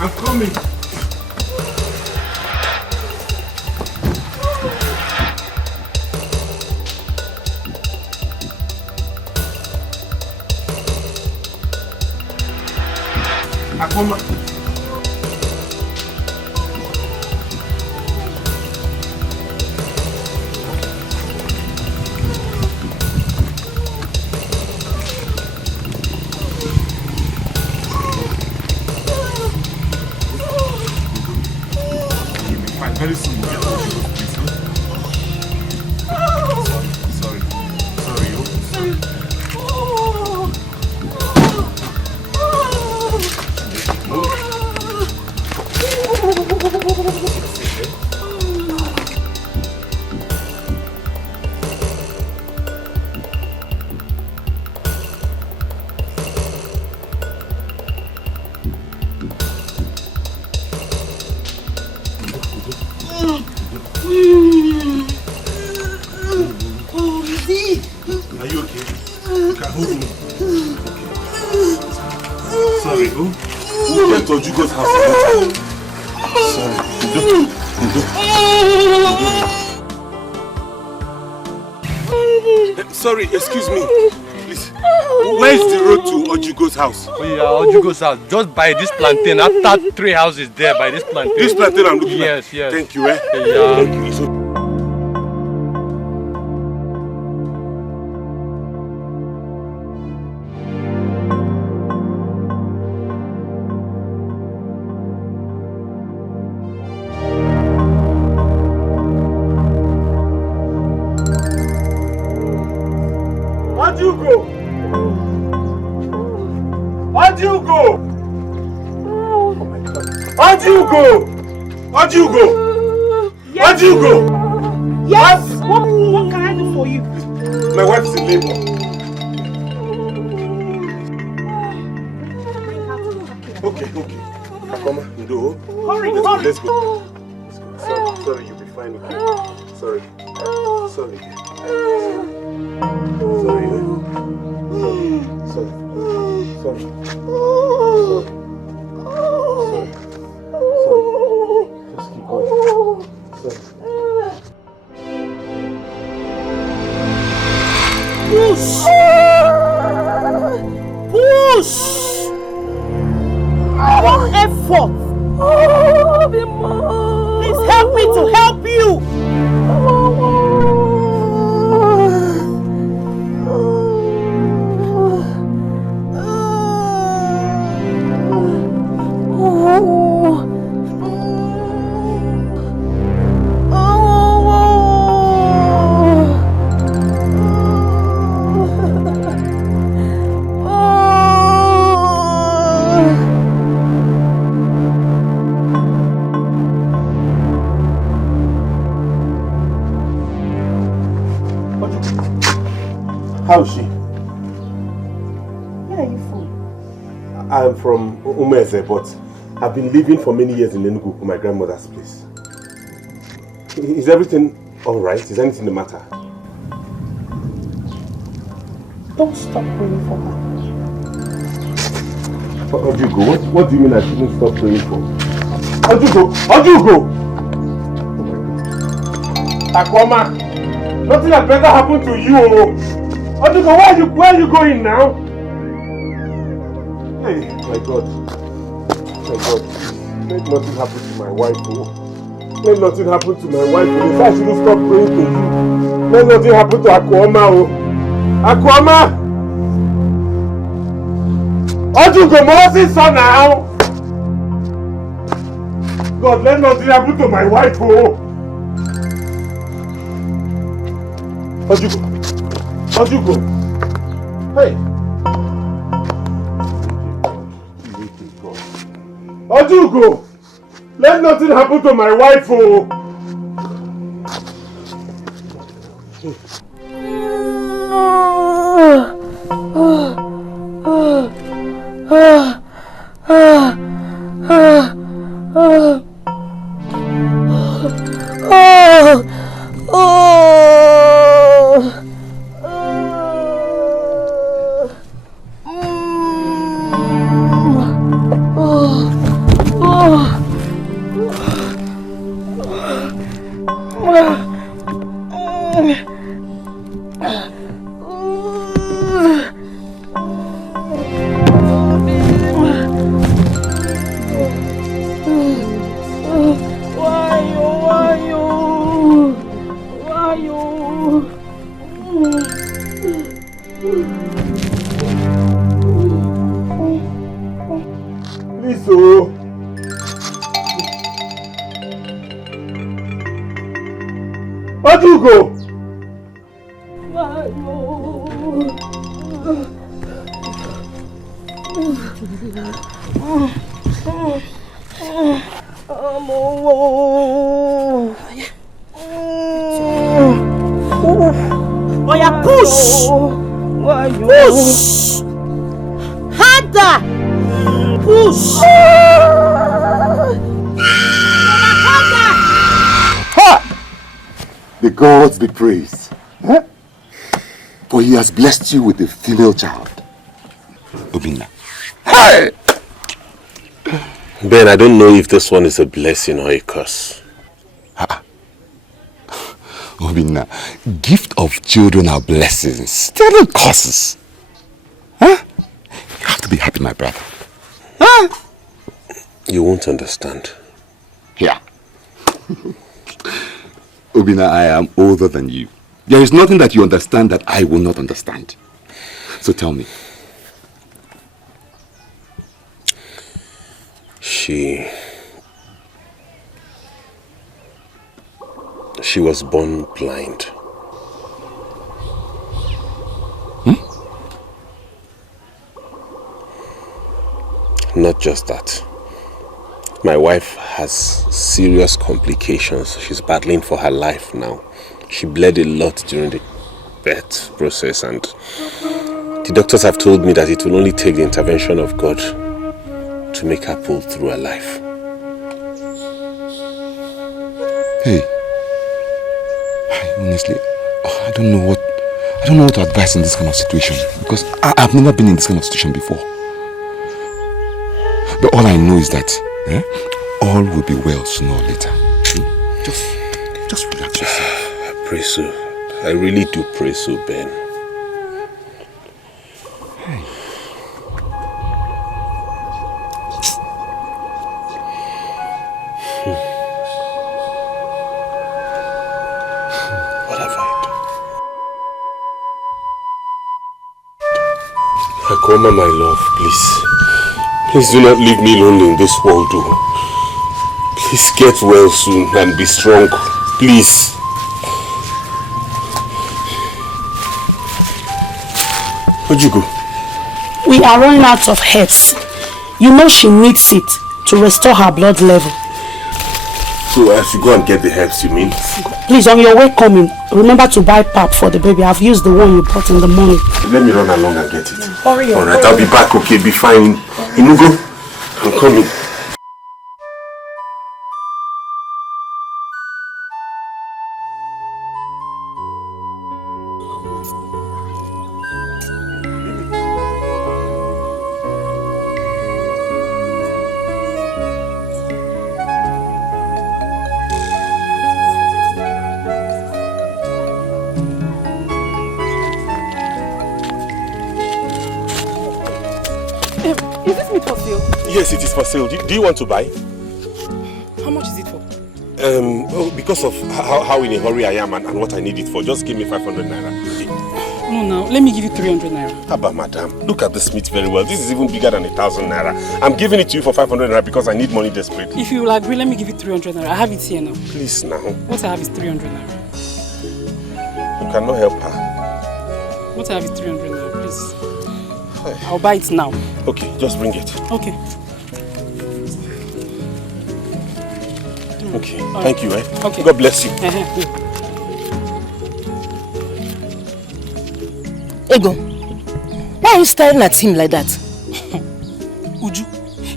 I'm coming. Akoma. Very soon we'll get to Sorry. Are you okay? You can hold me. Okay. Sorry, who? We'll get to Ojugo's house later. Sorry. Sorry, excuse me. Please. Where is the road to Ojugo's house? Oh yeah, Ojugo's house. Just by this plantain. After 3 houses there, by this plantain. This plantain I'm looking at? Yes. Thank you, eh? Yeah. Thank you. So Ojugo! Yes. Ojugo! Yes! What can I do for you? My wife's in labor. Okay. Akoma, Ndo. Hurry. Let's go. Sorry, you'll be fine. Okay? Sorry. Sorry. Just keep going. Sorry. Push! One effort! Please help me to help you! How is she? Where are you from? I'm from Umeze, but I've been living for many years in Enugu, my grandmother's place. Is everything alright? Is anything the matter? Don't stop praying for her. Ojugo, what do you mean I shouldn't stop praying for? Ojugo! Oh my God. Akoma! Nothing has better happened to you! Ojugo, where are you going now? Hey, my God. Let nothing happen to my wife, oh. Let nothing happen to my wife, oh. If I shouldn't stop praying to you. Let nothing happen to Akoma, oh. Akoma! Ojugo, Moses, son now! God, let nothing happen to my wife, oh. Ojugo! Hey! Ojugo! Let nothing happen to my wife, oh! oh. Where'd you go? Oh yeah, push! Push! Harder! Push! Harder! Ha! The gods be praised. Huh? For he has blessed you with a female child. Obinna. Hey! Ben, I don't know if this one is a blessing or a curse. Obinna, gift of children are blessings. They're not curses. Huh? You have to be happy, my brother. Huh? You won't understand. Yeah. Obinna, I am older than you. There is nothing that you understand that I will not understand. So tell me. She was born blind. Not just that. My wife has serious complications. She's battling for her life now. She bled a lot during the birth process, and the doctors have told me that it will only take the intervention of God to make her pull through her life. Hey, honestly, I don't know what to advise in this kind of situation, because I've never been in this kind of situation before. But all I know is that all will be well sooner or later. Just relax yourself. I pray so. I really do pray so, Ben. Hey. What have I done? Akoma, my love, please. Please do not leave me lonely in this world, oh. Please get well soon and be strong. Please. Where'd you go? We are running out of herbs. You know she needs it to restore her blood level. So I should go and get the herbs, you mean? Please, on your way coming, remember to buy pap for the baby. I've used the one you bought in the morning. Let me run along and get it. Hurry up. Alright, I'll be back, okay? Be fine. Inugo, I'm coming. Is this meat for sale? Yes, it is for sale. Do you want to buy? How much is it for? Because of how in a hurry I am and what I need it for, just give me 500 naira. No, let me give you 300 naira. Abba, madam, look at this meat very well. This is even bigger than 1,000 naira. I'm giving it to you for 500 naira because I need money desperately. If you will agree, let me give you 300 naira. I have it here now. Please now. What I have is 300 naira. You cannot help her. What I have is 300 naira, please. I'll buy it now. Okay, just bring it. Okay. Okay, thank you, eh? Okay. God bless you. Ego, why are you staring at him like that? Uju,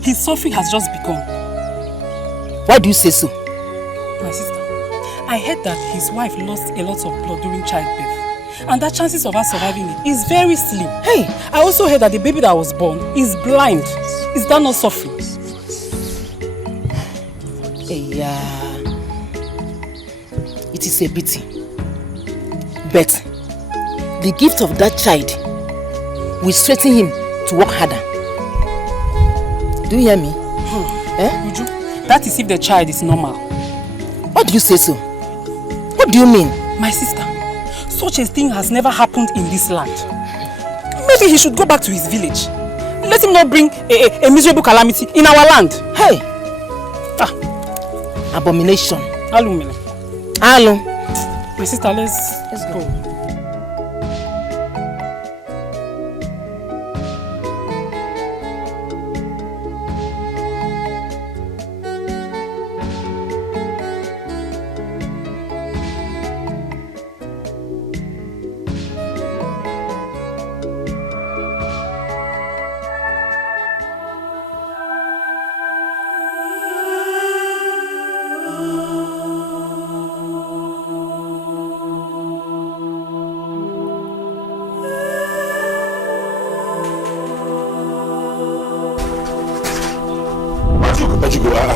his suffering has just begun. Why do you say so? My sister, I heard that his wife lost a lot of blood during childbirth. And the chances of her surviving it is very slim. Hey, I also heard that the baby that was born is blind. Is that not suffering? Yeah. It is a pity. But the gift of that child will strengthen him to work harder. Do you hear me? Uju, that is if the child is normal. What do you say so? What do you mean? My sister, such a thing has never happened in this land. Maybe he should go back to his village. Let him not bring a miserable calamity in our land. Hey! Abomination. Alu, Alu. my sister, let's go.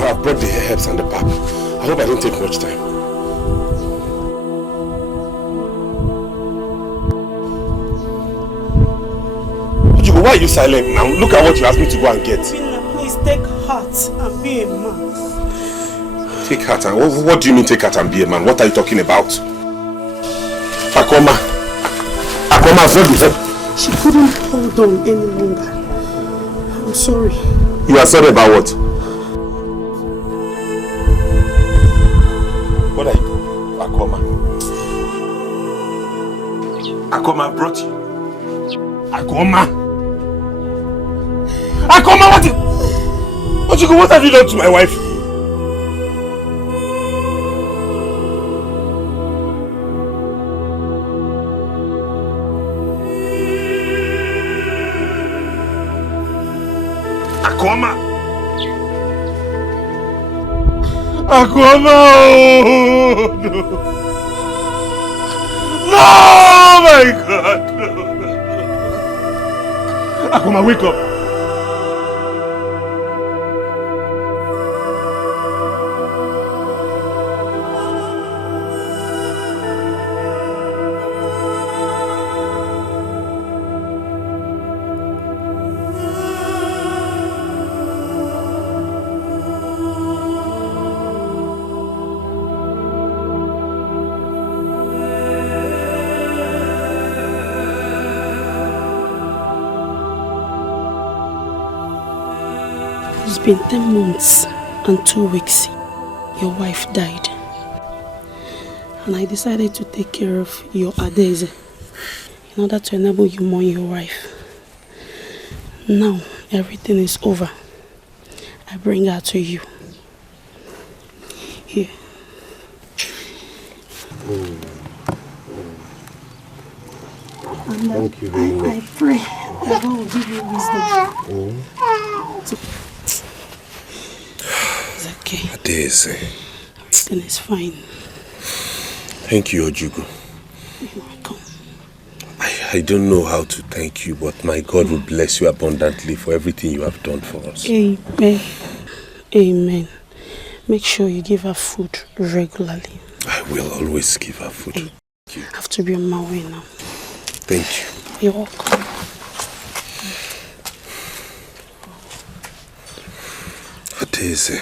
I've brought the herbs and the pap. I hope I don't take much time. Why are you silent now? Look at what you asked me to go and get. Please take heart and be a man. Take heart and what do you mean take heart and be a man? What are you talking about? Akoma, she couldn't hold on any longer. I'm sorry. You are sorry about what? What are you doing? Akoma brought you. Akoma, what have you done to my wife? Akoma, oh no! No, my God! No. Akoma, wake up! It's been 10 months and 2 weeks. Your wife died. And I decided to take care of your Adeze in order to enable you mourn your wife. Now everything is over. I bring her to you. Here. And thank you very much. I pray that God will give you wisdom. It's okay. Adeze. Everything is fine. Thank you, Ojugo. You're welcome. I don't know how to thank you, but my God will bless you abundantly for everything you have done for us. Amen. Amen. Make sure you give her food regularly. I will always give her food. Thank you. I have to be on my way now. Thank you. You're welcome. Adeze.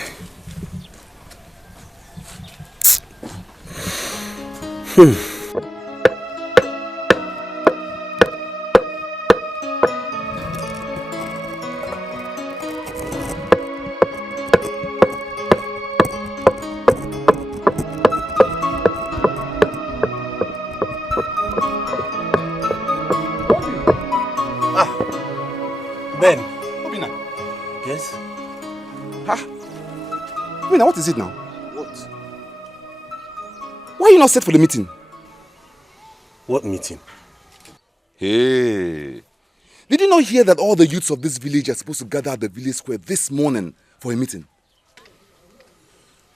Ben. Obina. Yes? Obina, what is it now? What? Why are you not set for the meeting? What meeting? Hey. Did you not hear that all the youths of this village are supposed to gather at the village square this morning for a meeting?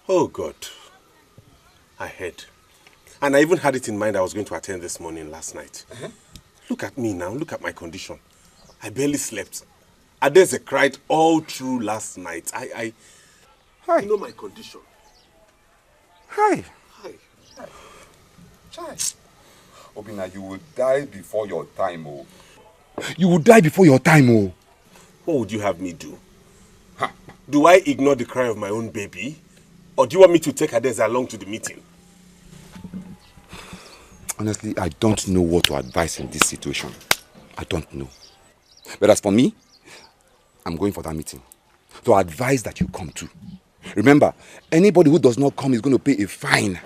Oh God. I heard. And I even had it in mind I was going to attend this morning last night. Look at me now. Look at my condition. I barely slept. Adeze cried all through last night. Hi. You know my condition. Hi. Chai. Obina, you will die before your time, oh. You will die before your time, oh. What would you have me do? Do I ignore the cry of my own baby? Or do you want me to take Adeze along to the meeting? Honestly, I don't know what to advise in this situation. I don't know. But as for me, I'm going for that meeting to advise that you come too. Remember, anybody who does not come is going to pay a fine.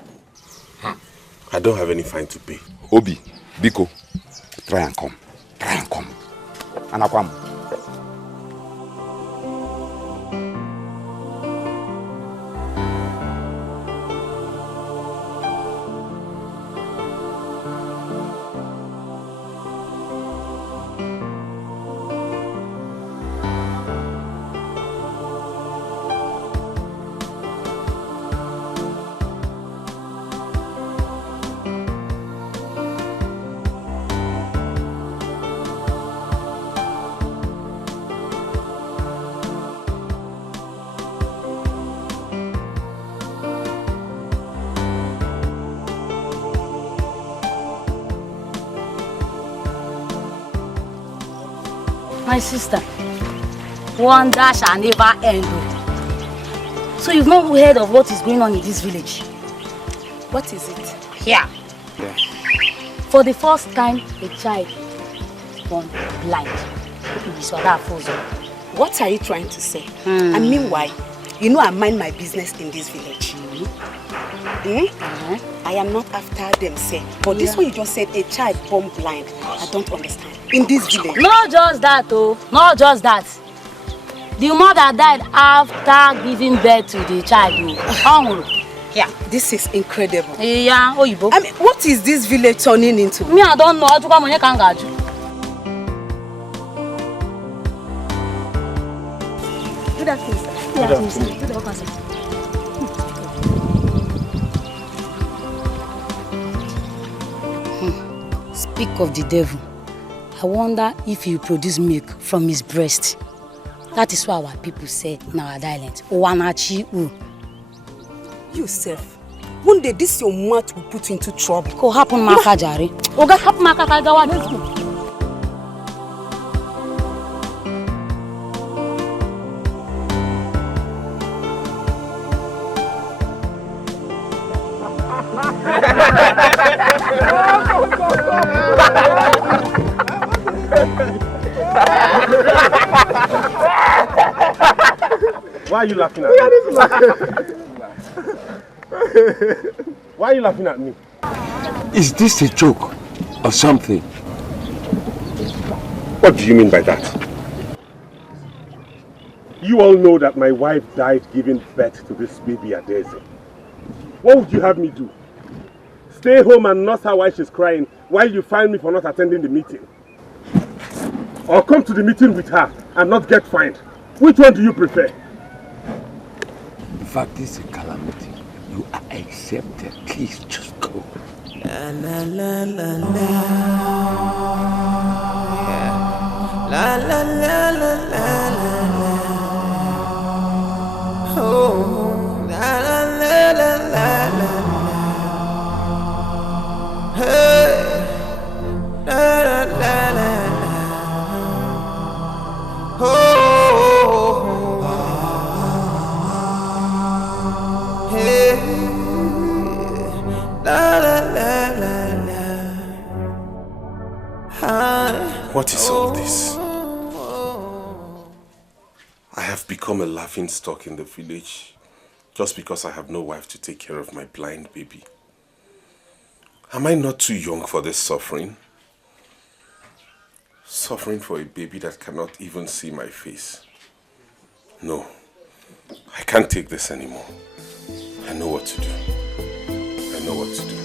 I don't have any fine to pay. Obi, Biko, try and come. Try and come. Anakwam. My sister, wonder shall never end. So you've not heard of what is going on in this village? What is it? Here. Yeah. For the first time, a child is born blind. What are you trying to say? And meanwhile, you know I mind my business in this village. I am not after them, say. But this one you just said, a child born blind. I don't understand. In this village. Not just that, oh. Not just that. The mother died after giving birth to the child. Yeah, this is incredible. Yeah, Oyibo. I mean, what is this village turning into? Me, I don't know. Good afternoon, sir. Good afternoon. Good afternoon, sir. Speak of the devil. I wonder if he produce milk from his breast. That is what our people say in our dialect. Yourself. One day this your mouth will put you into trouble. Go happen maka jare. Oga happen maka kagawa let's go. Why are you laughing at me? Why are you laughing at me? Is this a joke or something? What do you mean by that? You all know that my wife died giving birth to this baby Adeze. What would you have me do? Stay home and nurse her while she's crying while you fine me for not attending the meeting? Or come to the meeting with her and not get fined? Which one do you prefer? In fact, this is a calamity. You are accepted. Please just go. La la la la la. Yeah. La la la la la la. Oh, la la la la la la. Hey, la la la la la. Oh. Hey, la la la la la. What is all this? I have become a laughing stock in the village just because I have no wife to take care of my blind baby. Am I not too young for this suffering? Suffering for a baby that cannot even see my face. No, I can't take this anymore. I know what to do. I know what to do.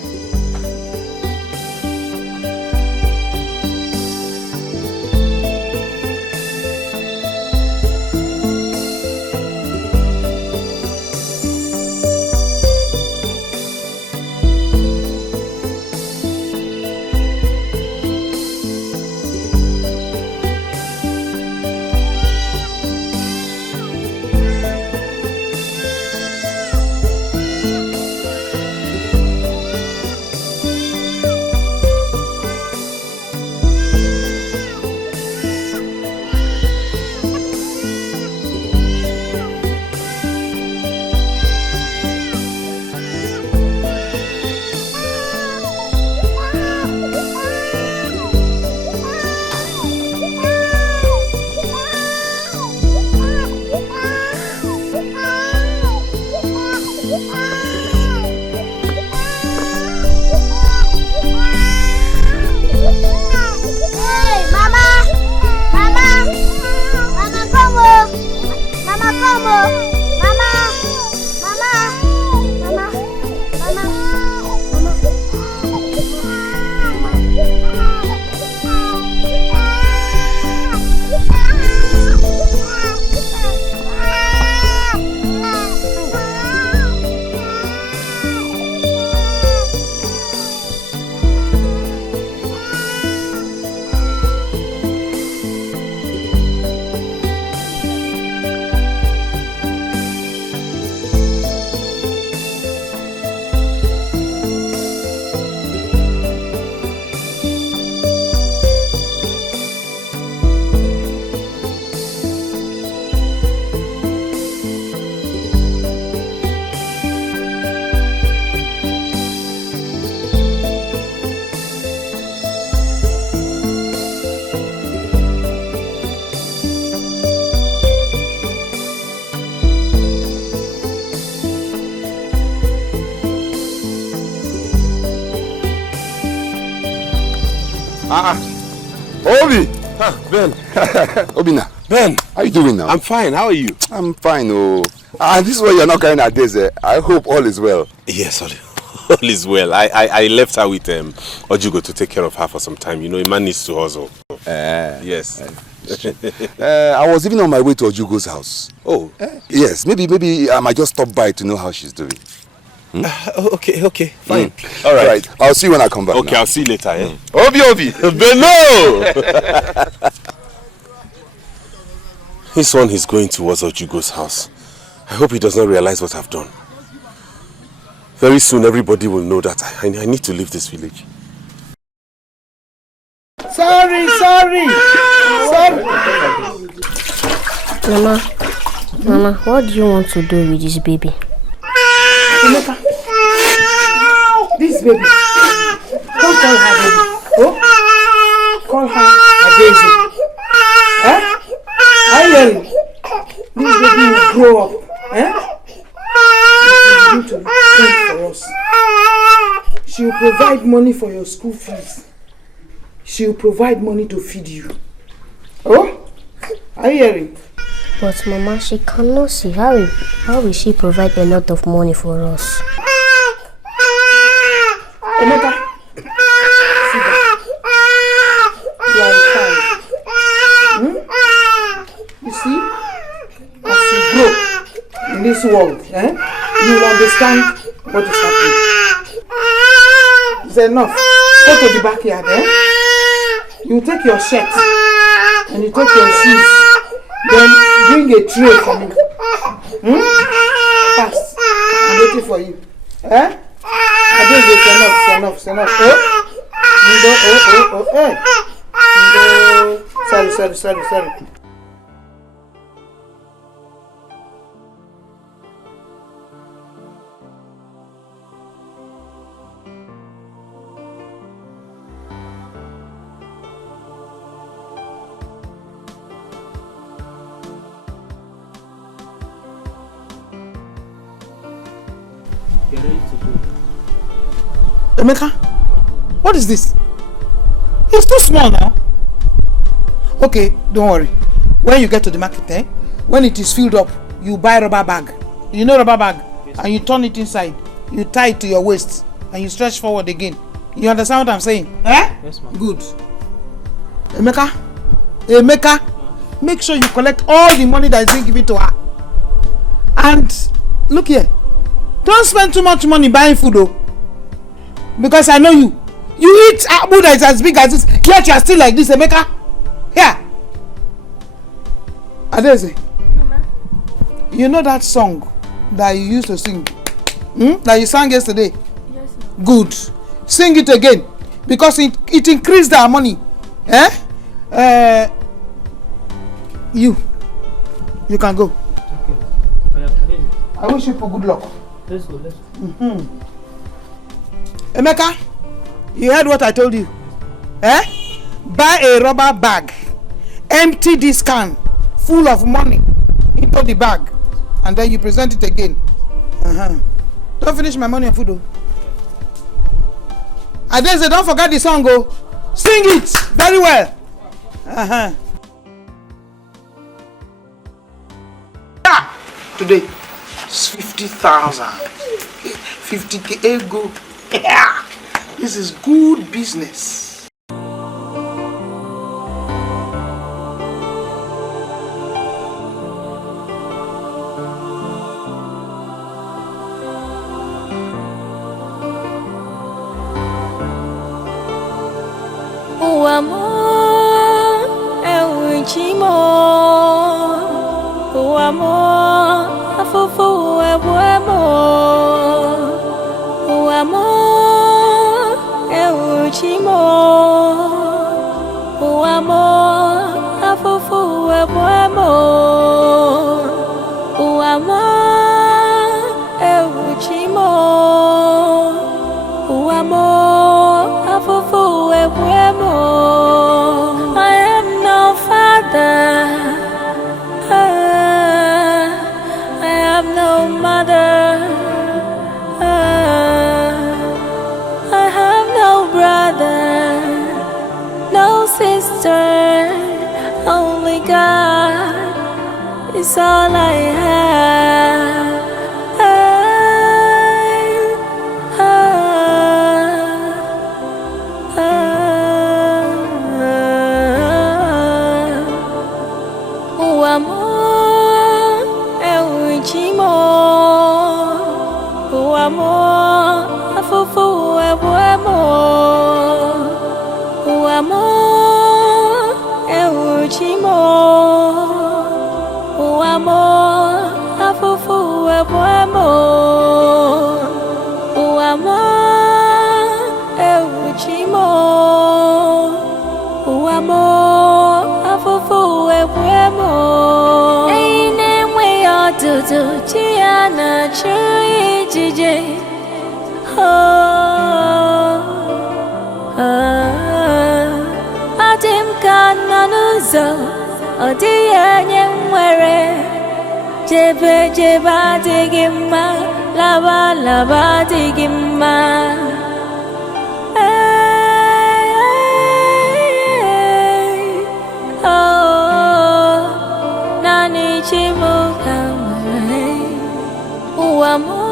Obi! Ben. Obina. Ben. How you doing now? I'm fine. How are you? I'm fine, oh. And this is why you're not carrying Adeze. I hope all is well. Yes, all is well. I left her with Ojugo to take care of her for some time. You know, a man needs to hustle. Yes. I was even on my way to Ojugo's house. Oh. Yes, maybe I might just stop by to know how she's doing. Okay, fine. All right. I'll see you when I come back. Okay, now. I'll see you later. Eh? Obi! Beno! This one is going towards Ojugo's house. I hope he does not realize what I've done. Very soon everybody will know that I need to leave this village. Sorry. Mama, what do you want to do with this baby? This baby. Don't call her baby. Oh? Call her a Daisy. Huh? Are you hearing? This baby will grow up. Huh? She will begin to think for us. She will provide money for your school fees. She will provide money to feed you. Oh? Are you hearing? But Mama, she cannot see. How will she provide a lot of money for us? Emeka, sit down. You are a child. You see, as you grow in this world, you will understand what is happening. It's enough. Go to the backyard. You take your shirt and you take your shoes. Then bring a tray for me. Fast. I'm waiting for you. I think it's enough. Sorry. You're ready to go. Emeka, what is this? It's too small now. Okay, don't worry. When you get to the market, when it is filled up, you buy rubber bag. You know rubber bag? Yes. And you turn it inside. You tie it to your waist and you stretch forward again. You understand what I'm saying? Yes, ma'am. Good. Emeka, make sure you collect all the money that is being given to her. And look here. Don't spend too much money buying food though. Because I know you. You eat apple that is as big as this, yet you are still like this, Emeka. Here. Adeze. Mama. You know that song that you used to sing? That you sang yesterday? Yes, ma'am. Good. Sing it again. Because it increased our money. You can go. Okay. I wish you for good luck. Let's go. Emeka, you heard what I told you? Buy a rubber bag, empty this can full of money into the bag, and then you present it again. Don't finish my money on food though. Adeze, don't forget the song, go. Sing it very well. Today it's 50,000. 50K go. Yeah. This is good business. I am no father. is all I have. Chiana chui jije adim kananuzo odiye nyemwere jebe jeba digima lava lava digima nani chimuka Uamo,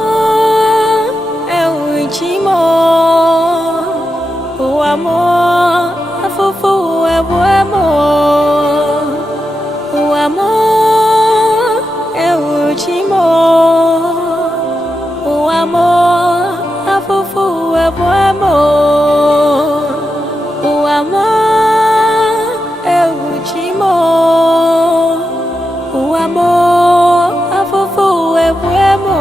euchimo, uamo, afufu, ebuemo, uamo, euchimo, uamo, afufu, ebuemo, uamo, euchimo, uamo, afufu, ebuemo.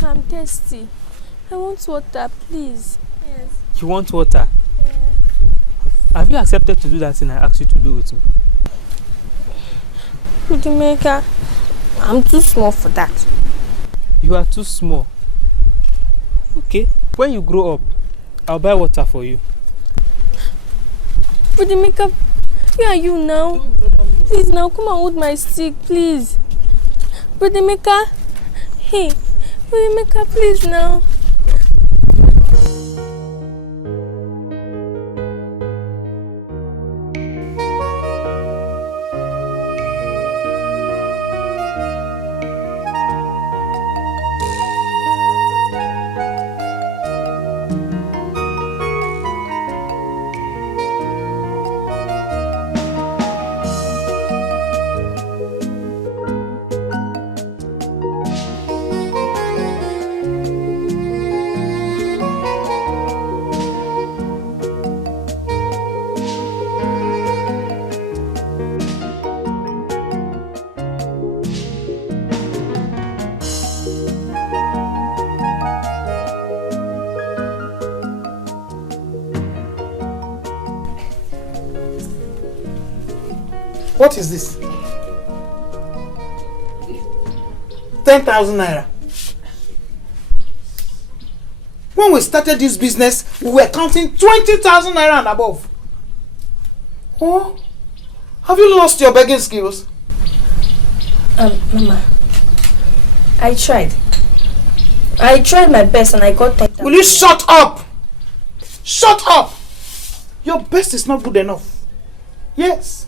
I'm thirsty. I want water, please. Yes. You want water? Yeah. Have you accepted to do that thing I asked you to do with me? Budimeka, I'm too small for that. You are too small. Okay, when you grow up, I'll buy water for you. Budimeka, where are you now? Please now, come and hold my stick, please. Budimeka, hey. Budimeka, please now. What is this? 10,000 naira. When we started this business, we were counting 20,000 naira and above. Oh, have you lost your begging skills? Mama, I tried. I tried my best and I got 10,000. Will you shut up? Shut up! Your best is not good enough. Yes.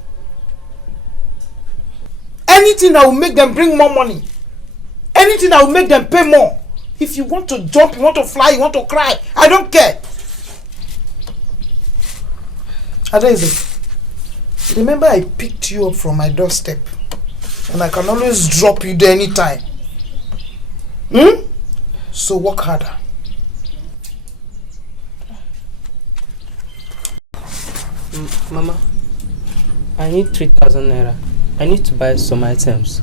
Anything that will make them bring more money. Anything that will make them pay more. If you want to jump, you want to fly, you want to cry, I don't care. Adeze, remember I picked you up from my doorstep. And I can always drop you there anytime. So work harder. Mama, I need 3,000 naira. I need to buy some items.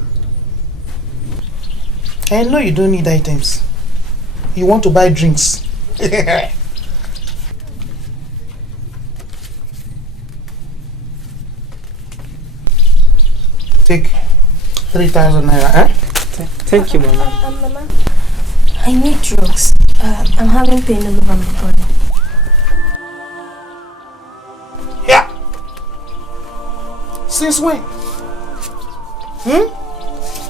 I know you don't need items. You want to buy drinks. Take 3,000 naira, eh? Thank you, Mama. Mama, I need drugs. I'm having pain all over my body. Yeah. Since when?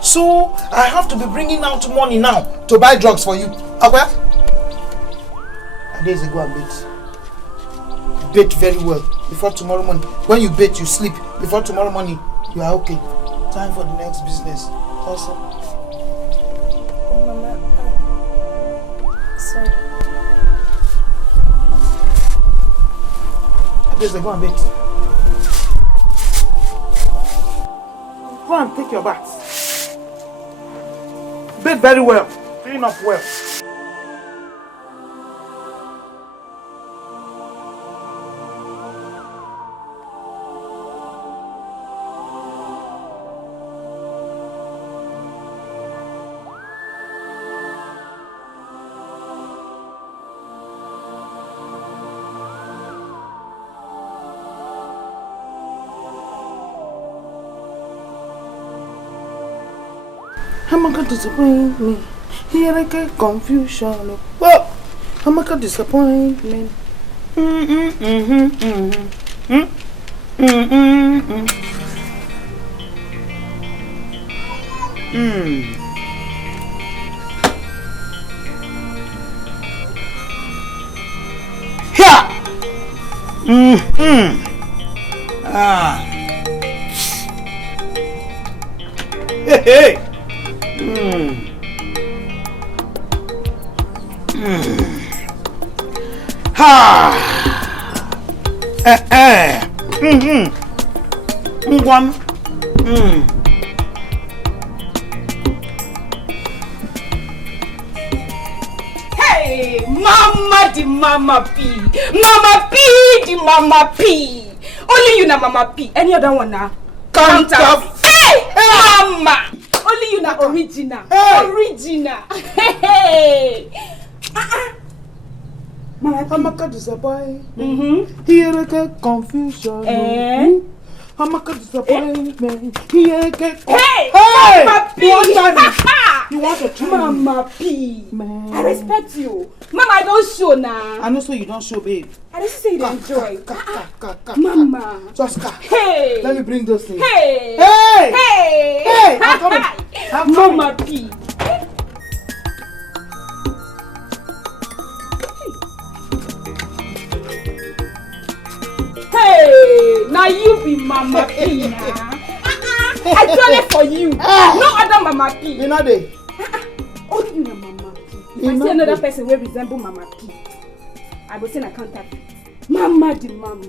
So I have to be bringing out money now to buy drugs for you. Okay? Days ago I bait. Bait very well before tomorrow morning. When you bait, you sleep. Before tomorrow morning, you are okay. Time for the next business. Also. Mama, sorry. Days ago I bait. Go and take your bath. Bait very well. Clean up well. I'm not gonna disappoint me. Here I get confusion. Whoa! I'm not gonna disappoint me. Here! Hey, hey! Ha! One. Hey, Mama the Mama P. Mama P the Mama P. Only you na Mama P. Any other one na? Counterfeit. Hey, Mama. Only you na original. Original. Hey. I'm not gonna disappoint. Here I get confusion. I'm not gonna disappoint me. Here I get. Hey, Mama P. You want to try Mama P. Man. I respect you. Mama, I don't show now. I know so you don't show, babe. I just say you enjoy. Mama. Just hey. Let me bring those things. Hey. Hey. Hey. Hey. I'm coming. I'm coming. Mama P. Hey. Now you be Mama P now. I done it for you. No other Mama P. You know they. Only you na Mama P. If I see another person will resemble Mama P, I will send a contact. Mama the Mama.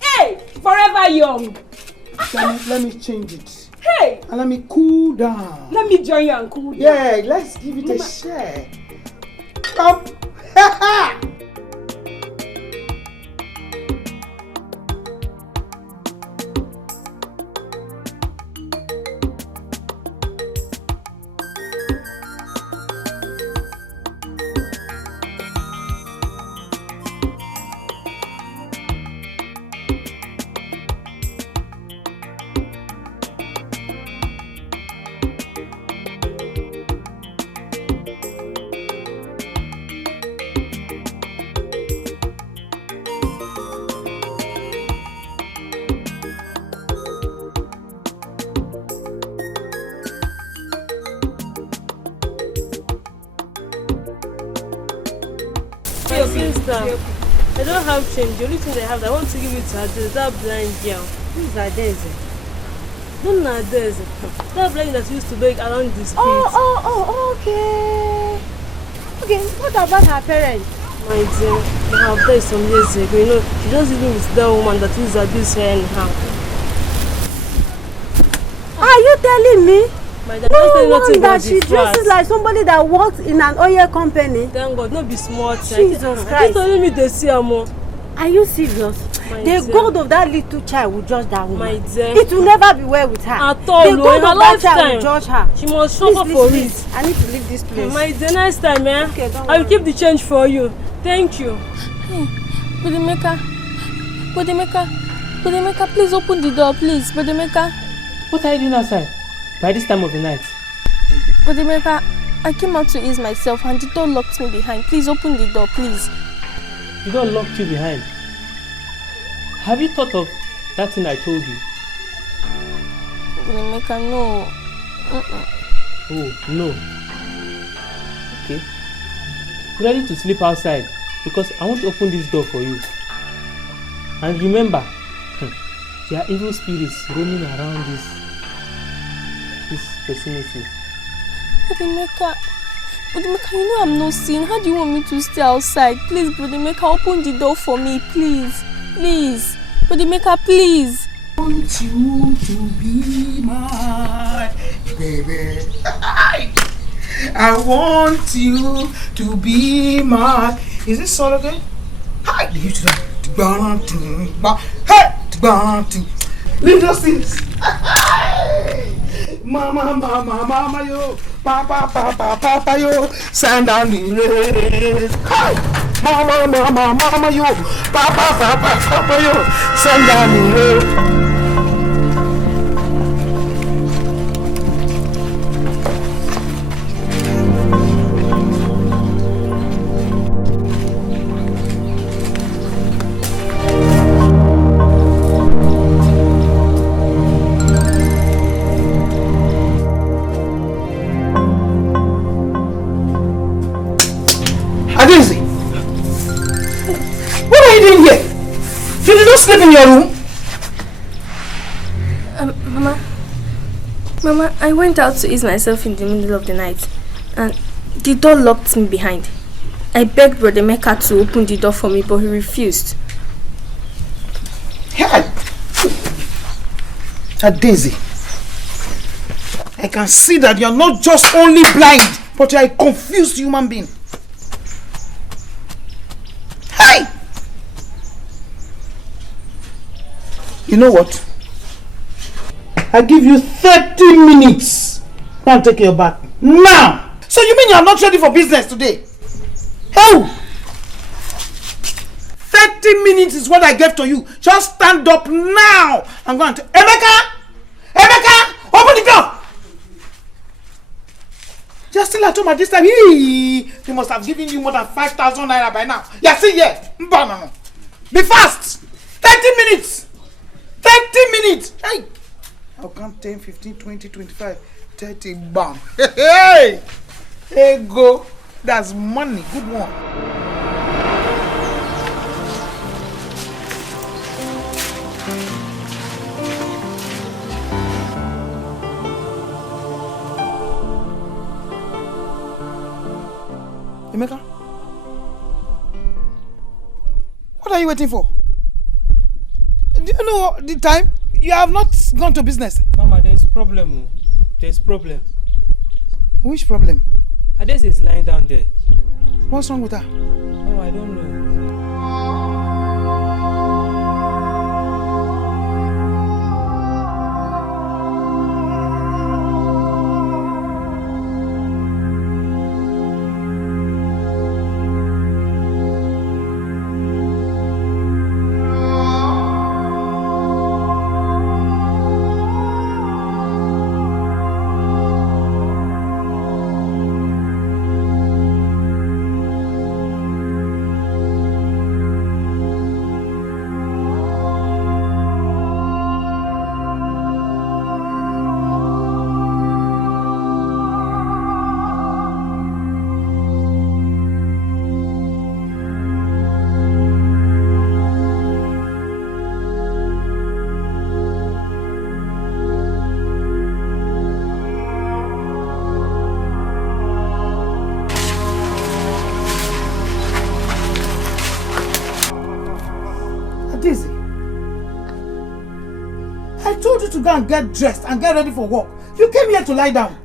Hey, forever young. Let me change it. Hey. And let me cool down. Let me join you and cool down. Yeah, let's give it a share. Come. Sister, I don't have change. The only thing I have, I want to give it to Adele, that blind girl. Who is Adele? Don't know Adele. That blind that used to beg around the street. Oh, okay. Okay, what about her parents? My dear, I have died some years ago. You know, she just living with that woman that used to abuse her anyhow. Are you telling me? No wonder she dresses like somebody that works in an oil company. Thank God, not be smart. Jesus Christ. She's telling me they see her more. Are you serious? The God of that little child will judge that woman. My dear. It will never be well with her. At all, the God in her of that child lifetime, will judge her. She must suffer for it. I need to leave this place. My dear, next time, eh? Okay, don't I will worry. keep the change for you. Thank you. Hey, Budimeka, please open the door, please. Budimeka. What are you doing outside by this time of the night? Budimeka, I came out to ease myself and the door locked me behind. Please open the door, please. The door locked you behind. Have you thought of that thing I told you? Budimeka, no. Oh, no. Okay. Be ready to sleep outside because I want to open this door for you. And remember, there are evil spirits roaming around this vicinity. Budimeka, you know I'm not seeing. How do you want me to stay outside? Please, Budimeka, open the door for me, please. Please. Budimeka, please. I want you to be my baby. I want you to be my. Is this song okay? Hi, you should have. Hey, leave those things. Mama, yo, papa, yo, sand down the rain. Hi, mama, yo, papa, yo, sand down the rain. Adesi, what are you doing here? You did not sleep in your room? Mama, I went out to ease myself in the middle of the night and the door locked me behind. I begged Brother Mecca to open the door for me, but he refused. Hey! Adesi, I can see that you're not just only blind, but you're a confused human being. Hey! You know what? I give you 30 minutes. Go and take your bath. Now! So you mean you're not ready for business today? Oh! 30 minutes is what I gave to you. Just stand up now and go and take... Emeka! Open the door! You're still at home at this time. They must have given you more than 5,000 naira by now. You're still here. No. Be fast! 30 minutes! 30 minutes! Hey! I'll count 10, 15, 20, 25, 30. Bam! Hey! Hey, go. That's money. Good one. Emeka? What are you waiting for? Do you know the time? You have not gone to business. Mama, there's problem. There's problem. Which problem? Adesi is lying down there. What's wrong with her? Oh, I don't know. To go and get dressed and get ready for work. You came here to lie down.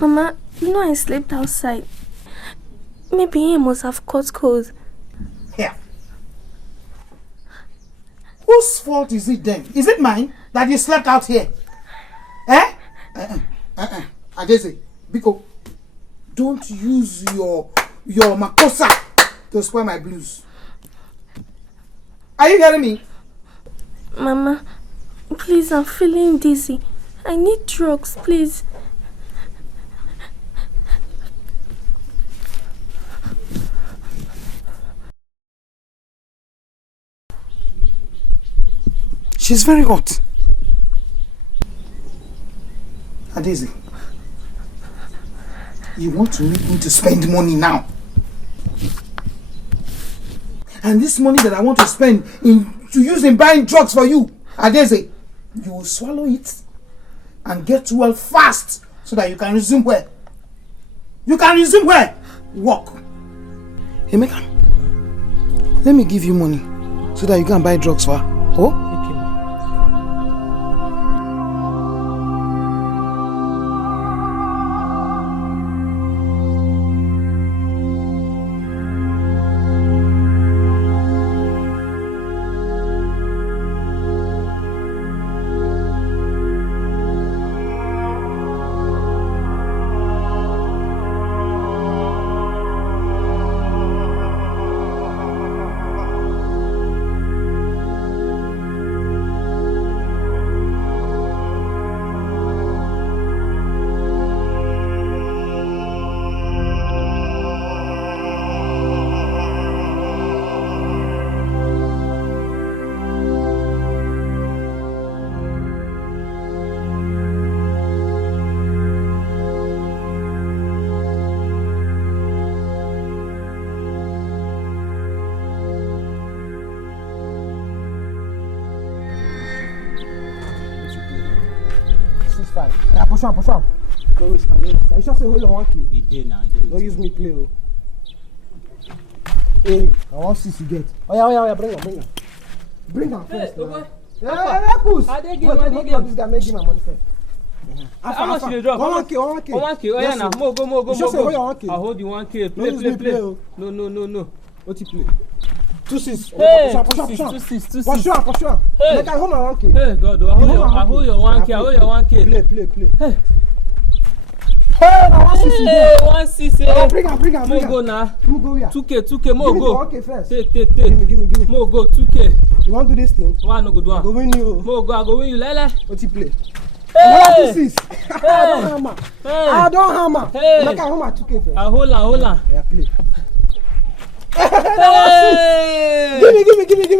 Mama, you know I slept outside. Maybe he must have caught cold. Here. Whose fault is it then? Is it mine that you slept out here? Eh? Adeze, Biko, don't use your makosa to spoil my blues. Are you hearing me? Mama, please, I'm feeling dizzy. I need drugs, please. She's very hot. Adeze, you want to make me to spend money now? And this money that I want to spend to use in buying drugs for you, Adeze, you will swallow it and get well fast so that you can resume where? You can resume where? Work. Emeka, let me give you money so that you can buy drugs for her. Oh? Push up. Don't waste time. You sure say hold your 1K? You did now. Don't use me play, oh. Hey, I want to see you get. Oh yeah, bring her. Bring her first. Hey, Puss. I did give this guy make him my money first. How much you drop? 1K. 1K. Oh yeah, now. Go. You sure say hold your 1K? I hold you 1K. Play. No. What you play? 2-6. Hey, push up. Hey. Like I hold my 1K. Hey, God, I hold your 1K. Play. Hey. Hey, now 1-6. Hey, 1-6. Oh, bring her. Mo go now. Mo go here. 2K. Mo go. Give me 1K first. Take. Give me. Mo go 2K. You want to do this thing? Why no go do? I go win you. Mo go. I go win you. Lele. What you play? Hey. 2-6. I don't hammer. Hey. Like I hold my 2K first. I hold on. Yeah, play. Hey! Give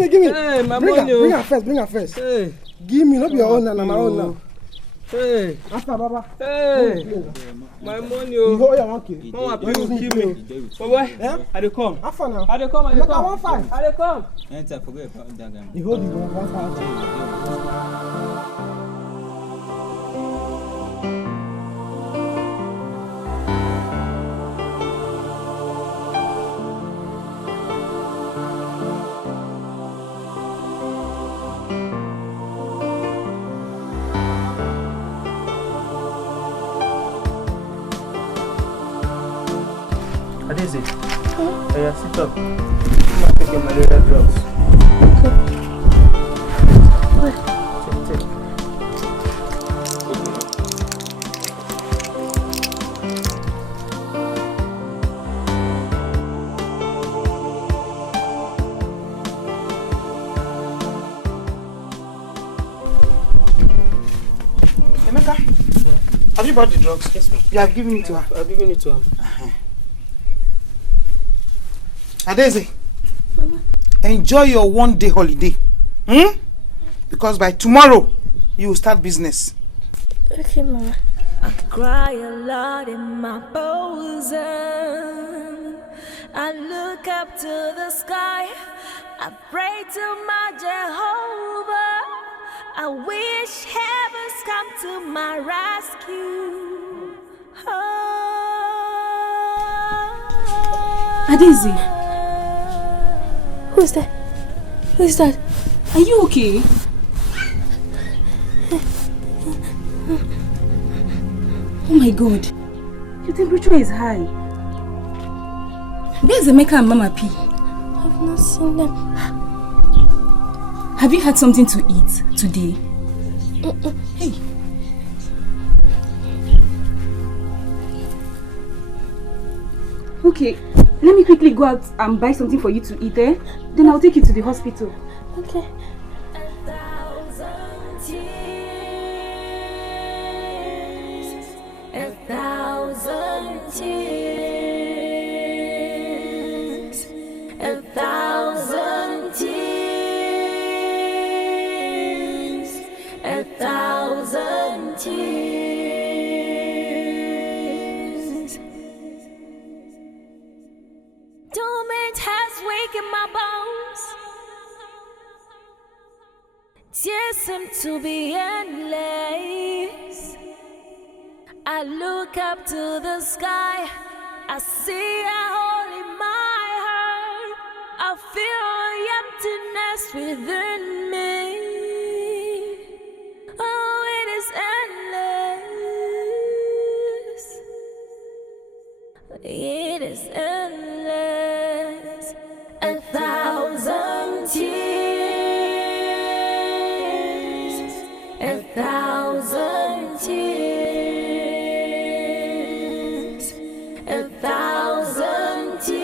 me. Hey, my bring money. Bring her first. Hey. Give me, not your own now, my own now. Hey. After Baba. Hey. My money. You hold your 1K. Mama, please give me. Boy, yeah? I dey come. After now. I dey come. Make her 1-5. I dey come. Enter, forget about that guy. You hold you 1,000. Adeze, yeah, sit up. I'm not taking malaria drugs. Take. Emeka, have you bought the drugs? Yes, ma'am. You have given it to her. I've given it to him. Adeze, enjoy your one-day holiday. Because by tomorrow, you will start business. Okay, Mama. I cry a lot in my bosom. I look up to the sky. I pray to my Jehovah. I wish heavens come to my rescue. Adeze. Who is that? Are you okay? Oh my God. Your temperature is high. Where's Emeka and Mama P? I've not seen them. Have you had something to eat today? Hey. Okay, let me quickly go out and buy something for you to eat, eh? Then I'll take you to the hospital. Okay. A thousand tears, a thousand tears, a thousand tears. Torment has wakened my bones. Tears seem to be endless. I look up to the sky, I see a hole in my heart. I feel emptiness within me. Oh, it is endless. It is endless. A thousand tears, a thousand tears, a thousand tears,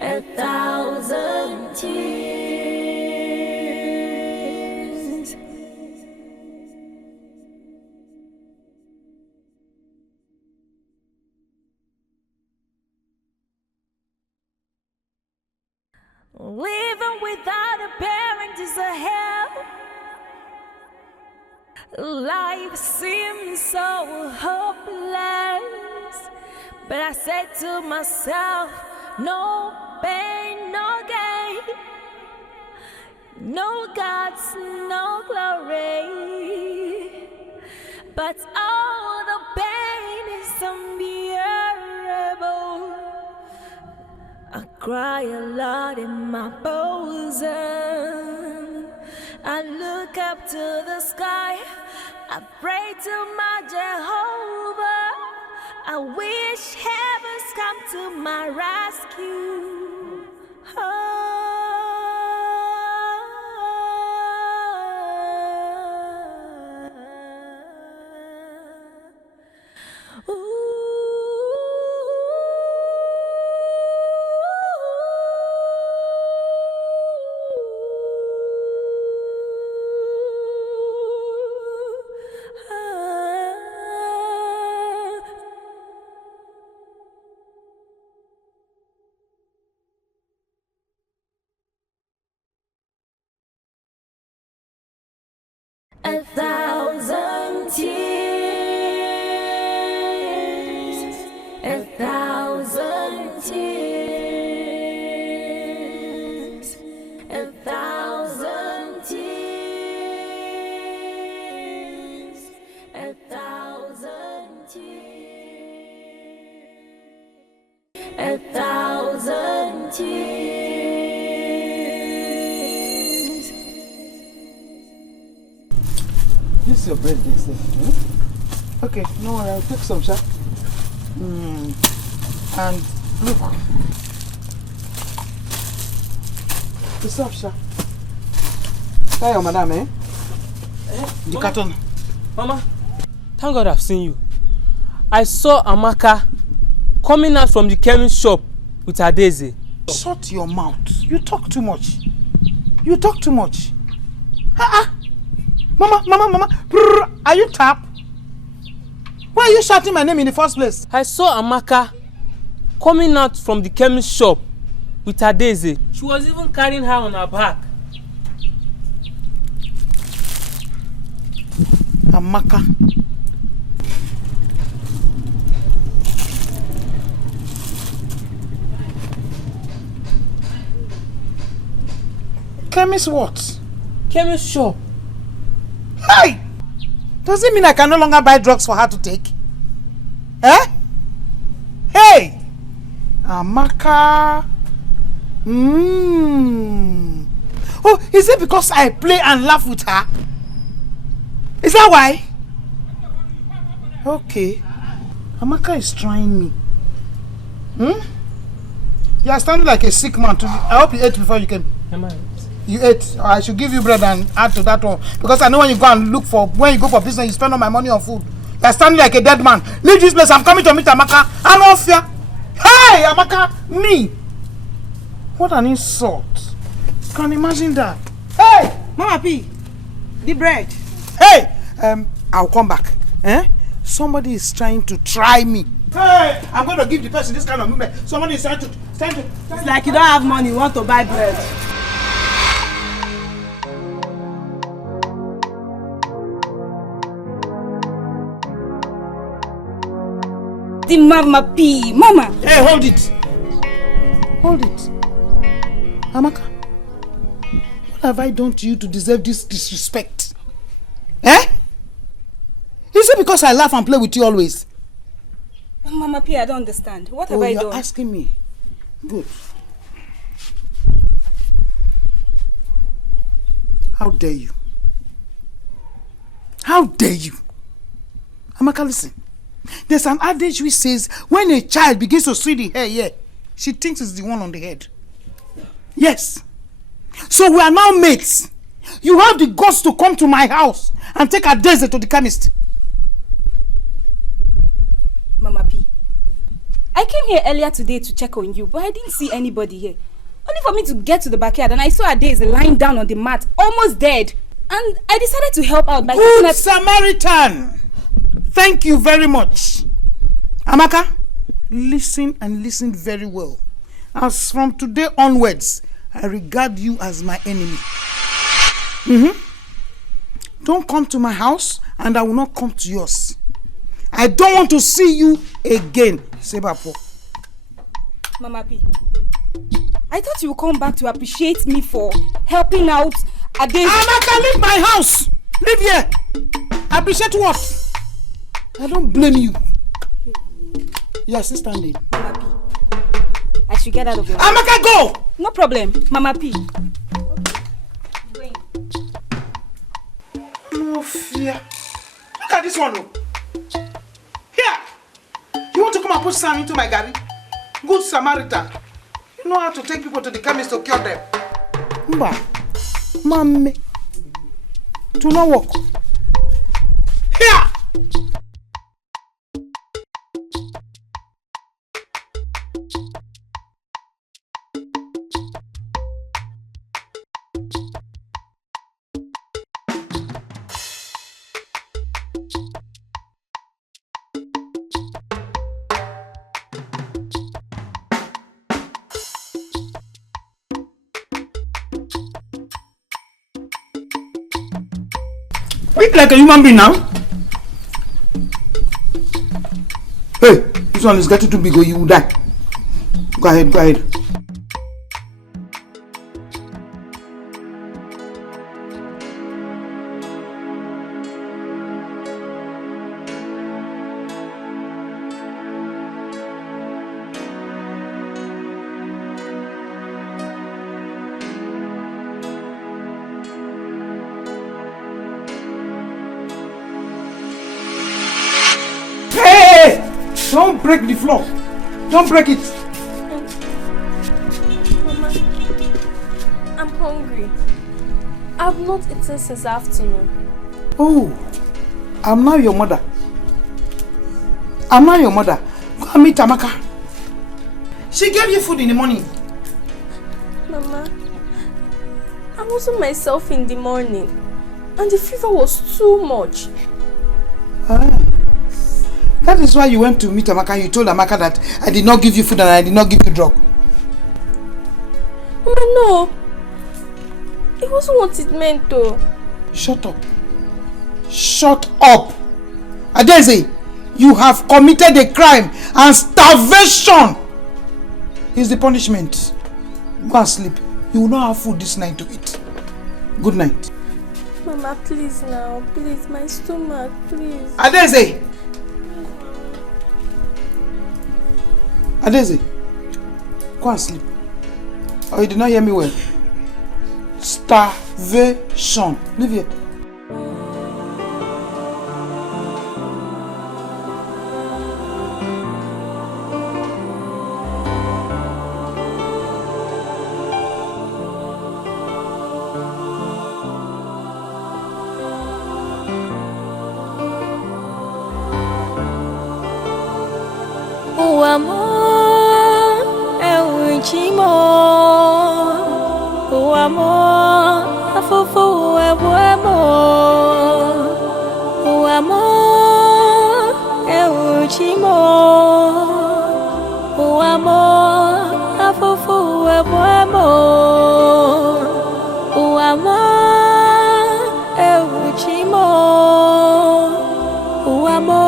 a thousand tears. Living without a parent is a hell. Life seems so hopeless, but I said to myself, no pain, no gain, no gods, no glory, but all the pain is unbearable. I cry a lot in my bosom. I look up to the sky, I pray to my Jehovah. I wish heaven's come to my rescue. A thousand tears, a thousand tears, a thousand tears, a thousand tears, a thousand tears. This is your bread, Dexter. Okay, no worry, I'll take some, sir. And look. The stuff, sir. Tell your madam, eh? The carton. Mama, thank God I've seen you. I saw Amaka coming out from the chemist shop with her Daisy. Shut your mouth. You talk too much. You talk too much. Mama, are you tapped? Why are you shouting my name in the first place? I saw Amaka coming out from the chemist shop with her Daisy. She was even carrying her on her back. Amaka. Chemist what? Chemist shop. Hey! Does it mean I can no longer buy drugs for her to take? Eh? Hey! Amaka. Oh, is it because I play and laugh with her? Is that why? Okay. Amaka is trying me. You are standing like a sick man. I hope you ate before you came. You ate. I should give you bread and add to that one. Because I know when you go for business, you spend all my money on food. You are standing like a dead man. Leave this place. I'm coming to meet Amaka. I'm off here. Hey, Amaka, me. What an insult. Can you imagine that? Hey, Mama P, the bread. Hey, I'll come back. Somebody is trying to try me. Hey, I'm going to give the person this kind of movement. Somebody is trying to. It's like you don't have money, you want to buy bread. The Mama P, Mama. Hey, hold it. Hold it. Amaka, what have I done to you to deserve this disrespect? Is it because I laugh and play with you always? Mama P, I don't understand. What have I done? You're asking me. Good. How dare you? How dare you? Amaka, listen. There's an adage which says when a child begins to see the hair, she thinks it's the one on the head. Yes. So we are now mates. You have the guts to come to my house and take Adeze to the chemist. Mama P, I came here earlier today to check on you, but I didn't see anybody here. Only for me to get to the backyard and I saw Adeze lying down on the mat, almost dead. And I decided to help out by Good Samaritan! Thank you very much. Amaka, listen and listen very well. As from today onwards, I regard you as my enemy. Don't come to my house and I will not come to yours. I don't want to see you again. Sebapo. Mama P, I thought you would come back to appreciate me for helping out Adeze. Amaka, leave my house! Leave here! Appreciate what? I don't blame you. You're still standing. Mama P, I should get out of your Amaka, go! No problem, Mama P. No fear. Look at this one. Here! You want to come and put sand into my garden? Good Samaritan. You know how to take people to the chemist to cure them. Mba. Mommy. To not work. Here! Eat like a human being now. Hey, this one is getting too big or you will die. Go ahead, go ahead. Don't break the floor. Don't break it. Mama, I'm hungry. I've not eaten since afternoon. Oh, I'm now your mother. I'm now your mother. Go and meet Amaka. She gave you food in the morning. Mama, I wasn't myself in the morning. And the fever was too much. That is why you went to meet Amaka and you told Amaka that I did not give you food and I did not give you drug. Mama, no. It wasn't what it meant though. Shut up. Shut up. Adeze, you have committed a crime and starvation is the punishment. Go and sleep. You will not have food this night to eat. Good night. Mama, please now. Please, my stomach, please. Adeze! Adeze, go and sleep. Oh, you did not hear me well. Starvation. Leave here. chimo uamo afufu ebuemo uamo chimo uamo afufu ebuemo uamo chimo uamo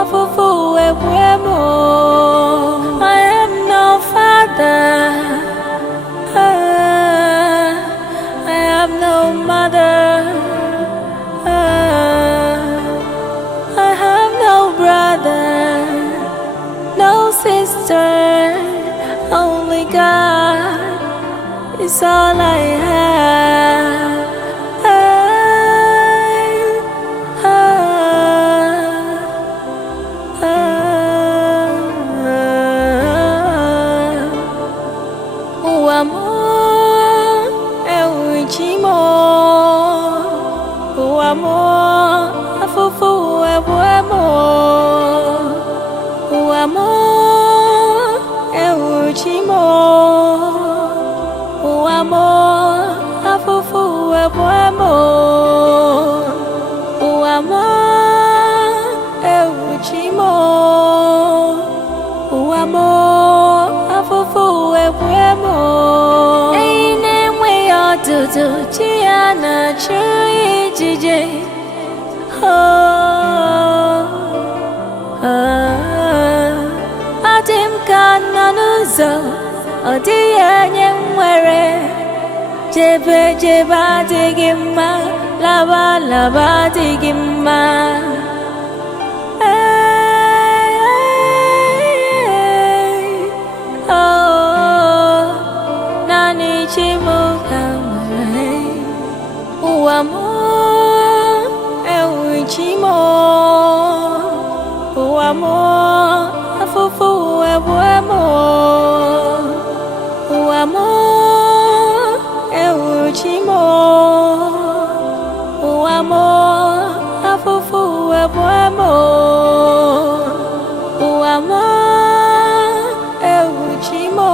afufu ebuemo. I am no father, I have no mother, I have no brother, no sister, only God is all I have. Chiana chui jije adim kana nuzo odiye nyemwere jebe jeba digima laba laba digima nani chimo uamo chimo uamo afufu ebuemo uamo chimo uamo afufu ebuemo uamo chimo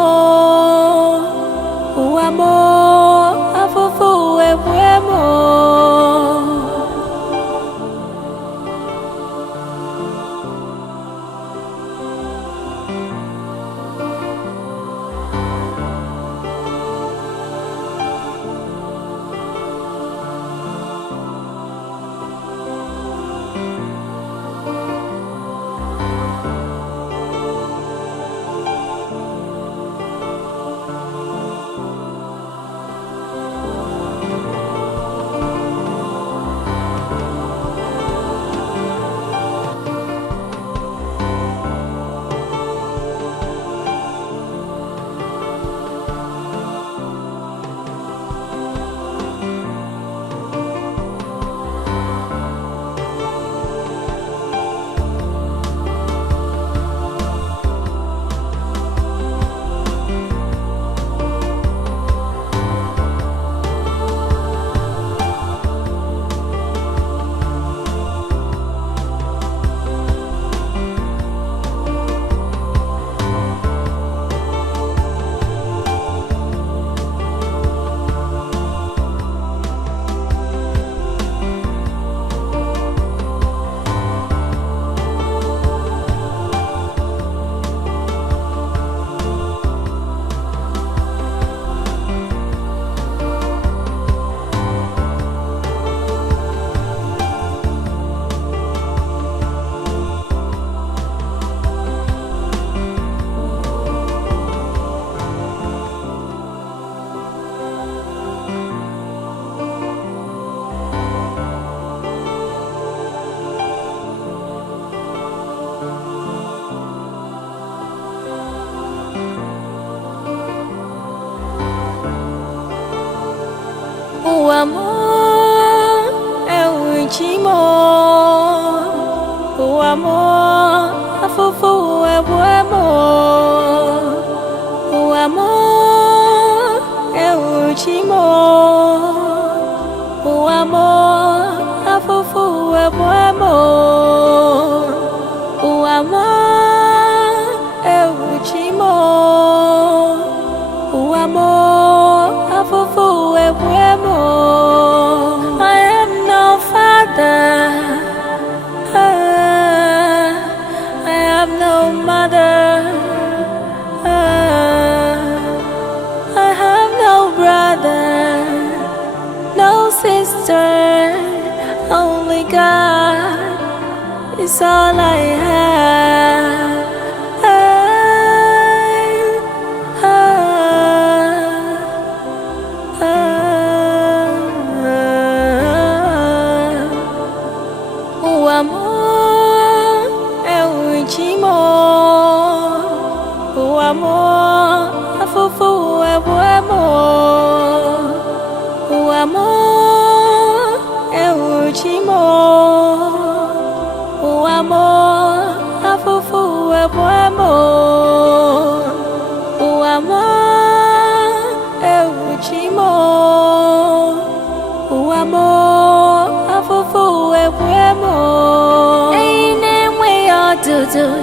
uamo afufu ebuemo. concern. Only God is all I have.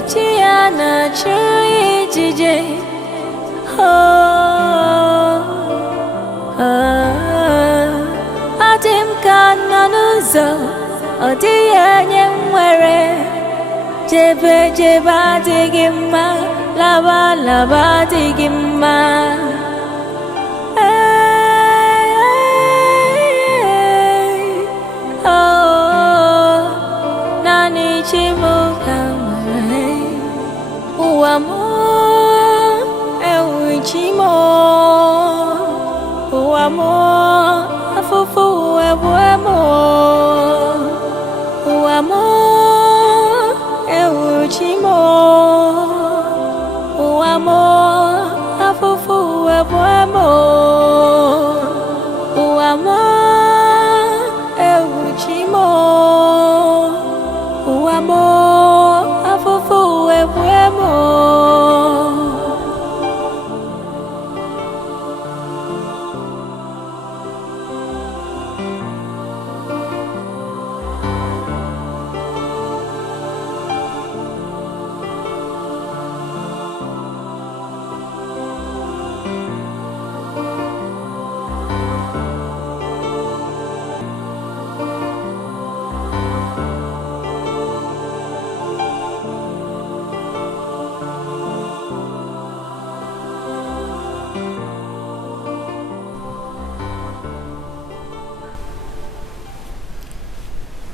Chiana chui jije adim kananuzo odiye nyemwere jebe jeba digima laba laba digima nani chimuka amor é o íntimo, o amor é fofo, é o amor, o amor é o último, o amor é fofo, é o amor, o amor é o último, o amor é fofo, é o amor.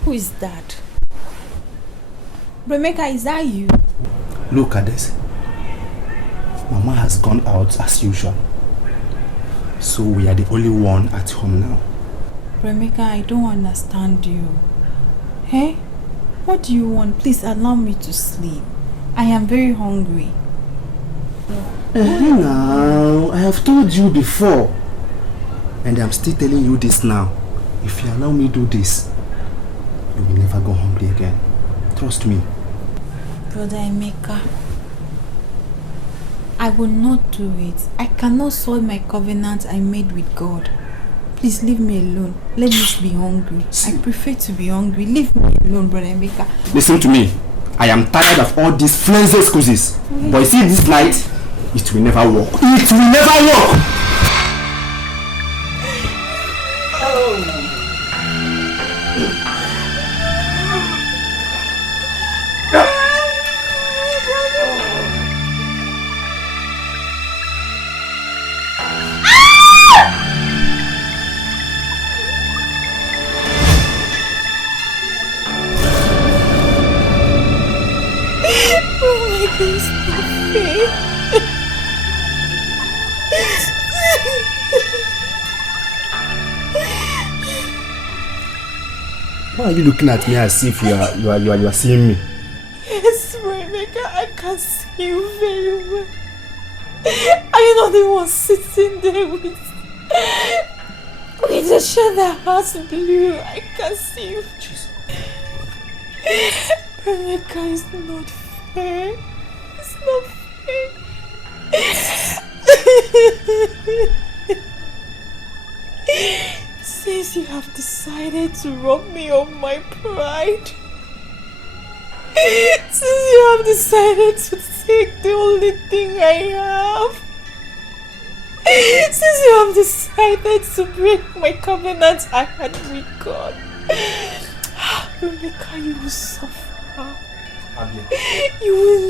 Who is that? Remeka, is that you? Look at this. Mama has gone out as usual. So we are the only one at home now. Remeka, I don't understand you. Hey? What do you want? Please allow me to sleep. I am very hungry. Now, I have told you before. And I'm still telling you this now. If you allow me to do this, you will never go hungry again. Trust me. Brother Emeka, I will not do it. I cannot soil my covenant I made with God. Please leave me alone. Let me be hungry. I prefer to be hungry. Leave me alone, Brother Emeka. Listen to me. I am tired of all these flimsy excuses. But you see this night, it will never work. It will never work! Why are you looking at me as if you are seeing me? Yes, Remeka, I can see you very well. Are you not the one sitting there with the shirt that has blue? I can see you. Remeka, it's not fair. It's not fair. Since you have decided to rob me of my pride, since you have decided to take the only thing I have, since you have decided to break my covenant I had with God, Remeka, you will suffer. You will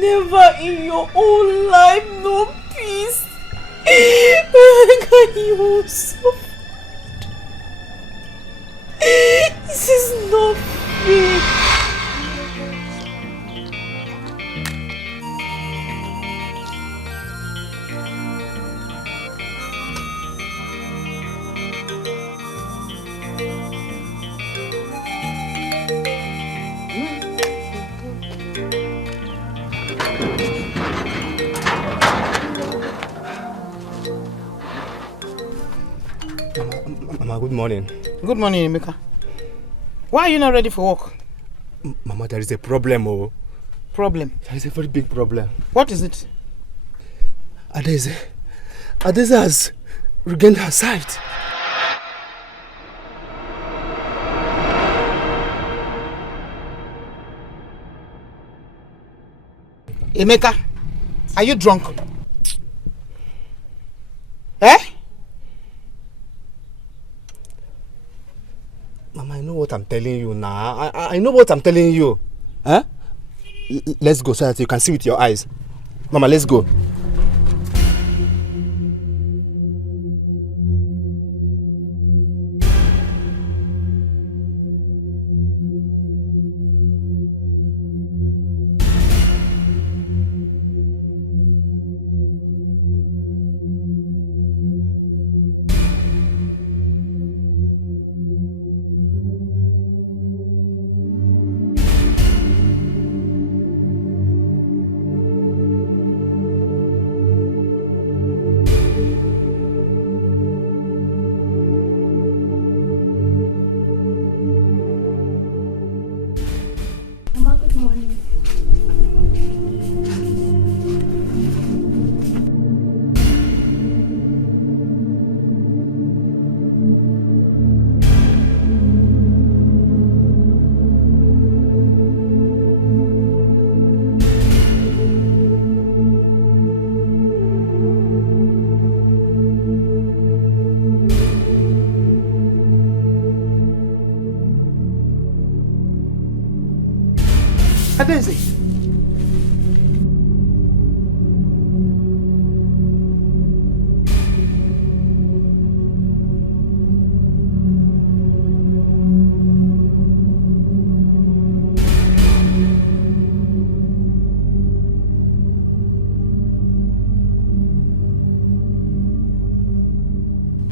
never in your whole life know peace. Remeka, you will suffer. Mama, good morning. Good morning, Emeka. Why are you not ready for work? Mama, there is a problem, oh. Problem? There is a very big problem. What is it? Adeze has regained her sight. Emeka, are you drunk? Eh? Mama, I know what I'm telling you now. I know what I'm telling you. Huh? Let's go so that you can see with your eyes. Mama, let's go. Adeze.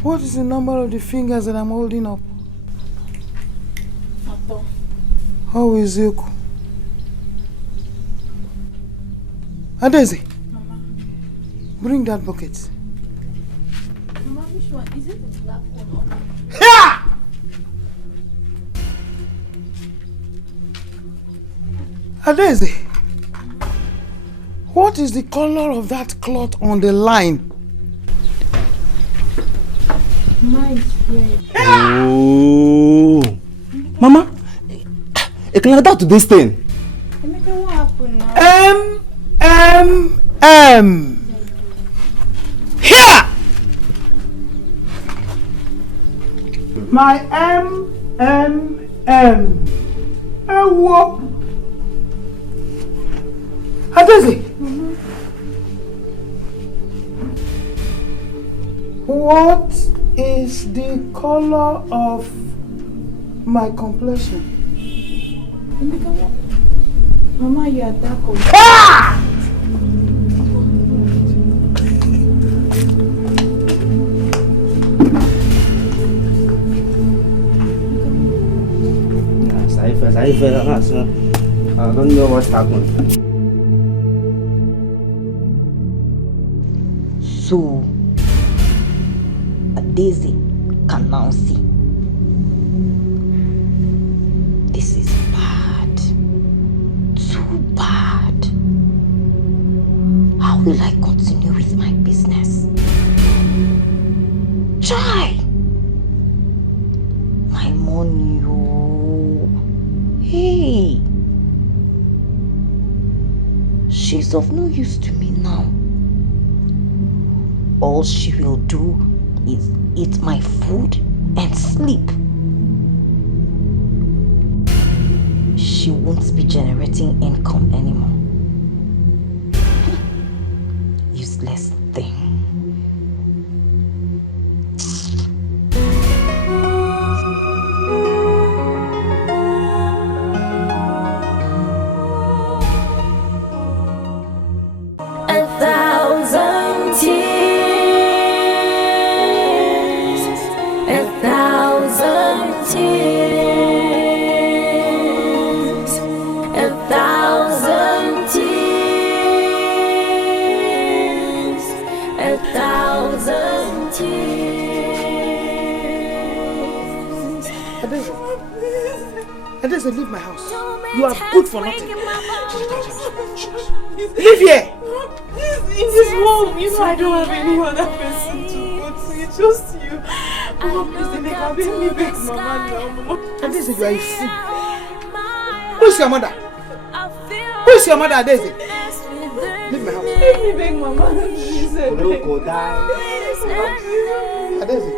What is the number of the fingers that I'm holding up? How is it? Adeze, bring that bucket. Mama, which one? Is it the black one? Here! Adeze, what is the color of that cloth on the line? Mine is red. Oh, Mama, I can add that to this thing. Emeka, what happened now? Here! My Ewo. Adeze. What is the color of my complexion? Emeka, what? Mama, you are dark. Ah! I don't know what's happened. So, Daisy can now see. This is bad. Too bad. How will I continue with my business? Try! My money, oh. Hey! She's of no use to me now. All she will do is eat my food and sleep. She won't be generating income anymore. Useless thing. And they say, leave my house. You are good for nothing. Leave here. In this world, you know I don't have any other person to go to. It's just you. Mama, please, they make me beg Mama now. And they say, you are a fool. Who is your mother? Who is your mother, Daisy? Leave my house. Let me beg Mama. Please, go die. Daisy.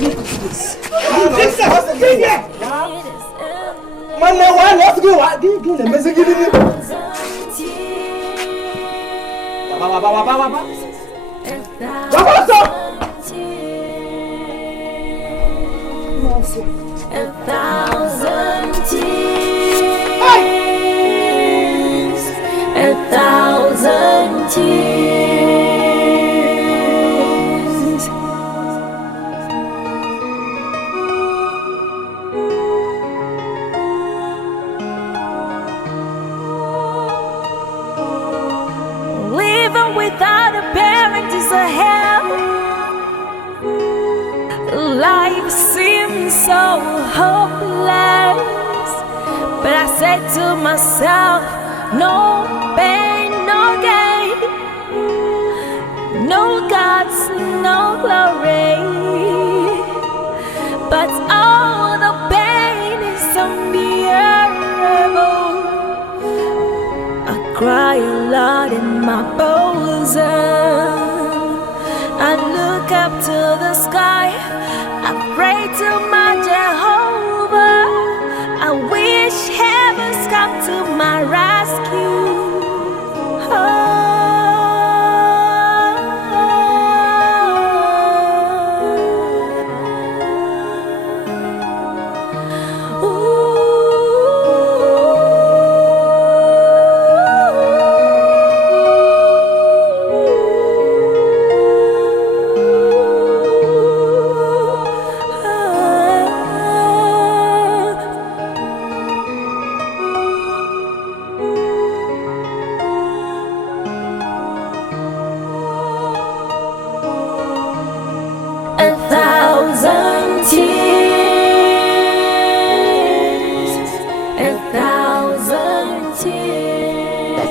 Look at this. Leave the house again. Man, let's go. Give them message. Baba. Stop. 1,000 tears, 1,000 tears. Living without a parent is a hell. Life seems so hopeless, but I said to myself, no pain, no gain, no gods, no glory, but all the pain is unbearable. I cry a lot in my bosom. I look up to the sky, I pray to my Jehovah. I wish heaven's come to my rescue.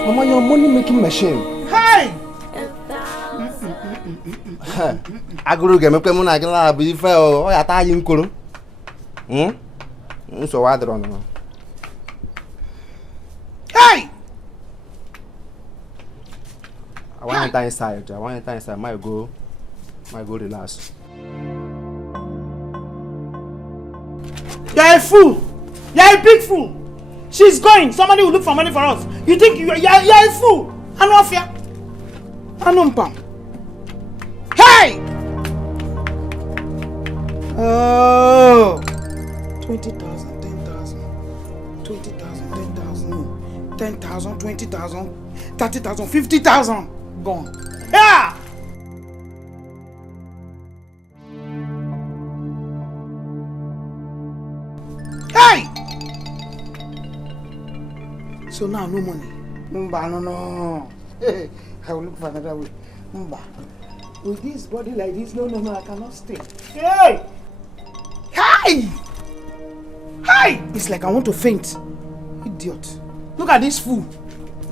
Mama, your money making machine. Hey! Aguru game pe mo na gila bi fe o ya ta yin koro. So wa dro no. Hey! I want to inside. My go relax. You're a fool. You're a big fool. She's going. Somebody will look for money for us. You think you're a fool? I know fear. I know pam. Hey! Oh. 20,000, 10,000, 20,000, 10,000, 10,000, 20,000, 30,000, 50,000. Gone. Yeah! Hey! So now no money. Mba, no. Hey, I will look for another way. Mba. With this body like this, no, I cannot stay. Hey! Hey! Hey! It's like I want to faint. Idiot. Look at this fool.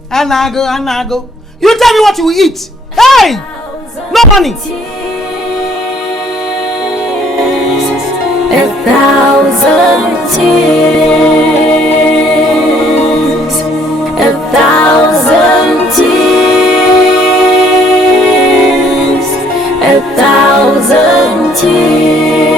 Anago. You tell me what you will eat. Hey! No money. 1,000 tears, 1,000 tears, 1,000 tears.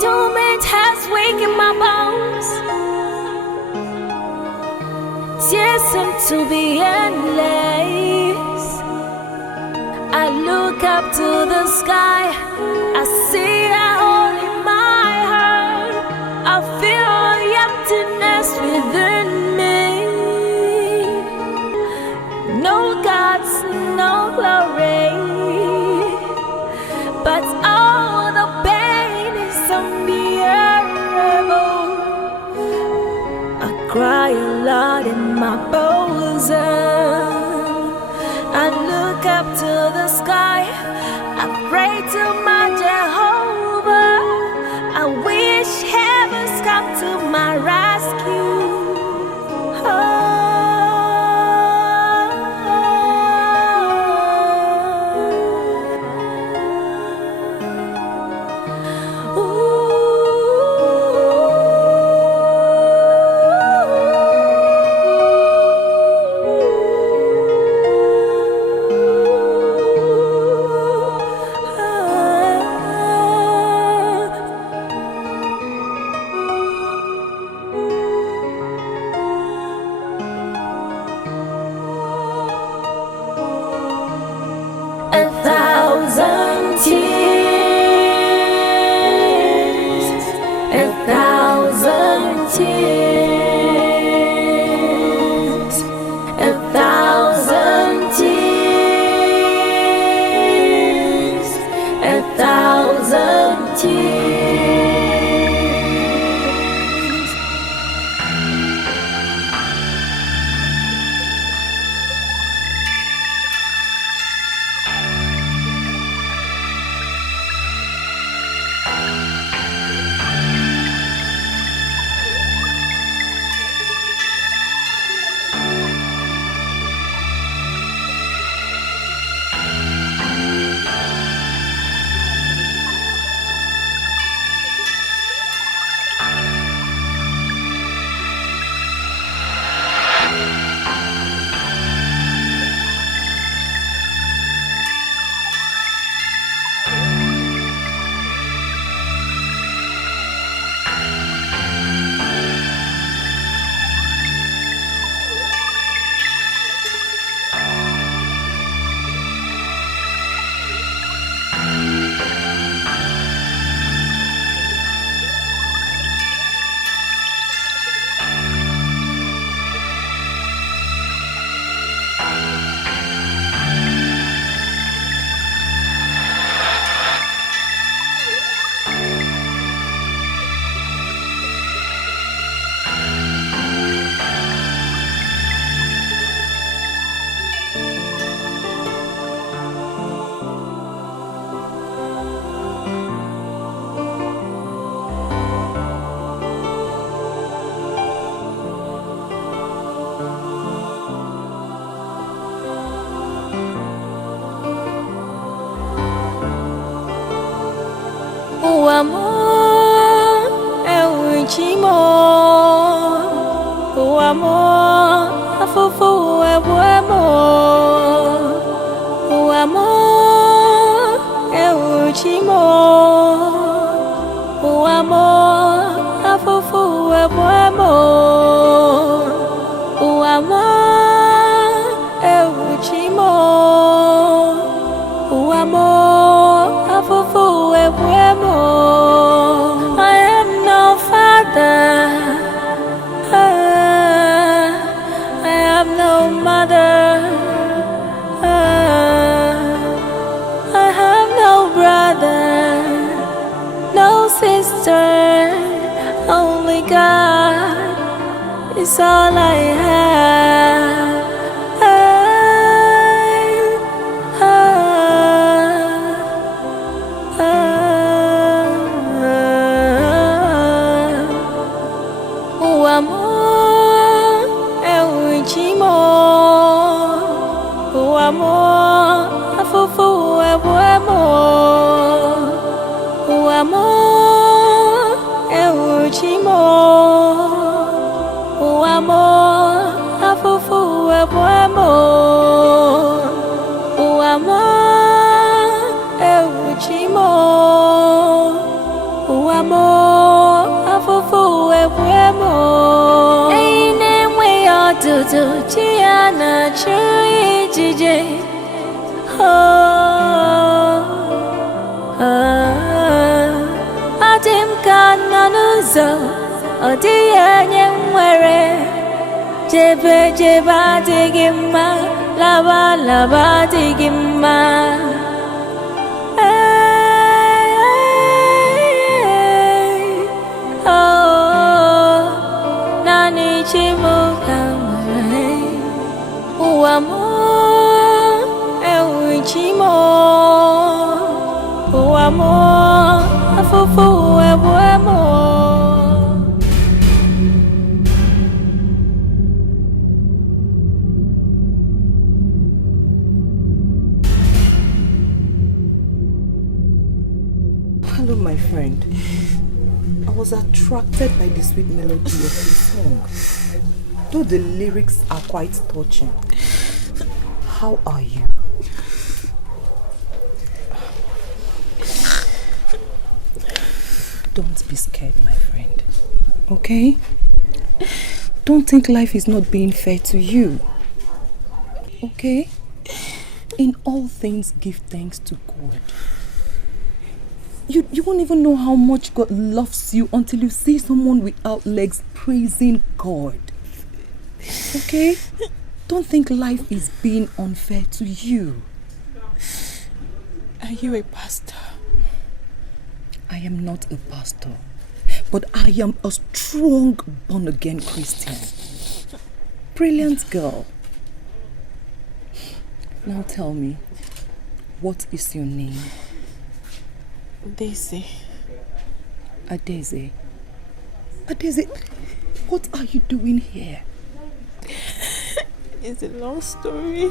Torment has wakened my bones. Tears seem to be endless. I look up to the sky, I see a hole in my heart. I feel emptiness within me. No gods, no glory, but all the pain is unbearable. I cry a lot in my bosom. I look look up to the sky, I pray to my Jehovah. I wish heaven's come to my rescue. It's all I have. Jebe jeba digima, lava lava digima. Oh, nani chimu kamare, uamo. chimo, oh amor, afufu emo. Hello, my friend. I was attracted by the sweet melody of this song, though the lyrics are quite touching. How are you? Don't be scared, my friend. Okay? Don't think life is not being fair to you. Okay? In all things, give thanks to God. You won't even know how much God loves you until you see someone without legs praising God. Okay? Don't think life is being unfair to you. Are you a pastor? I am not a pastor, but I am a strong born-again Christian. Brilliant girl. Now tell me, what is your name? Daisy. Adeze. Adeze, what are you doing here? It's a long story.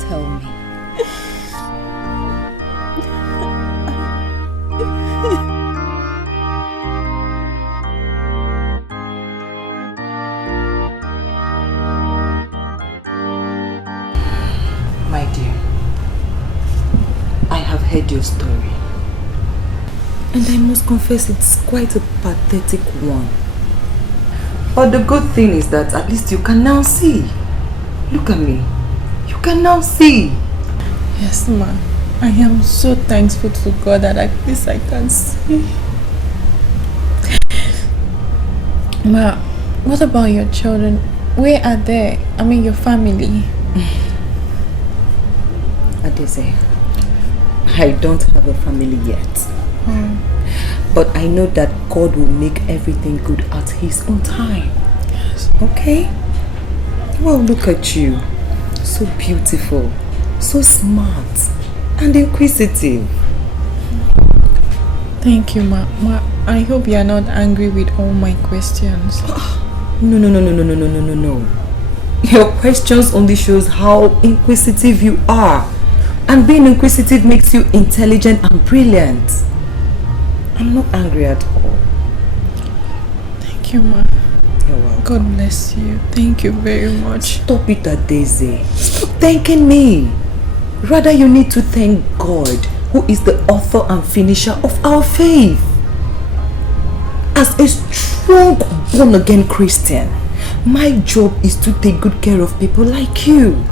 Tell me. My dear, I have heard your story. And I must confess it's quite a pathetic one. But the good thing is that at least you can now see. Look at me. You can now see. Yes, ma. I am so thankful to God that at least I can see. Ma, what about your children? Where are they? I mean, your family. Adeze, I don't have a family yet. But I know that God will make everything good at His own time. Yes. Okay? Well, look at you. So beautiful, so smart, and inquisitive. Thank you, Ma. I hope you are not angry with all my questions. No. Your questions only shows how inquisitive you are. And being inquisitive makes you intelligent and brilliant. I'm not angry at all. Thank you, Ma. You're welcome. God bless you. Thank you very much. Stop it, Adeze. Stop thanking me. Rather, you need to thank God, who is the author and finisher of our faith. As a strong, born-again Christian, my job is to take good care of people like you.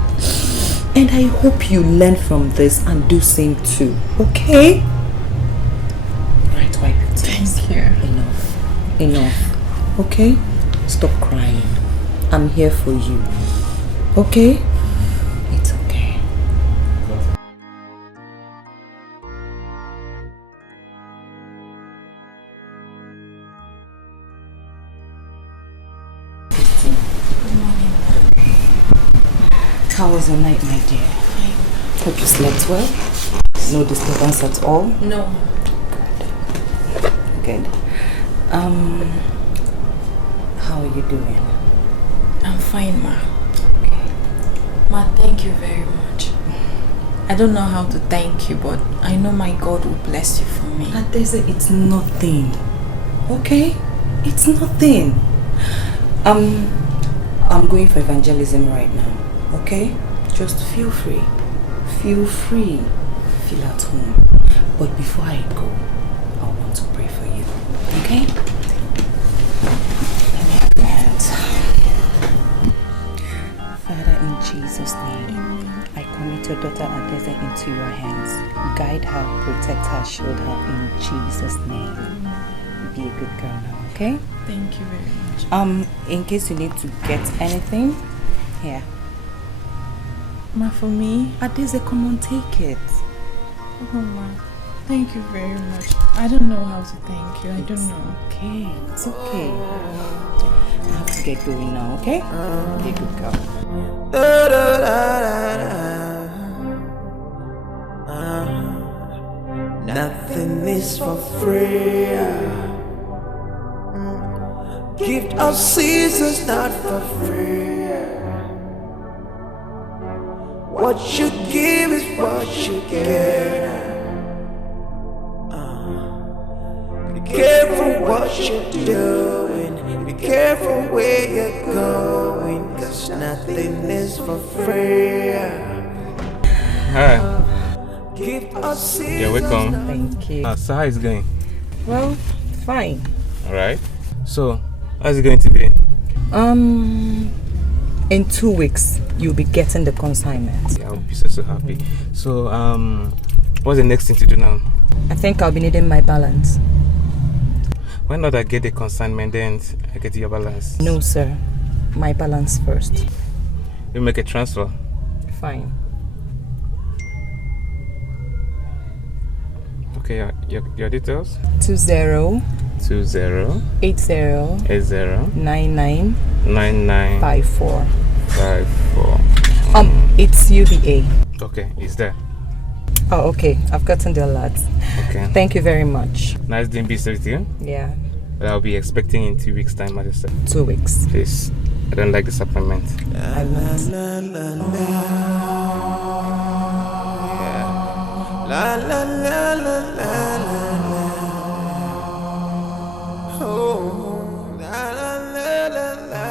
And I hope you learn from this and do same too, okay? Right, wipe your tears. Thank you. Enough. Okay? Stop crying. I'm here for you. Okay? It's okay. How was your night, my dear? Hope you slept well? No disturbance at all? No. Good. How are you doing? I'm fine, Ma. Okay. Ma, thank you very much. I don't know how to thank you, but I know my God will bless you for me. Adeze, it's nothing. Okay? It's nothing. I'm going for evangelism right now. Okay? Just feel free. Feel free. Feel at home. But before I go, I want to pray for you. Okay? Let me have your hands. Father, in Jesus' name, I commit your daughter Adeze into your hands. Guide her, protect her, shield her in Jesus' name. Be a good girl now, okay? Thank you very much. In case you need to get anything, here. Ma, for me? Adeze, come on, take it. Oh, Ma. Thank you very much. I don't know how to thank you. I don't know. Okay. It's okay. have to get going now, okay? Be a good girl. Nothing is for free. Gift of seasons not for free. What you give is what you get. Be careful what you're doing. Be careful where you're going. 'Cause nothing is for free. Hi. Gift of seasons. You're welcome. Thank you. So how is it going? Well, fine. Alright. So, how's it going to be? In 2 weeks, you'll be getting the consignment. Yeah, I'll be so happy. So, what's the next thing to do now? I think I'll be needing my balance. Why not I get the consignment, then I get your balance? No, sir. My balance first. You make a transfer? Fine. Okay, your details? 20 20 80 80 99 99 54. 54. It's UBA. Okay, it's there. Oh, okay. I've gotten the alert. Okay. Thank you very much. Nice doing business with you. Yeah. But I'll be expecting in 2 weeks' time, as I said. 2 weeks. Please, I don't like disappointment. I won't. La la la la la la. Oh, la la la la la.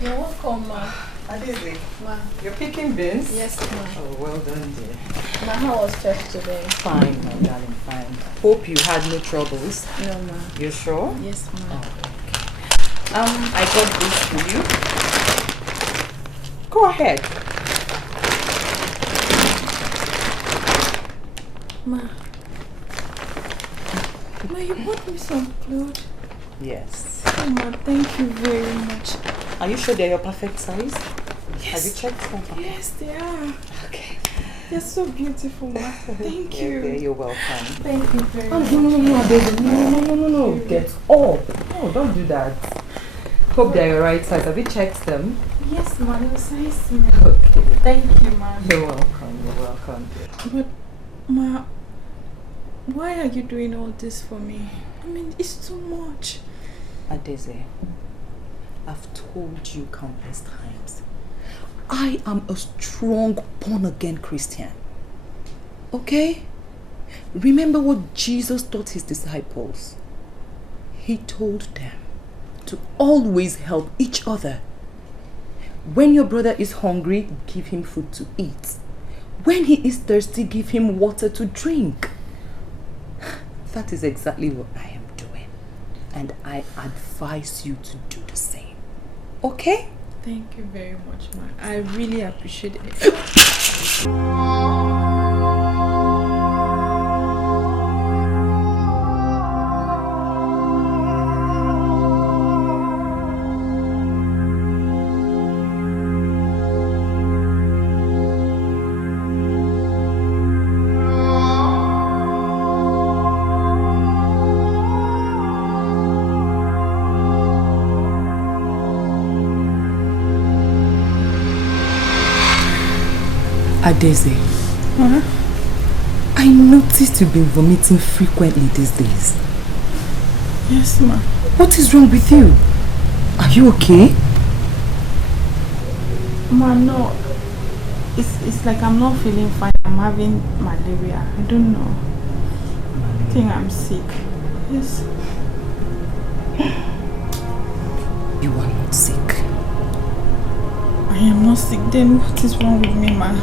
You're welcome, ma. Adeze, Ma. you're picking beans? Yes, ma. Oh, well done, dear. Ma, how was church today? Fine, my darling, fine. Hope you had no troubles. No, ma. You sure? Yes, ma. Oh, okay. I got this for you. Go ahead. Ma. Ma, you bought me some clothes. Yes. Oh, ma, thank you very much. Are you sure they're your perfect size? Yes. Have you checked them? Yes, they are. Okay. They're so beautiful, ma. Thank you. Okay, you're welcome. Thank you very much. No. Get up. No, don't do that. Hope they're your right size. Have you checked them? Yes, ma. They're nice, ma. Okay. Thank you, ma. You're welcome. You're welcome. But, ma, why are you doing all this for me? I mean, it's too much. Adeze, I've told you countless times. I am a strong, born-again Christian. Okay? Remember what Jesus taught his disciples. He told them to always help each other. When your brother is hungry, give him food to eat. When he is thirsty, give him water to drink. That is exactly what I am doing. And I advise you to do the same. Okay? Thank you very much, ma. I really appreciate it. Adeze, I noticed you've been vomiting frequently these days. Yes, ma. What is wrong with you? Are you okay? Ma, no. It's like I'm not feeling fine. I'm having malaria. I don't know. I think I'm sick. Yes. You are not sick. I am not sick. Then what is wrong with me, ma?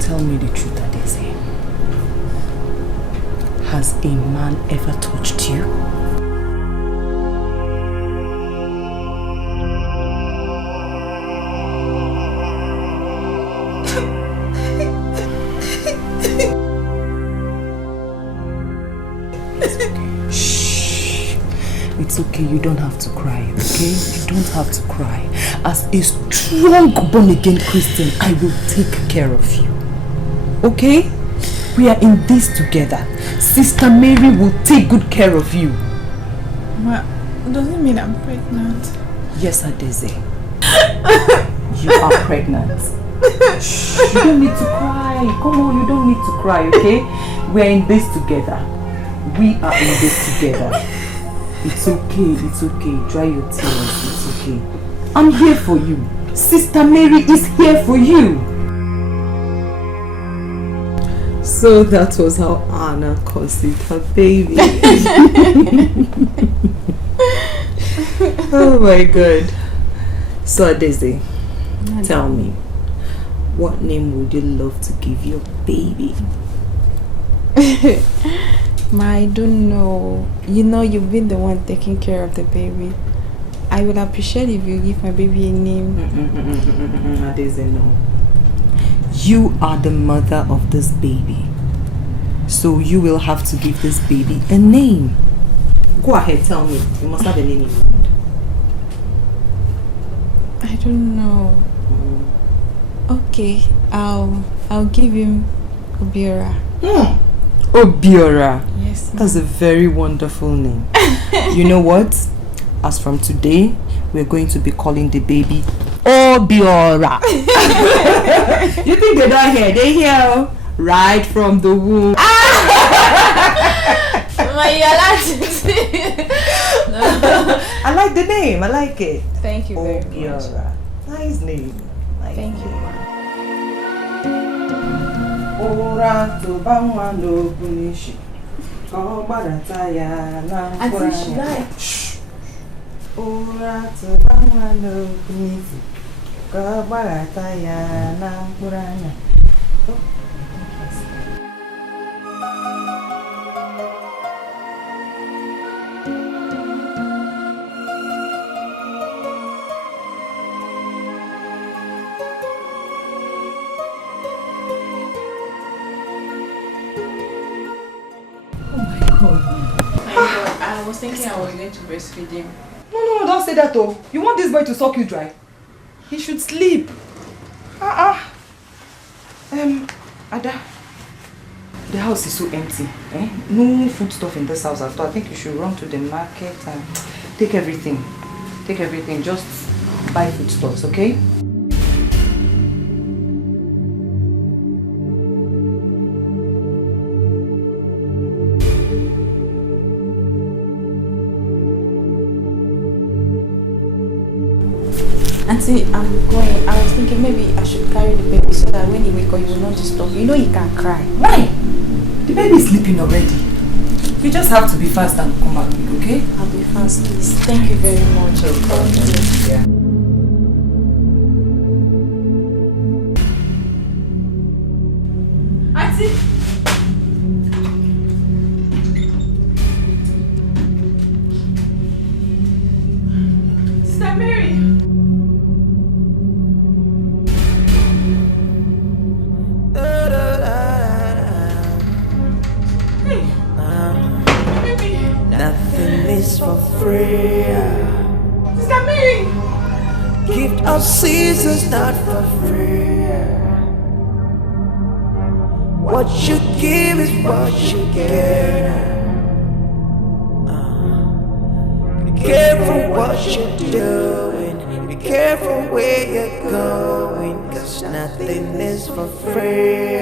Tell me the truth, Adeze. Has a man ever touched you? It's okay. Shh. It's okay, you don't have to cry, okay? You don't have to cry. As a strong born-again Christian, I will take care of you. Okay? We are in this together. Sister Mary will take good care of you. Ma, does it mean I'm pregnant? Yes, Adeze. You are pregnant. Shh, you don't need to cry. Come on, you don't need to cry, okay? We are in this together. We are in this together. It's okay, it's okay. Dry your tears, it's okay. I'm here for you. Sister Mary is here for you. So that was how Anna conceived her baby. Oh my God. So Adeze, tell me, what name would you love to give your baby? Ma, I don't know. You know, you've been the one taking care of the baby. I would appreciate if you give my baby a name. Adeze, no. You are the mother of this baby. So you will have to give this baby a name. Go ahead, tell me. You must have a name in mind. I don't know. Okay, I'll give him Obiora. Obiora. Yes, ma'am. That's a very wonderful name. You know what? As from today, we're going to be calling the baby Obiora. You think they don't hear? They hear right from the womb. I like the name. I like it. Thank you very much. Nice name. Thank you. Ora to bangwa no punishi. Go barata ya na kuranya. Ora to bangwa no punishi. Go barata ya na kuranya. I was thinking I was going to breastfeed him. No, don't say that though. You want this boy to suck you dry? He should sleep. Ada, the house is so empty. No food stuff in this house at all. I think you should run to the market and take everything. Take everything. Just buy food stuffs, okay? Auntie, I'm going. I was thinking maybe I should carry the baby so that when he wakes up, he will not disturb. You know he can cry. Why? The baby is sleeping already. You just have to be fast and come back quick, okay? I'll be fast, please. Thank you very much. Yeah. Auntie! Sister Mary! Nothing is for free. Sister Mary! Gift of seasons not for free. What you give is what you get. Be careful what you're doing. Be careful where you're going. 'Cause nothing is for free.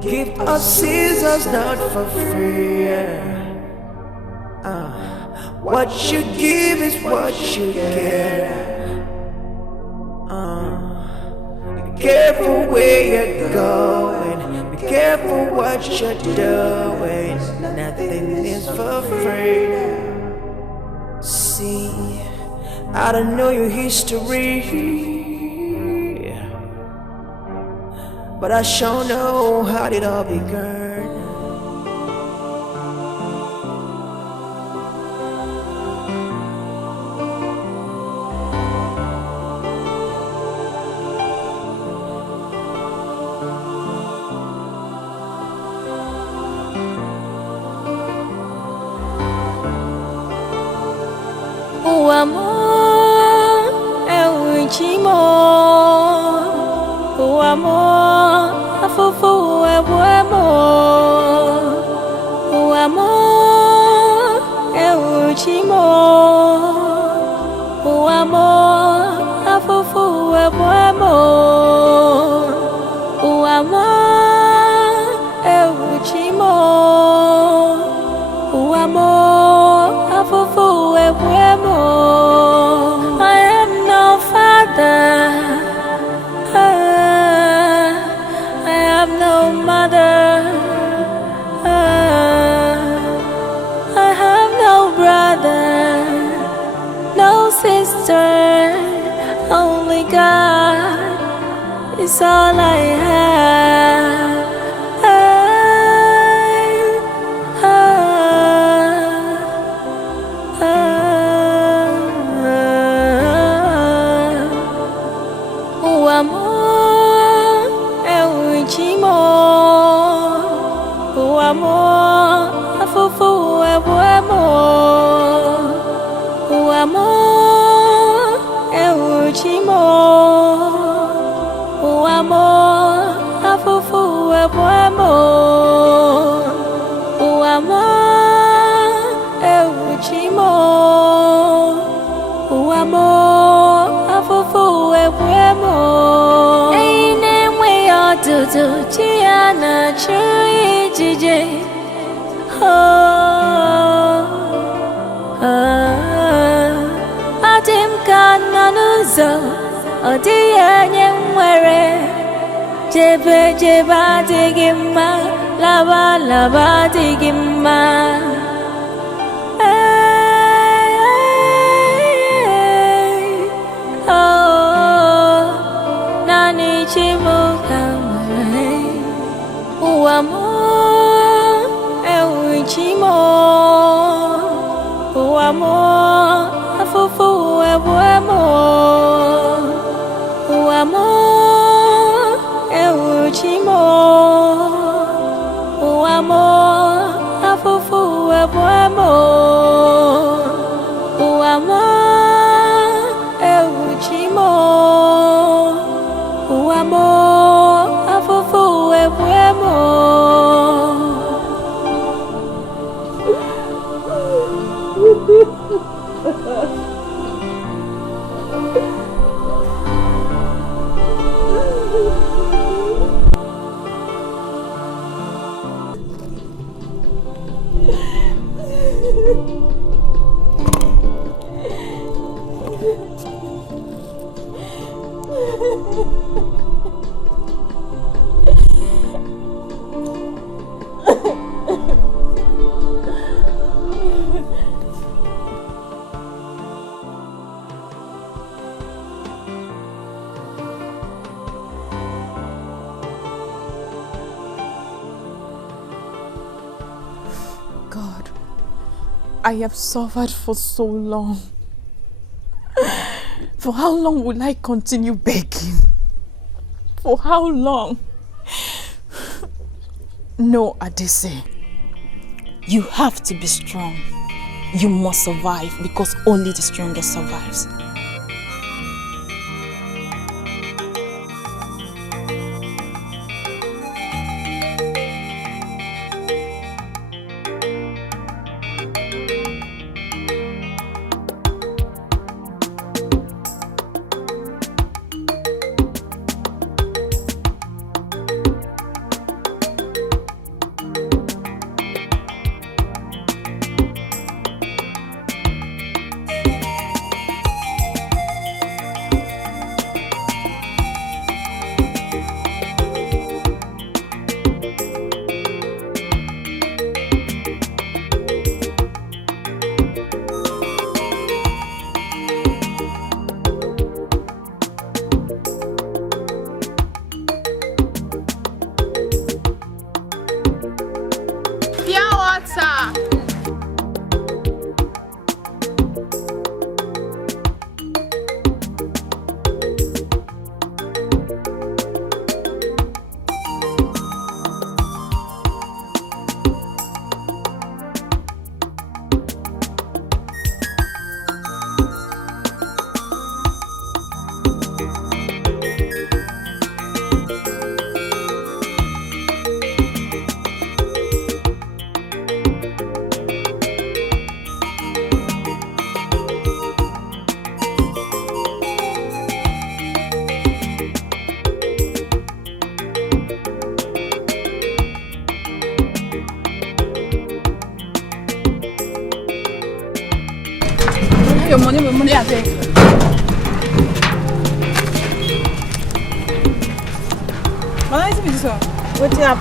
Gift of seasons not for free. What you give is what you get. Be careful where you're going. Be careful what you're doing. Nothing is for free. See, I don't know your history, but I sure know how it all began. ebuemo. Uamo, euchimo. Uamo, afufu ebuemo. Uamo, euchimo. Uamo, afufu ebuemo. I am no father. I have no mother. I have no brother, no sister. Only God is all I have. Afufu ebuemo. Uamo, euchimo. Uamo, afufu ebuemo. Uamo, euchimo. Uamo, afufu ebuemo. Eine mwe otutu chiana chui jije. Adim kananuzo, odiye nwere. Jebe jebe adigima, laba laba adigima. Nani chimu kamare. Uamo. Chimo, uamo, afufu ebuemo. Uamo, chimo, uamo, afufu ebuemo. Uamo, chimo, uamo, afufu ebuemo. I have suffered for so long. For how long will I continue begging? For how long? No, Adese. You have to be strong. You must survive because only the strongest survives. your money, I beg. What is this one? What's up?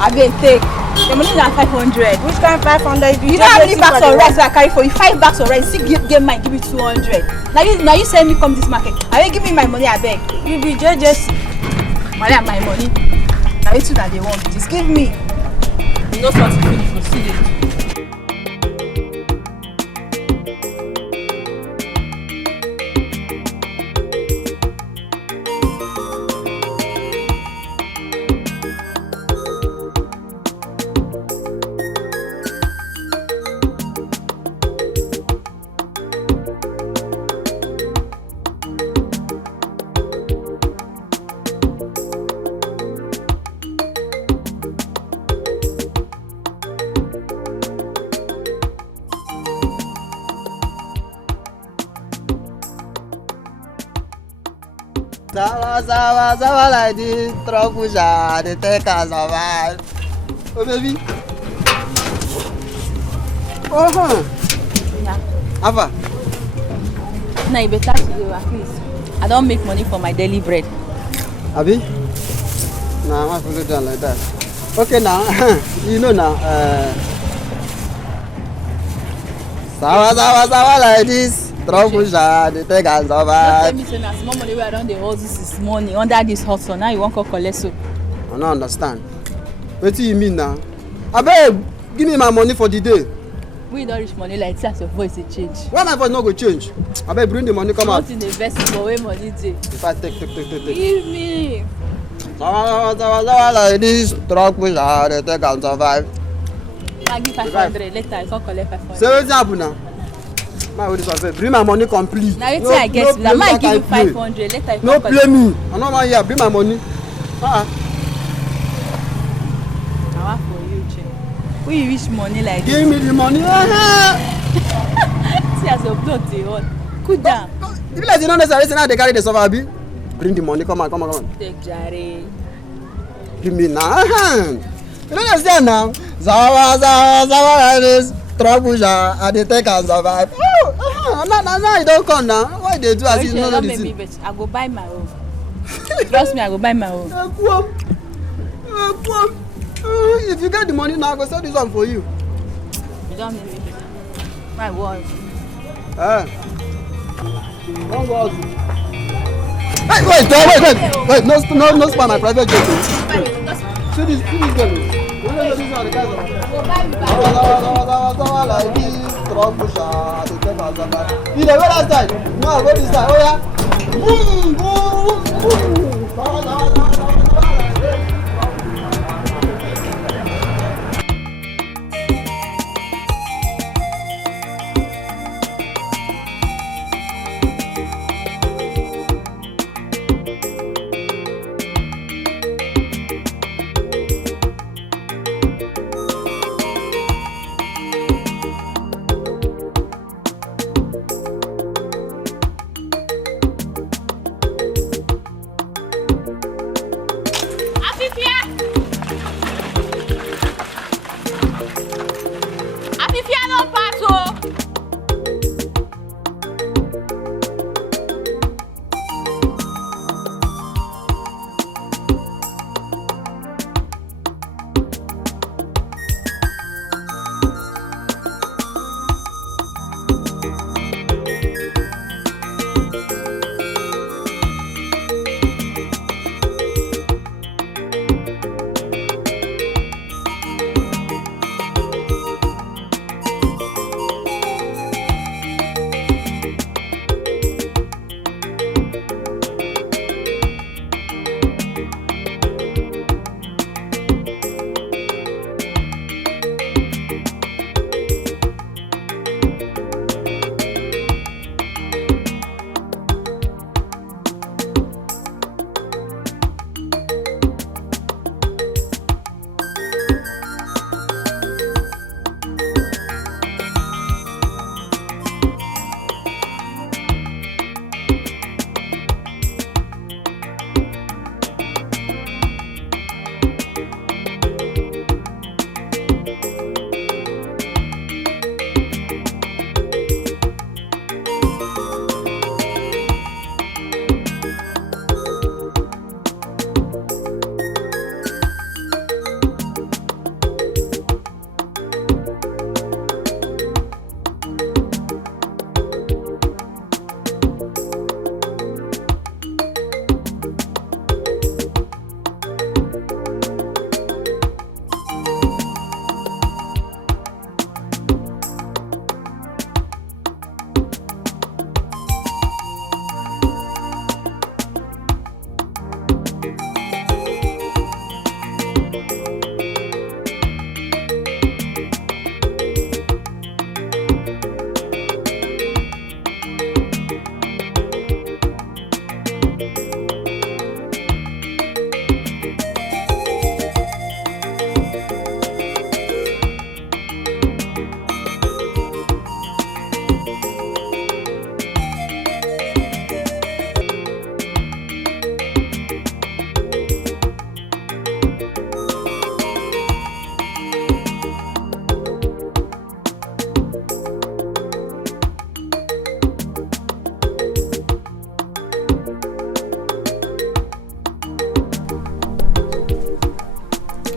I beg, take. Your money is 500. Which kind of 500? You don't have any bags of rice that I carry for you. 5 bags of rice. See, give mine, give me 200. Now you send me come this market. I will give me my money, I beg. You be just my money. Now it's that they want. Just give me. You know what to finish for students. Sawa like this, trouble they take us survive. Oh baby. Ava. Now you better to do at least. I don't make money for my daily bread. Abi? Nah, I'm not done like that. Okay now, you know now. Sawa like this. Trouble they take us Don't survive. tell me say na small money where I don't dey hold this money under this hustle. Now you won't call collect so. I don't understand. What do you mean now? Abeg, give me my money for the day. We don't reach money like that, your voice will change. Why my voice not go change? Abeg, bring the money, come out. Not in the invest for where money dey. If I take. Give me. Sawa like this, trouble they take us survive. I give 500 later. I can't collect 500. Say wetin happen now? My way this one bring my money complete. Now you I get that might give you 500 later. I No play me. I no want here. Bring my money. I want for you, Che. When you reach money like this. Give me the money. See as your blood dey hot. Cool down. If you like you know necessary, say now they carry the suffer abi. Bring the money. Come on. Take jare. Give me now. You don't understand now. Zawa like this. Trouble they take and survive. Now you don't come now. Why they do as if you don't know the thing? I go buy my own. Trust me, I go buy my own. If you get the money now, I go sell this one for you. You don't need me. My word. Don't go out. Wait, no spam my private jet. See this girl. Like this, trouble they take us survive. You the other side. No, go this side. Oh yeah. Boom.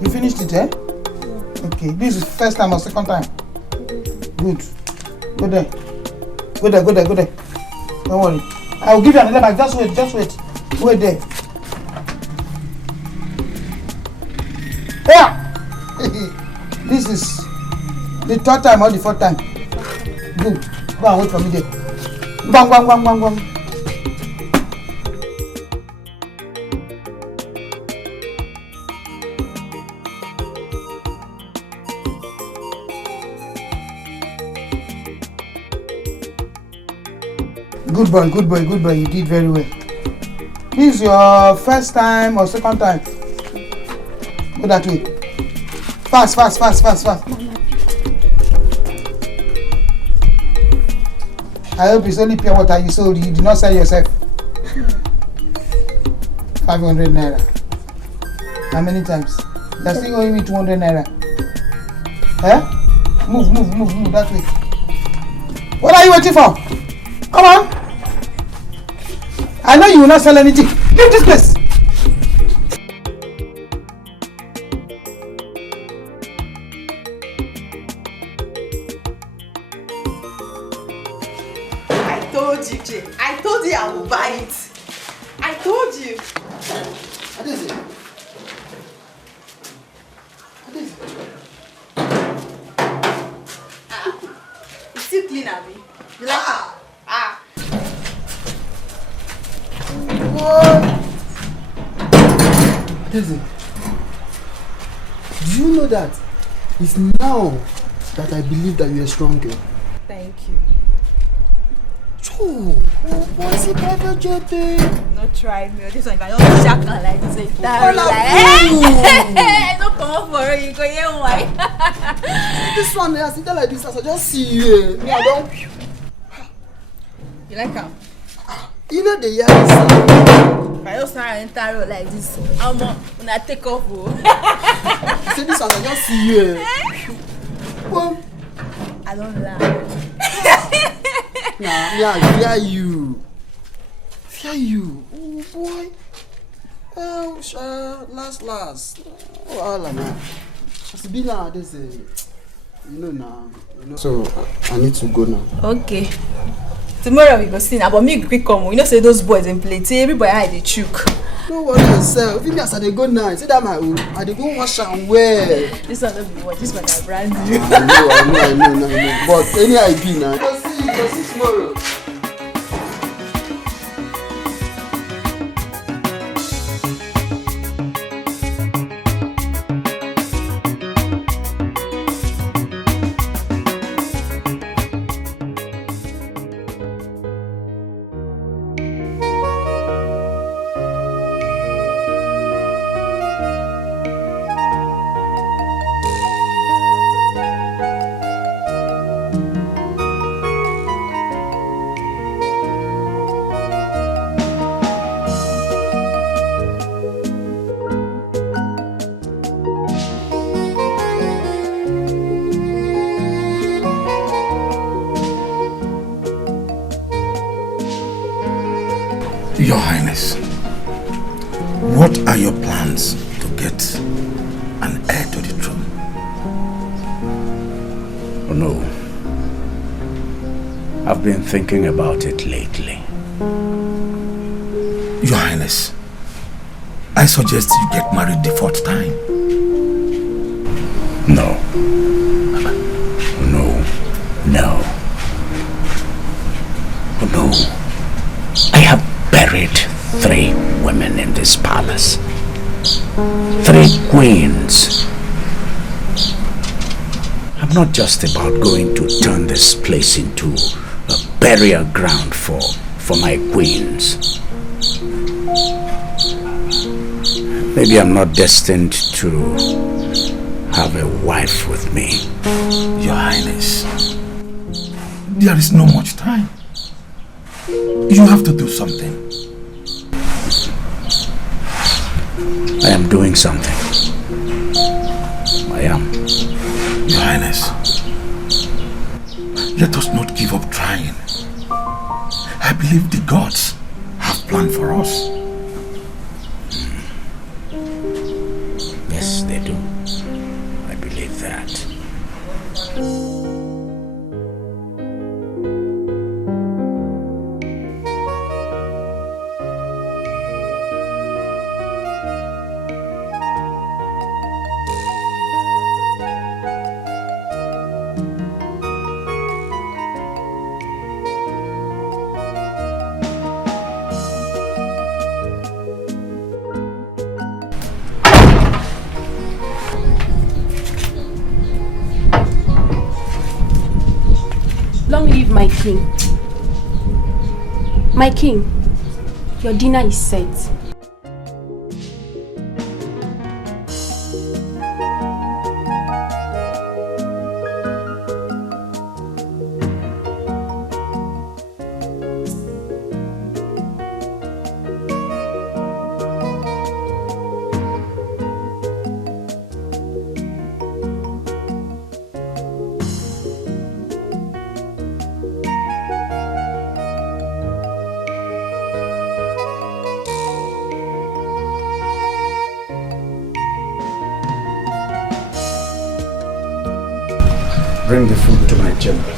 You finished it, eh? Okay, this is first time or second time? Good. Go there. Go there, go there, go there. Don't worry. I will give you another bag. Just wait, just wait. Wait there. Yeah! This is the third time or the fourth time. Good. Go and wait for me there. Bang, bang, bang, bang, bang. Good boy, good boy, good boy. You did very well. This is your first time or second time? Go that way. Fast, fast, fast, fast, fast. I hope it's only pure water you sold. You did not sell yourself. 500 naira. How many times? You're still owing me 200 naira. Eh? Move, move, move, move that way. What are you waiting for? Come on. I know you will not sell anything. Leave this place. I told you, Jay. I told you I will buy it. I told you. What is it? What is it? It's still clean, Abby. You like it? What is it? Do you know that it's now that I believe that you're a strong girl? Thank you. Oh, what's the private jet thing? No try me. This one, if I don't shack her like this, it's no come for it. You go here, why? This one, I sit there like this, I just see you. Me, I don't. You like her? You know the year. If I don't start enter like this, I'm gonna take off. See this one, I just see you. Well, I don't lie. Nah, yeah, fear you. Fear you. Oh boy. Oh, last. Oh, Allah, man. It's been like this, you know now. You know. So I need to go now. Okay. Tomorrow we go see now, but me quick come. You know, say those boys in play. Say everybody hide the chook. Don't worry yourself. If you guys they go now, say that my own. I dey go wash and wear. This one don't be what. This one I brand new. I know. But any idea now? Go see tomorrow. Your Highness, what are your plans to get an heir to the throne? Oh no. I've been thinking about it lately. Your Highness, I suggest you get married the fourth time. No. Oh no. I have buried 3 women in this palace. 3 queens. I'm not just about going to turn this place into a burial ground for my queens. Maybe I'm not destined to have a wife with me. Your Highness, there is no much time. You have to do something. I am doing something. I am. Your Highness, let us not give up trying. I believe the gods have planned for us. Yes, they do. king. My king, your dinner is set. Bring the food to my chambers.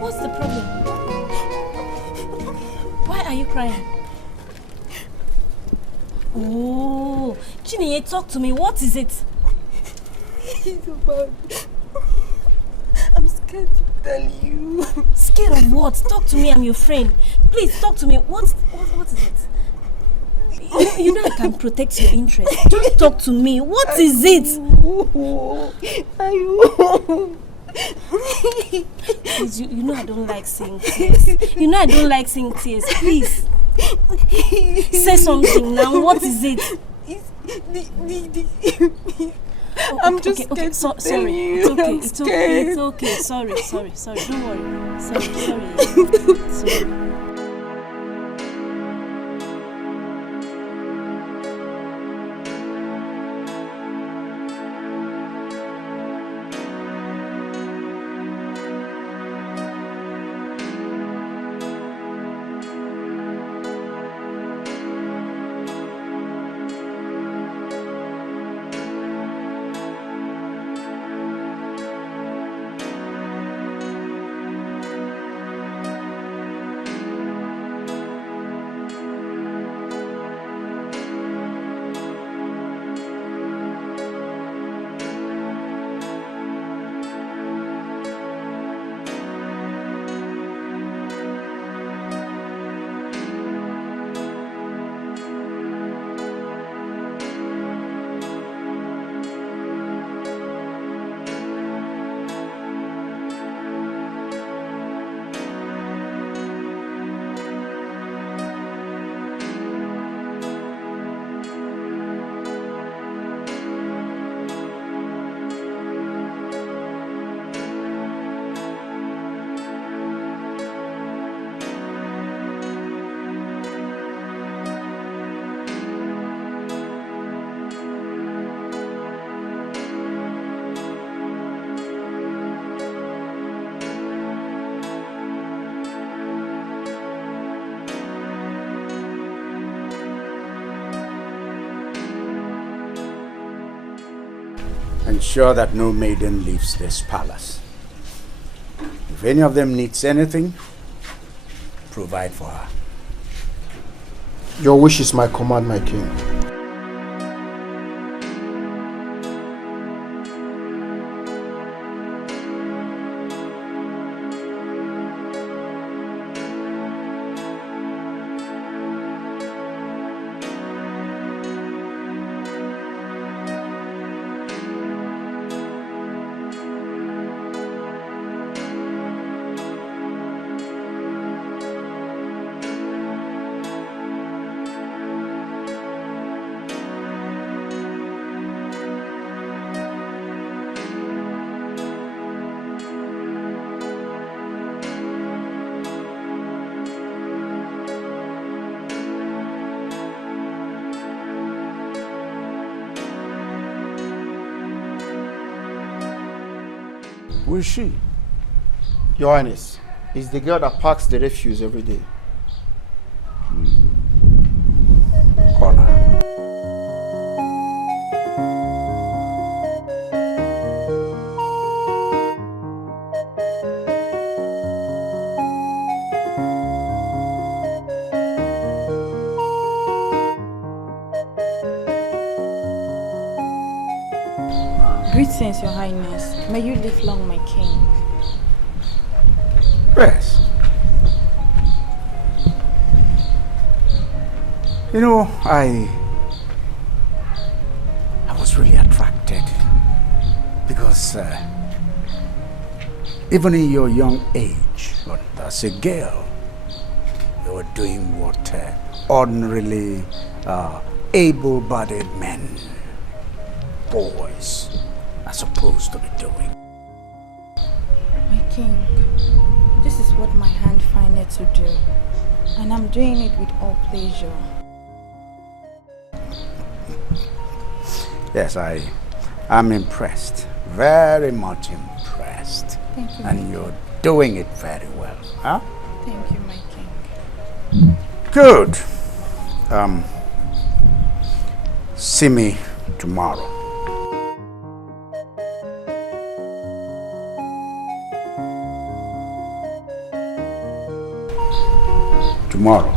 What's the problem? Why are you crying? Oh, Chineye, talk to me. What is it? It's about... I'm scared to tell you. Scared of what? Talk to me. I'm your friend. Please talk to me. What is it? You know I can protect your interest. Just talk to me. What is it? Please, you know I don't like seeing tears. You know I don't like seeing tears. Please. Say something now. What is it? I'm just scared. Sorry. It's okay. Sorry. Don't worry. Sorry. Ensure that no maiden leaves this palace. If any of them needs anything, provide for her. Your wish is my command, my king. Who is she? Your Highness, it's the girl that packs the refuse every day. Call her. Greetings, Your Highness. May you live long, my king. Yes. You know, I was really attracted because even in your young age, but as a girl, you were doing what ordinarily able-bodied men, boys, are supposed to be doing. My king, this is what my hand findeth to do, and I'm doing it with all pleasure. Yes, I'm impressed. Very much impressed. Thank you, and you're doing it very well, huh? Thank you, my king. Good. See me tomorrow. Tomorrow.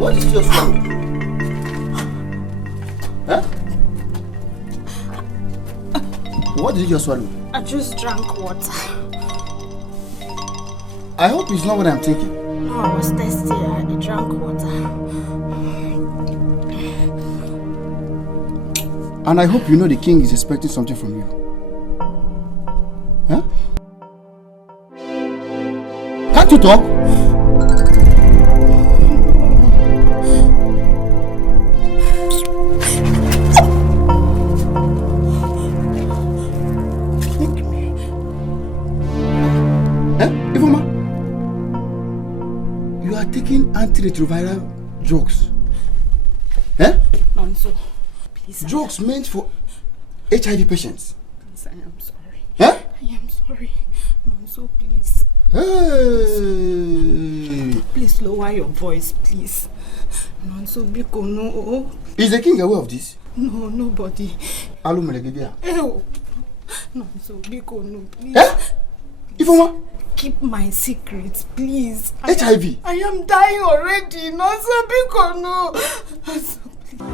What is your swallow? Huh? What did you just swallow? I just drank water. I hope it's not what I'm thinking. No, I was thirsty. I drank water. And I hope you know the king is expecting something from you. Huh? Can't you talk? Taking antiretroviral drugs. Eh? Nonso, please. Drugs meant for HIV patients. Please, I am sorry. Eh? I am sorry. Nonso, please. Hey. Please lower your voice, please. Nonso, Biko, no. Is the king aware of this? No, nobody. Alu Melegidia. Ew. Nonso, Biko, no, please. Eh? Ifoma? Keep my secret, please. HIV? I am dying already. Nonso, Biko, no. Nonso, please.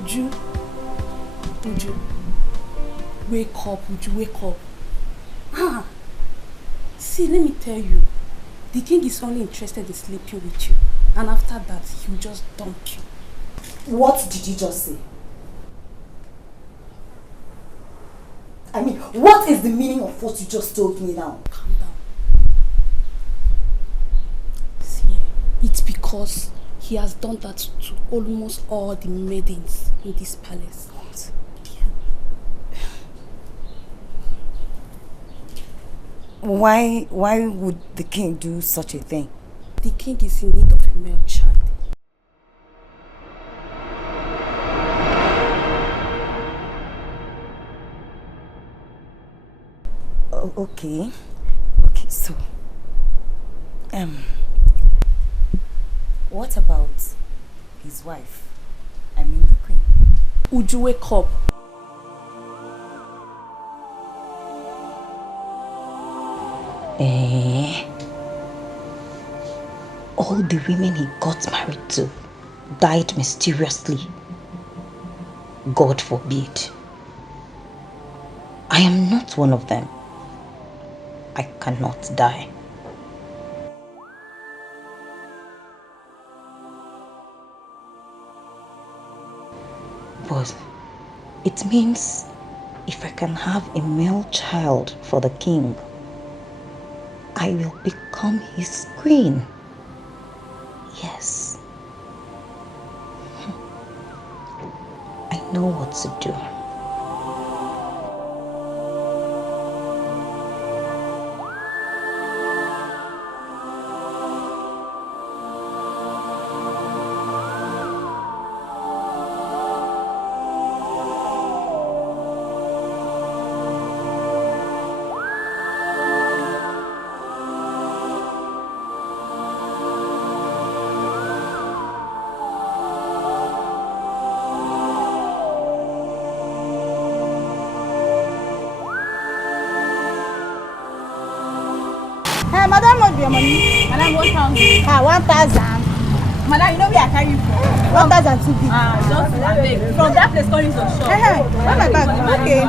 Uju, wake up, Uju, wake up. Ah, see, let me tell you, the king is only interested in sleeping with you, and after that, he'll just dump you. What did you just say? I mean, what is the meaning of what you just told me now? Calm down. See, it's because he has done that to almost all the maidens in this palace. Why would the king do such a thing? The king is in need of a male child. Okay, so what about his wife? I mean the queen. Uju, wake up. All the women he got married to died mysteriously. God forbid. I am not one of them. I cannot die. But it means if I can have a male child for the king, I will become his queen. Yes. I know what to do. Hey, madam, what do your money? Madam, 1,000. Ah, 1,000. Madam, you know where I carry you from? 1,000 too big. Just from that place calling your shop. Hey, where my bag? Okay.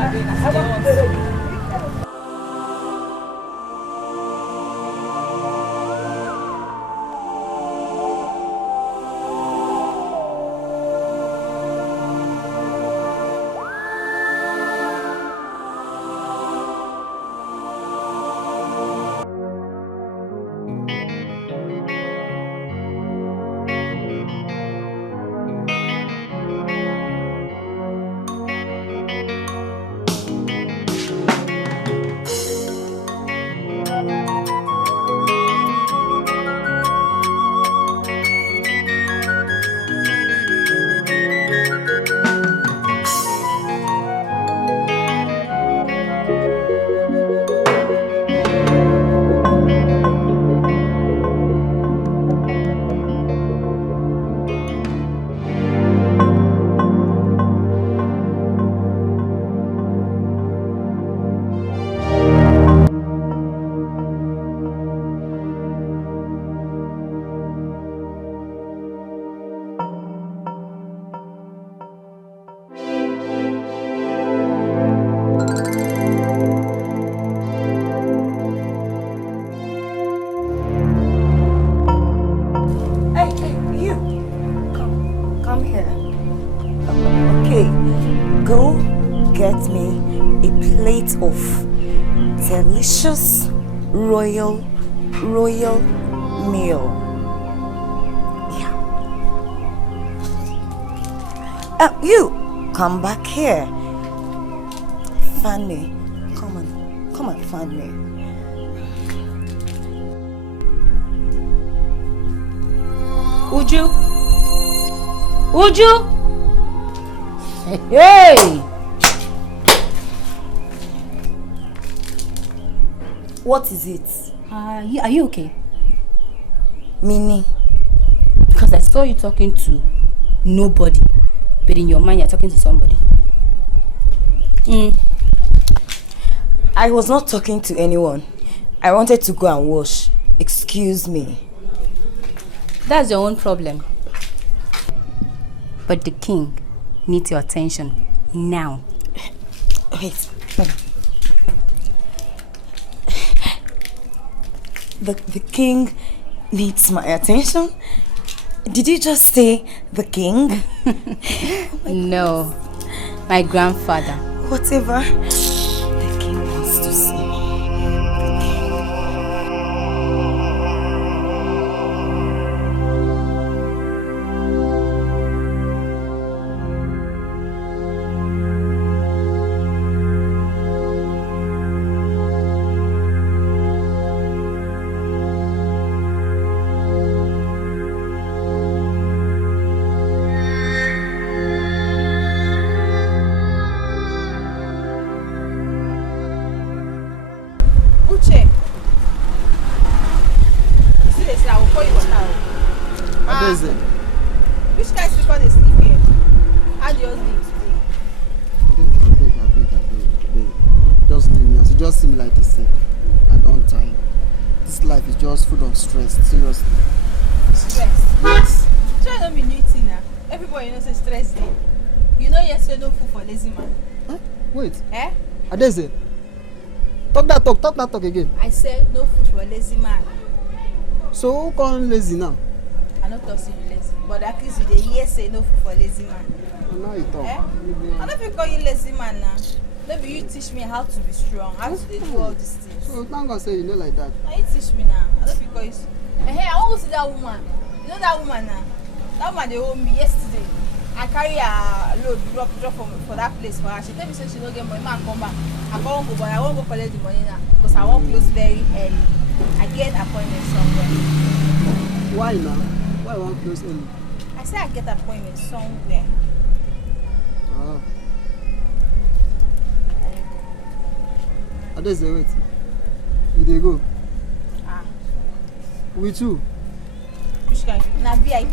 Of delicious royal meal. Yeah. You come back here. Fan me. Come and fan me. Uju. Hey. What is it? Are you okay? Meaning? Because I saw you talking to nobody, but in your mind you're talking to somebody. I was not talking to anyone. I wanted to go and wash. Excuse me. That's your own problem. But the king needs your attention now. Wait. The king needs my attention? Did you just say the king? No, my grandfather. Whatever. The king wants to see me. Which guy sleep on the sleep here? How do you sleep today? Abeg. Just leave me. As you just seem like this, I don't time. This life is just full of stress. Seriously. Stress? Yes. Sure, don't be new thing now. Everybody knows say stress day. You know yesterday no food for lazy man. Huh? Wait. Eh? Adeze. Talk that talk again. I said no food for lazy man. So who call lazy now? I not talk say you lazy, but at least you dey hear say no food for lazy man. Now you talk. Eh? I don't feel call you lazy man now. Maybe you teach me how to be strong, how to do all these things. So thank God say you know like that. Now you teach me now. I don't feel call you. Hey, I want to see that woman. You know that woman now? That woman they owe me yesterday. I carry a load drop for that place for her. She tell me say she don't get money. Man come back. I can't go, but I won't go collect the money now because I won't close very early. I get appointment somewhere. Why now? Why you want close early? I say I get appointment somewhere. Ah. Adeze, wait. You dey go? Ah. With who? Which guy? Na VIP.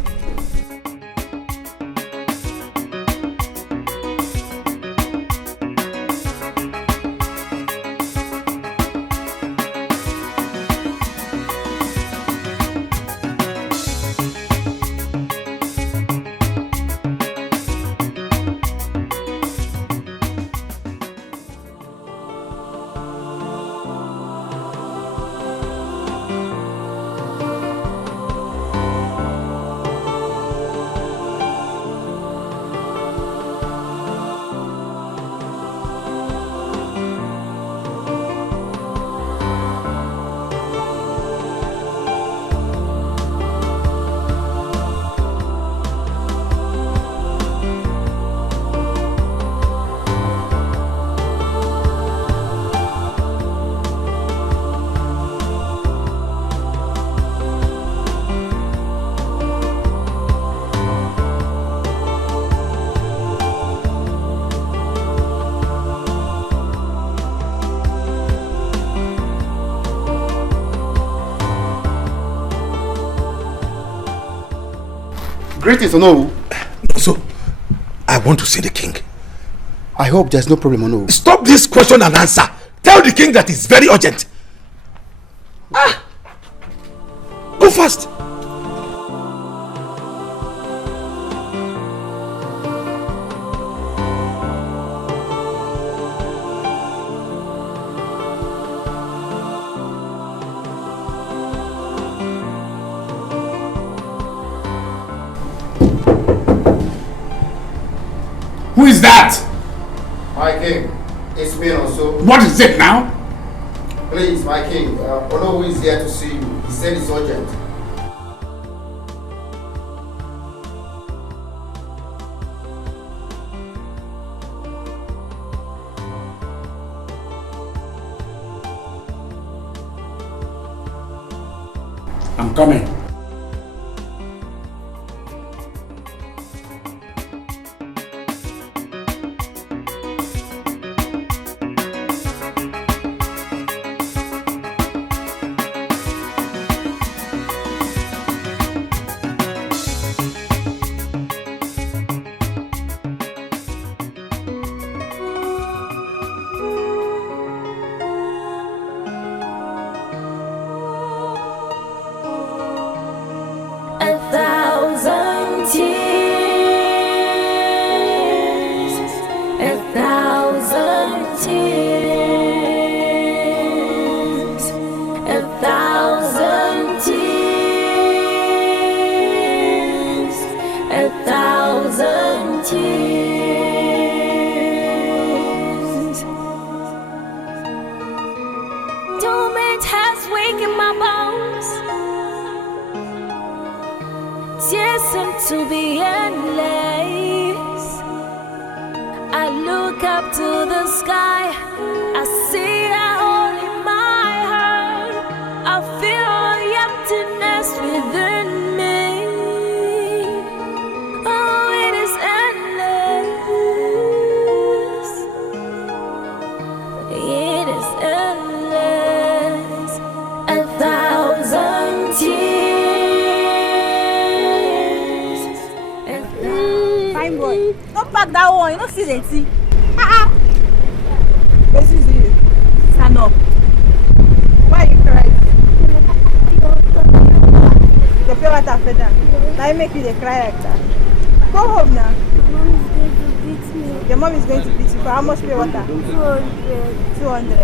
Greetings, no. So, I want to see the king. I hope there's no problem, no. Stop this question and answer. Tell the king that it's very urgent. Ah! Go fast. Who is that? My king, it's me also. What is it now? Please, my king, Ono is here to see you. He said it's urgent. I'm coming. tears. Torment has wakened my bones. Tears seem to be endless. I look up to the sky. I see a hole in my heart. I feel the emptiness within me. Oh, it is endless. It is endless. 1,000 tears. Fine boy. Don't pack that one. You don't see the tea. This is you. Stand up. Why you crying? Your pure water feather. Now you make you dey cry like that. Go home now. Your mom is going to beat you for how much pure water? 200. 200.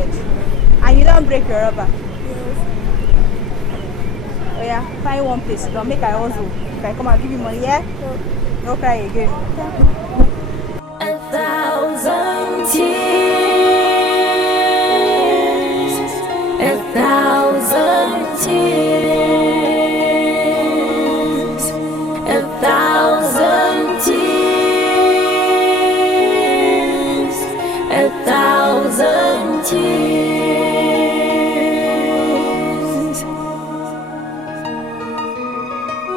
And you don't break your rubber? Yes. Oh yeah, find one place. Don't make I hustle. If I come and give you money, yeah? No cry again. 1,000 tears. 1,000 tears. 1,000 tears. 1,000 tears.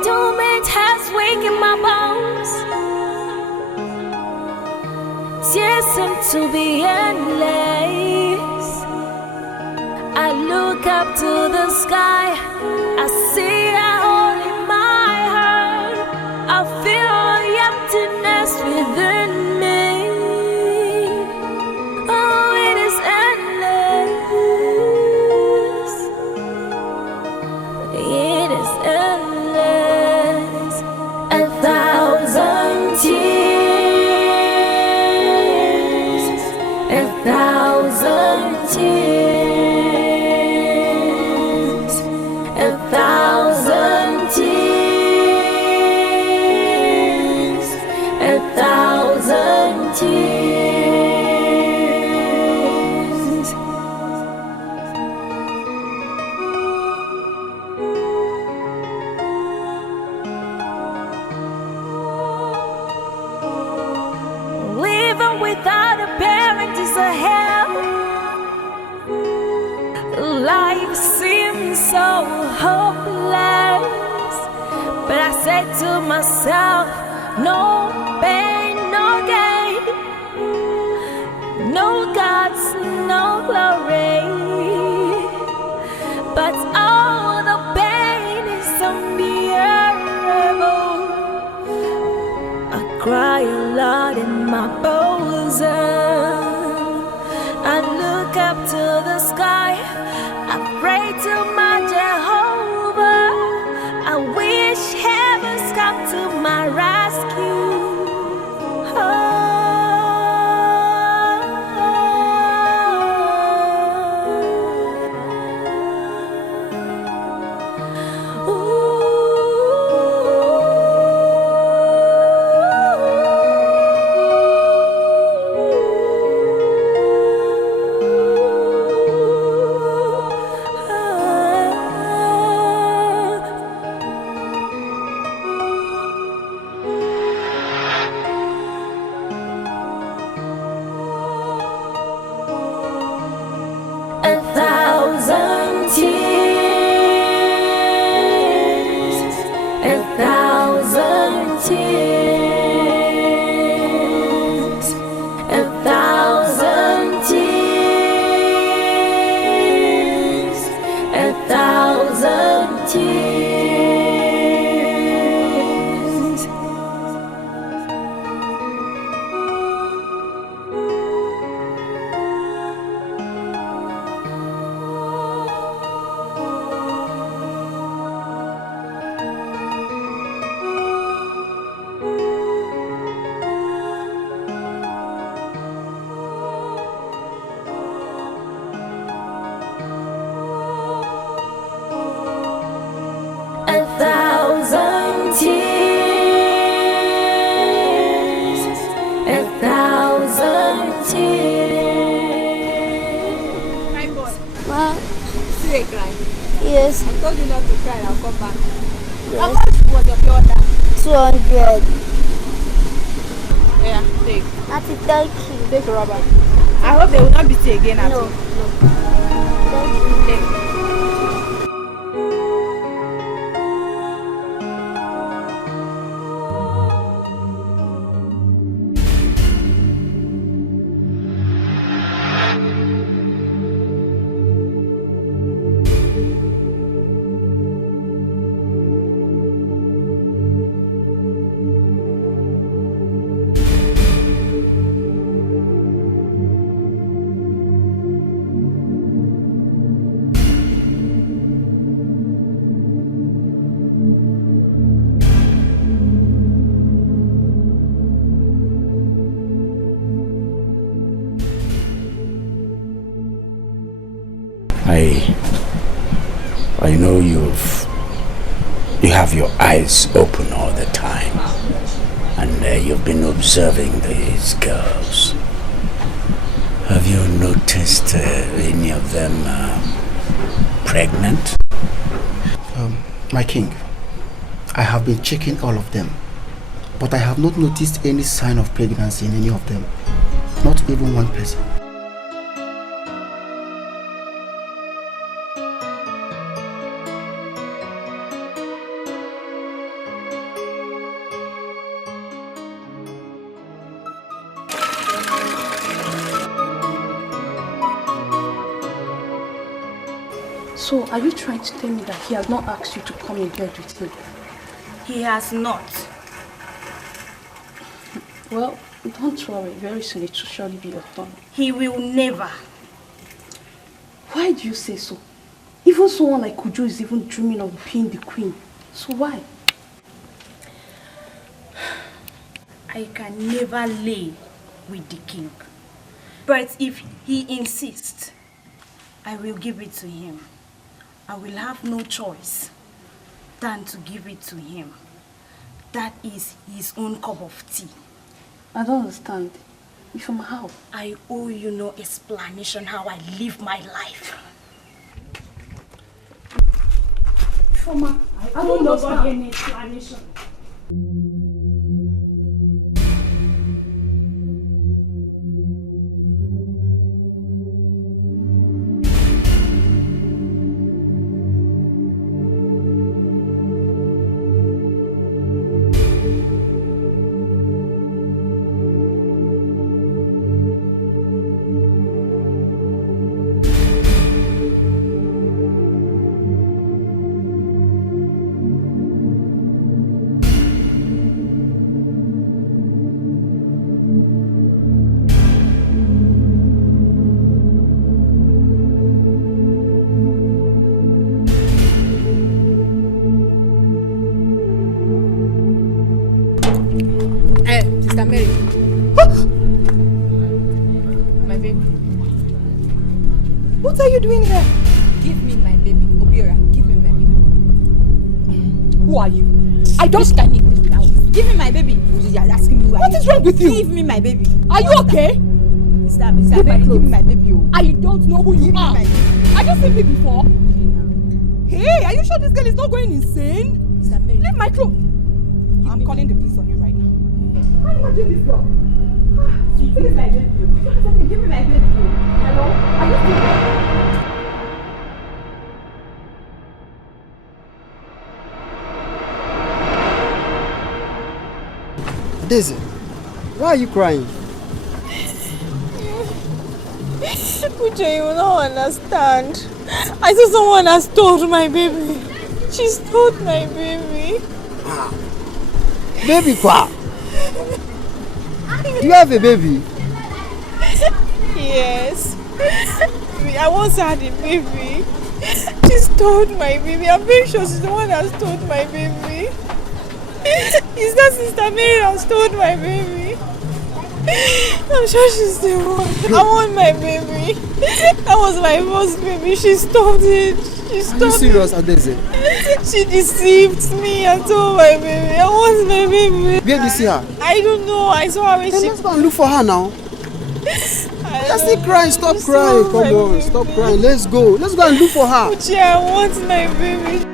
Torment has wakened my bones. Tears seem to be endless. I look up to the sky. I see a hole in my heart. I feel the emptiness within me. Oh, it is endless. It is endless. 1,000 tears. 1,000 tears. 1,000 tears. 1,000 tears. Living without a parent is a hell. Life seems so hopeless. But I said to myself, no pain, no gain. No gods, no glory. But all the pain is unbearable. I cry a lot in my bosom. I look up to the sky. I pray to my Jehovah. I wish heaven's come to my rescue. you cry? Yes. I told you not to cry, I'll come back. Yes. How much was your pure water? 200. Yeah, take. Auntie, thank you. Take rubber. I hope they will not beat you again after. No. Thank you. Take. I know you have your eyes open all the time, and you've been observing these girls. Have you noticed any of them pregnant? My king, I have been checking all of them, but I have not noticed any sign of pregnancy in any of them. Not even one person. So, are you trying to tell me that he has not asked you to come in bed with him? He has not. Well, don't worry. Very soon it will surely be your turn. He will never. Why do you say so? Even someone like Kujo is even dreaming of being the queen. So why? I can never lay with the king. But if he insists, I will give it to him. I will have no choice than to give it to him. That is his own cup of tea. I don't understand. From how? I owe you no explanation how I live my life. Foma, I don't know about any explanation. What are you doing here? Give me my baby. Obiora, give me my baby. Who are you? I don't... Can you please now? Give me my baby. You are asking me what is wrong with you? Give me my baby. Are you okay? Stop, give me my baby. I don't know who you are. I just seen me before. Hey, are you sure this girl is not going insane? Leave my clothes. I'm calling the police on you right now. How are you doing this girl? Give me my baby. Give me my baby. Hello? Are you still there? Daisy, why are you crying? Uche, you will not understand. I saw someone has stole my baby. She stole my baby. Baby, kwa? Do you have a baby? Yes. I once had a baby. She stole my baby. I'm very sure she's the one that stole my baby. Is that Sister Mary that stole my baby? I'm sure she's the one. I want my baby. That was my first baby. She stole it. She stole it. Are you serious, Adeze? She deceived me and stole my baby. I want my baby. Where did you see her? I don't know. I saw her when Then let's go and look for her now. You're still crying. Stop crying. Come on. Stop crying. Let's go. Let's go and look for her. Uche, I want my baby.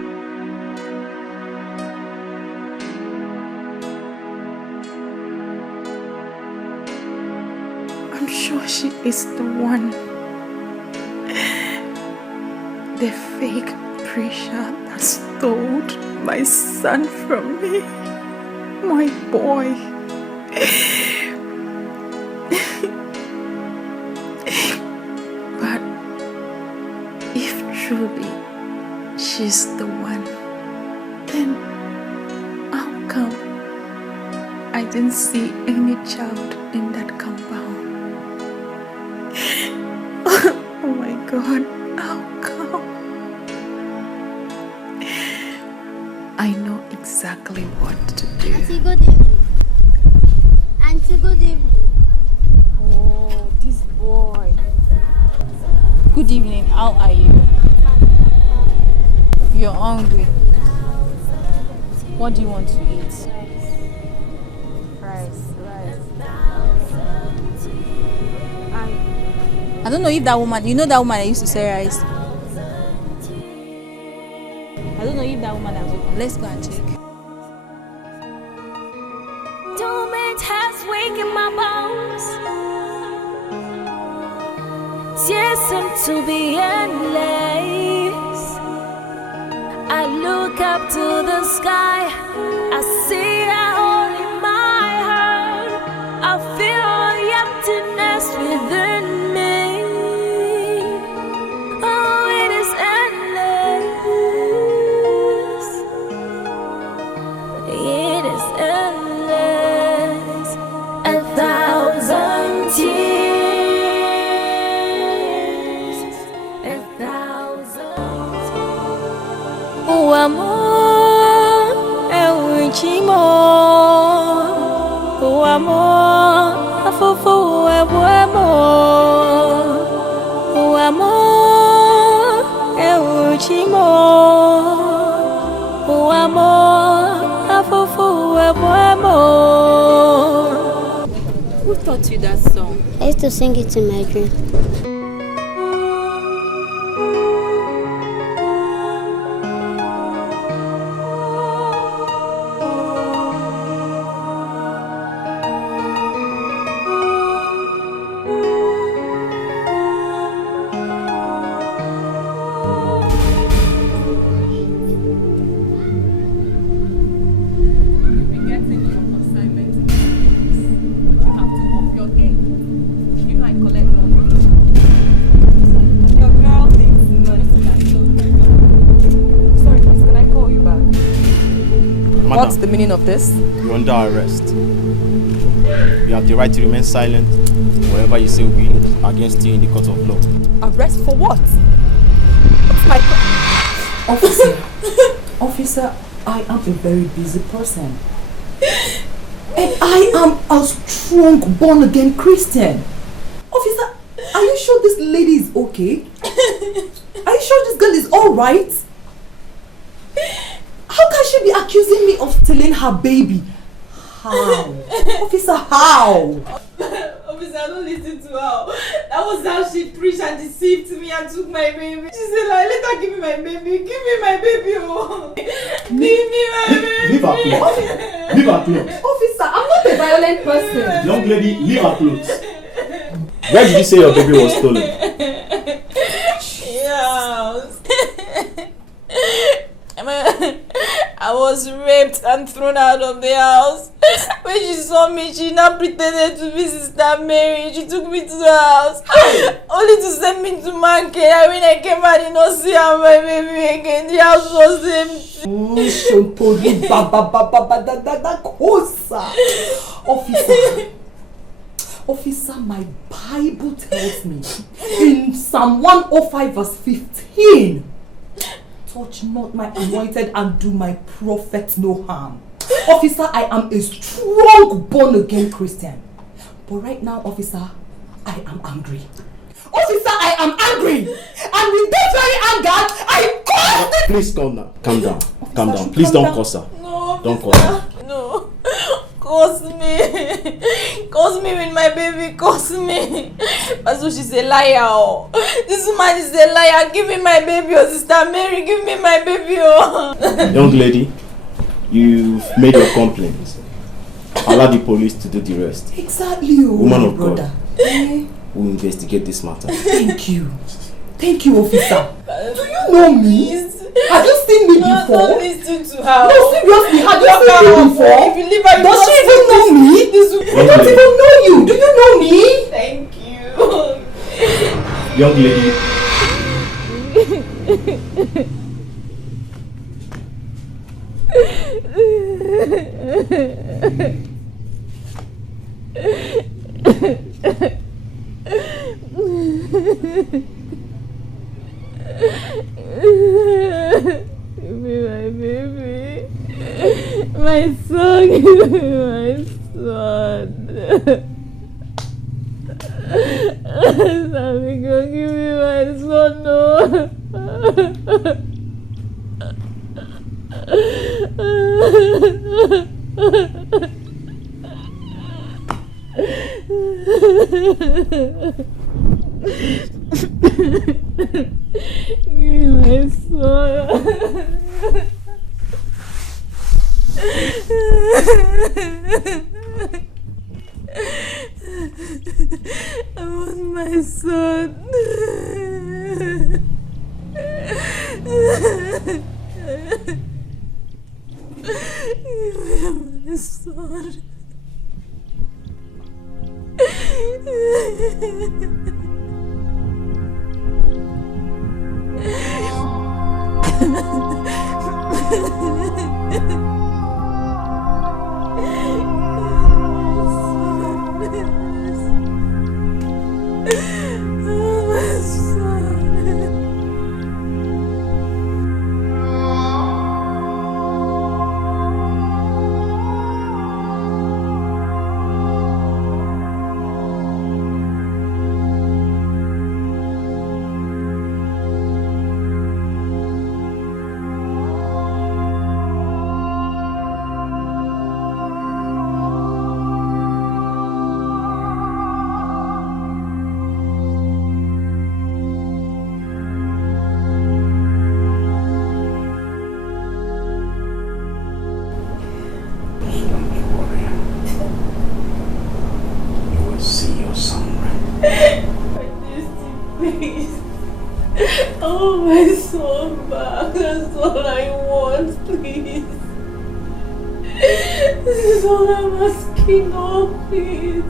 I'm sure she is the one. The fake preacher that stole my son from me. My boy. But if truly she's the one, then how come I didn't see any child in that compound? Oh my God, how come? I know exactly what to do. Auntie, good evening. Auntie, good evening. Oh, this boy. Good evening, how are you? You're hungry. What do you want to eat? Rice. I don't know if that woman, you know that woman that used to sell rice? I don't know if that woman has opened. Let's go and check. Torment has wakened my bones. Tears seem to be endless. I look up to the sky. I see a hole in my heart. I feel the emptiness within me. Oh, it is endless. It is endless. 1,000 tears. 1,000 tears. Oh, amor, eu te amo. Oh, amor, a fofo é o amor. Oh, amor, eu te amo. Oh, amor, a fofo é o amor. Who taught you that song? I used to sing it in my dream. What's the meaning of this? You're under arrest. You have the right to remain silent. Whatever you say will be against you in the court of law. Arrest for what? What's my Officer, I am a very busy person. And I am a strong born-again Christian. Officer, are you sure this lady is okay? Are you sure this girl is alright? How can she be accusing me of stealing her baby? How? Officer, how? Officer, don't listen to her. That was how she preached and deceived me and took my baby. She said, like, let her give me my baby. Give me my baby. Oh. Give me my baby. Leave her clothes. Leave her clothes. Officer, I'm not a violent person. Young lady, leave her clothes. Where did you say your baby was stolen? Yes. I was raped and thrown out of the house. When she saw me, she now pretended to be Sister Mary. She took me to the house, only to send me to market. And when I came out, I did not see her, my baby again. The house was empty. Officer, my Bible tells me in Psalm 105 verse 15, touch not my anointed and do my prophet no harm. Officer, I am a strong born-again Christian. But right now, officer, I am angry. Officer, I am angry. And with that very anger, I caused it. Please calm down. Calm down. Calm down. Please don't curse her. No, don't curse her. No. curse me. Curse me with my baby, curse me. So she's a liar. Oh. This woman is a liar. Give me my baby, oh, Sister Mary. Give me my baby, oh. Young lady, you've made your complaints. Allow the police to do the rest. Exactly, oh, Woman of brother. God, we'll investigate this matter. Thank you. Thank you, officer. Do you know me? Have you seen me before? Don't listen to her. No, seriously, have you seen me before? If you leave her, does she even know me? I don't even know you. Do you know me? Thank you. Young lady. Give me my baby. My son, give me my son. Sammy, go give me my son, no. Give me my son. I want my son. Give me my son. Oh, my son back. That's all I want, please. This is all I'm asking of, please.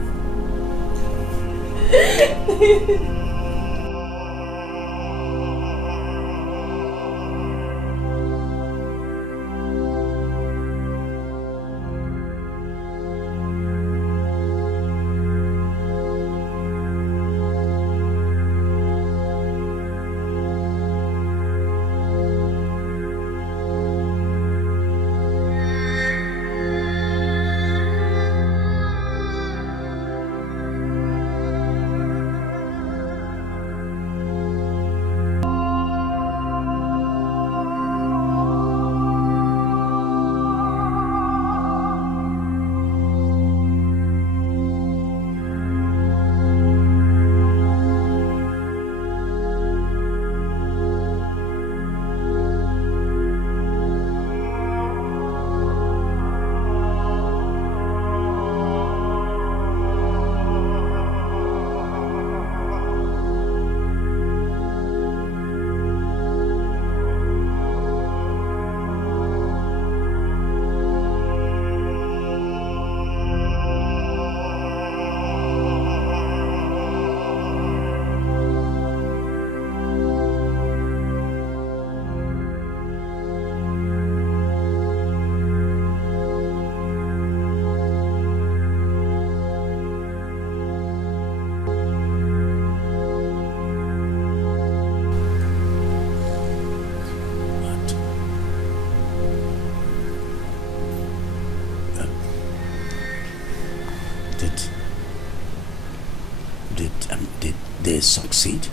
Did they succeed?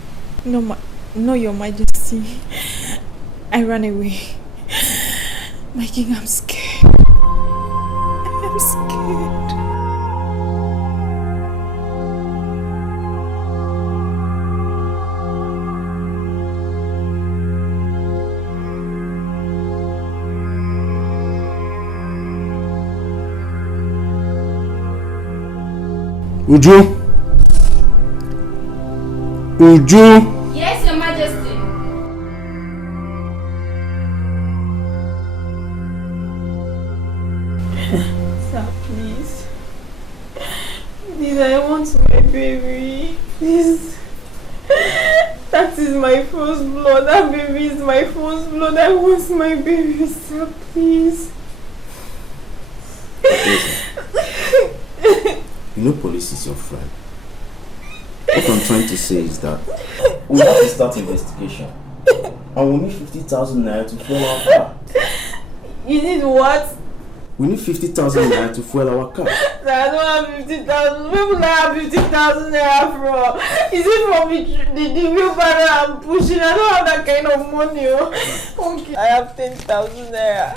No, Your Majesty. I ran away. My king, I'm scared. I'm scared. Uju? Uju? Yes, Your Majesty. Sir, please. Please, I want my baby. Please. That is my first blood. That baby is my first blood. I want my baby, sir, please. You know police is your friend. What I'm trying to say is that we have to start investigation. And we need 50,000 naira to fuel our car. You need what? We need 50,000 naira to fuel our car. Sir, I don't have 50,000. Where will I have 50,000 naira from? Is it from the wheelbarrow I'm pushing? I don't have that kind of money. Okay. I have 10,000 naira.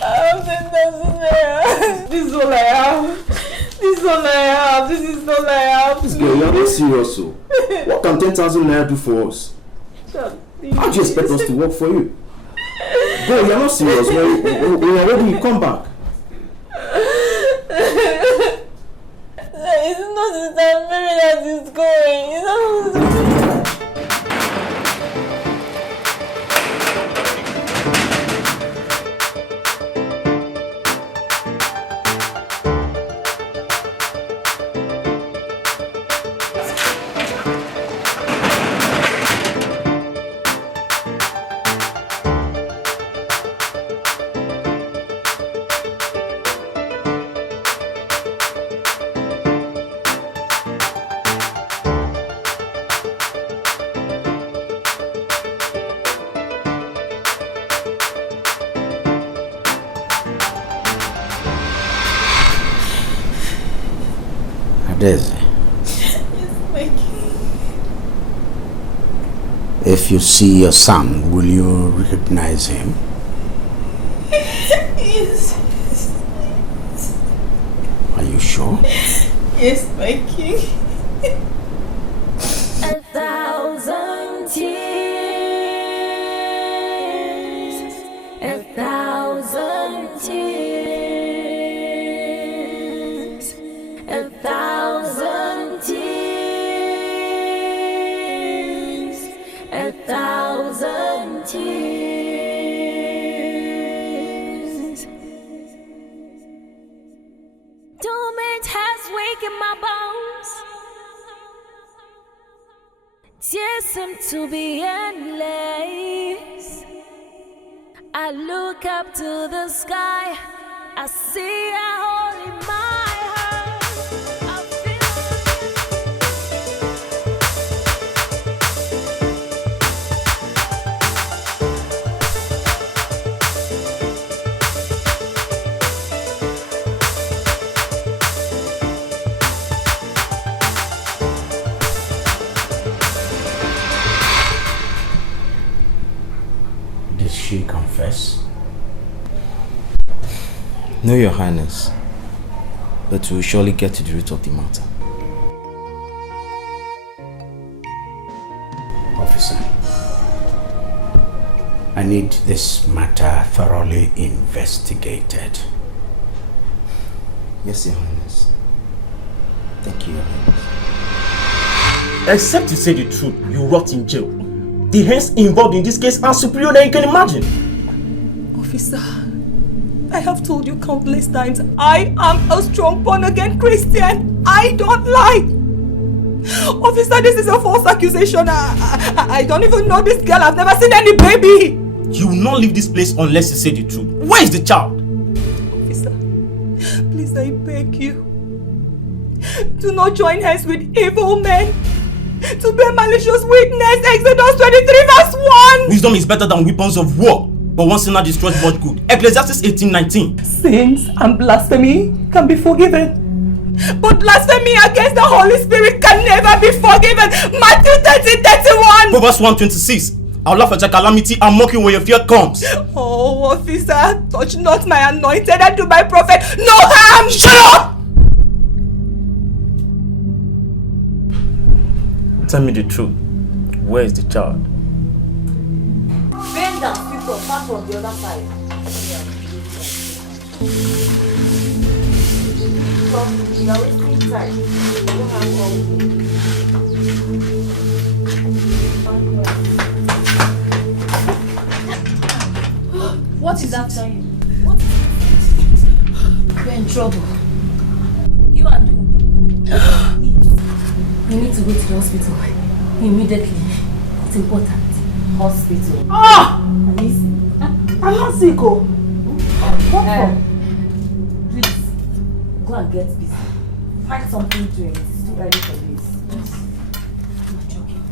I have 10,000 naira. This is all I have. This is all I have. This is all I have. This girl, you're not serious, so. What can 10,000 naira do for us? How do you expect us to work for you? Girl, you're not serious. When you're ready, you come back. It's not Sister Mary that is going. It's not Daisy. If you see your son, will you recognize him? Yes. Are you sure? Yes, my king. 1,000 tears. 1,000 tears. 1,000 tears. 1,000 tears. Torment has wakened my bones. Tears seem to be endless. I look up to the sky. I see a hole in my heart. Did she confess? No, Your Highness. But we'll surely get to the root of the matter. Officer, I need this matter thoroughly investigated. Yes, Your Highness. Thank you, Your Highness. Except to say the truth, you rot in jail. The hands involved in this case are superior than you can imagine. Officer, I have told you countless times, I am a strong born-again Christian. I don't lie. Officer, this is a false accusation. I don't even know this girl. I've never seen any baby. You will not leave this place unless you say the truth. Where is the child? Officer, please, I beg you. Do not join hands with evil men to bear malicious witness. Exodus 23 verse 1. Wisdom is better than weapons of war, but one sinner destroys much good. Ecclesiastes 18:19. Sins and blasphemy can be forgiven, but blasphemy against the Holy Spirit can never be forgiven. Matthew 30:31. Proverbs 1:26. I'll laugh at your calamity and mock you when your fear comes. Oh, Oh, officer, touch not my anointed and do my prophet no harm! Shut up! Tell me the truth. Where is the child? Bend down, people, start from the other side. So, you are wasting time. You don't have all day. What is after you? What is it? You're in trouble. You and who? You need to go to the hospital immediately. It's important. Hospital. Ah! Listen. I'm not sick, oh. What for? Please, go and get busy. Find something to eat. It's too early for this. Yes. I'm not joking.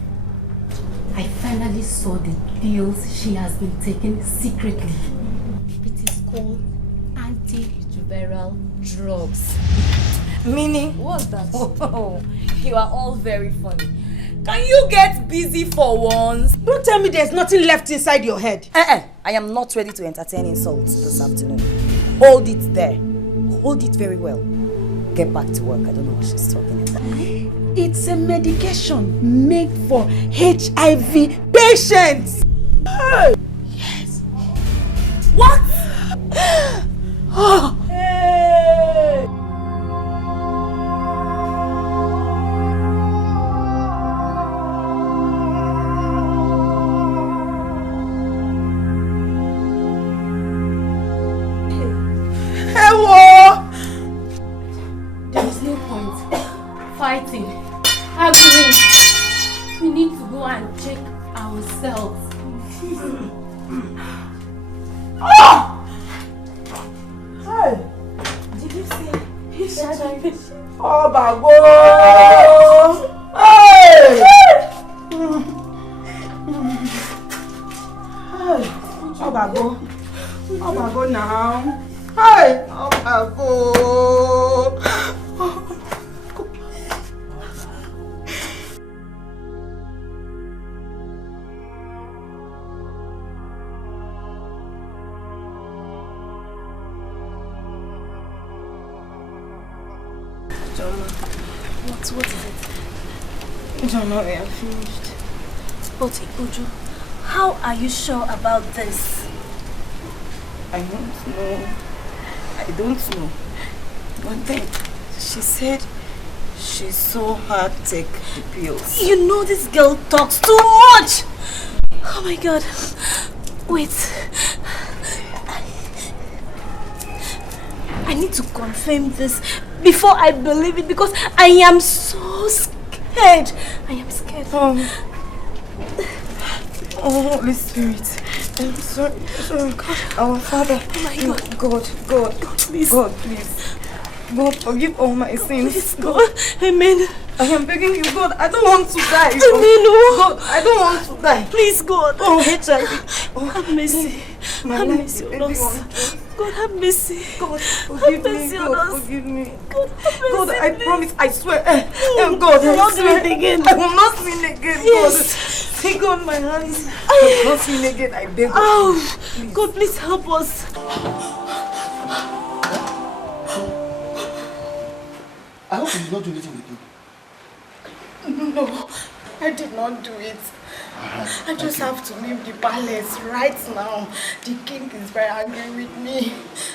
I finally saw the pills she has been taking secretly. It is called antiretroviral drugs. Meaning? What's that? Oh, you are all very funny. Can you get busy for once? Don't tell me there's nothing left inside your head. I am not ready to entertain insults this afternoon. Hold it there. Hold it very well. Get back to work. I don't know what she's talking about. It's a medication made for HIV patients. Yes. What? Oh. Hey. There is no point fighting, arguing. We need to go and check ourselves. Oh! Hey! Did you say HIV? Oh, Bago! Hey! Hey! Oh, Bago! Oh, Bago now! Hey! Oh, Bago! What is it? I don't know, I am finished. But Uju, how are you sure about this? I don't know. But then, she said she saw her take the pills. You know this girl talks too much! Oh my god. Wait. I need to confirm this before I believe it because I am so scared. I am scared. Oh, Holy Spirit. I'm sorry. God. Our Father. Oh my God. God, please. God, please. God, forgive all my sins. Please, God. Amen. I am begging you, God. I don't want to die. Amen. God, I don't want to die. Please, God. Oh, HIV. Oh, have mercy. Have mercy on us. God, have mercy. God, forgive me. God, forgive me. God, have mercy. God, I promise, I swear. God, I not swear. do it again. I will not sin again. Yes. God, take on my hands. I will not sin again. I beg you. Oh, God, please help us. I hope you did not do anything with you. No, I did not do it. I just have to leave the palace right now. The king is very angry with me.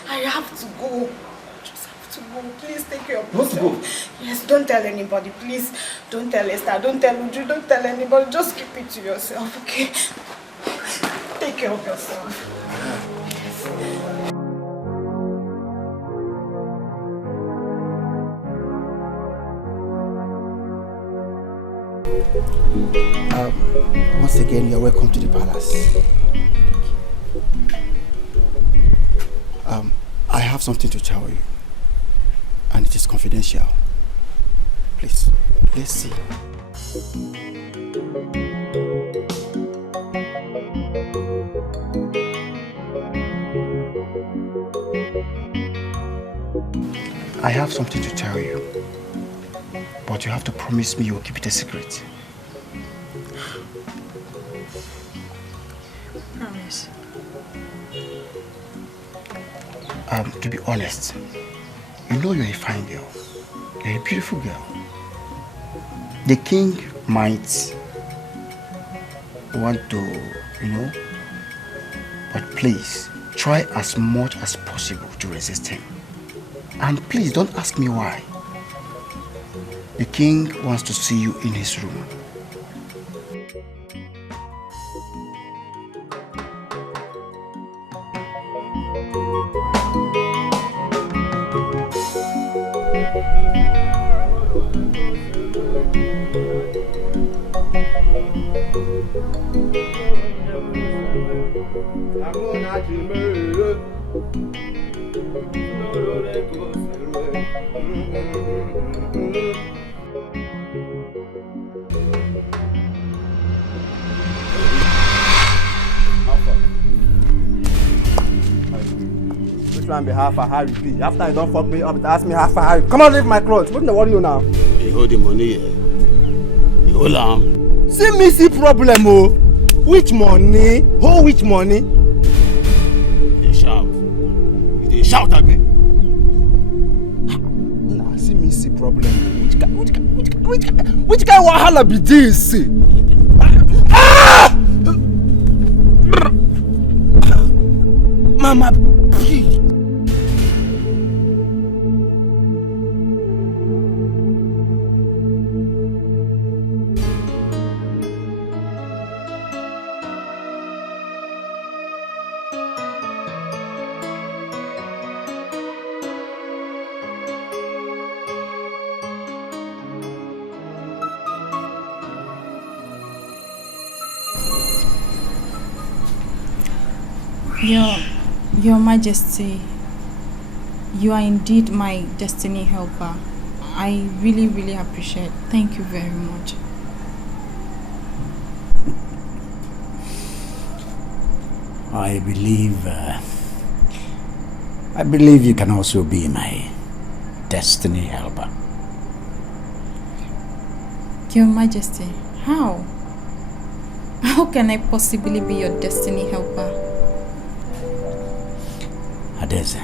I have to go. I just have to go. Please take care of yourself. You want to go? Yes, don't tell anybody. Please, don't tell Esther. Don't tell Uju. Don't tell anybody. Just keep it to yourself, okay? Take care of yourself. Once again, you're welcome to the palace. I have something to tell you, and it is confidential. Please, let's see. I have something to tell you, but you have to promise me you'll keep it a secret. Promise. To be honest, you know you're a fine girl. You're a beautiful girl. The king might want to, but please try as much as possible to resist him. And please don't ask me why. The king wants to see you in his room. How far Harry be? After you don't fuck me up, ask me how far Harry. Come on, leave my clothes. What do you now? You hold the money here. You hold on. See me see problem, oh. Which money? Oh, which money? They shout. They shout at me. Nah, see me see problem. Which kind of wahala be this? Ah! Mama, please. Your Majesty, you are indeed my destiny helper. I really, really appreciate. Thank you very much. I believe you can also be my destiny helper. Your Majesty, how? How can I possibly be your destiny helper? Adeze.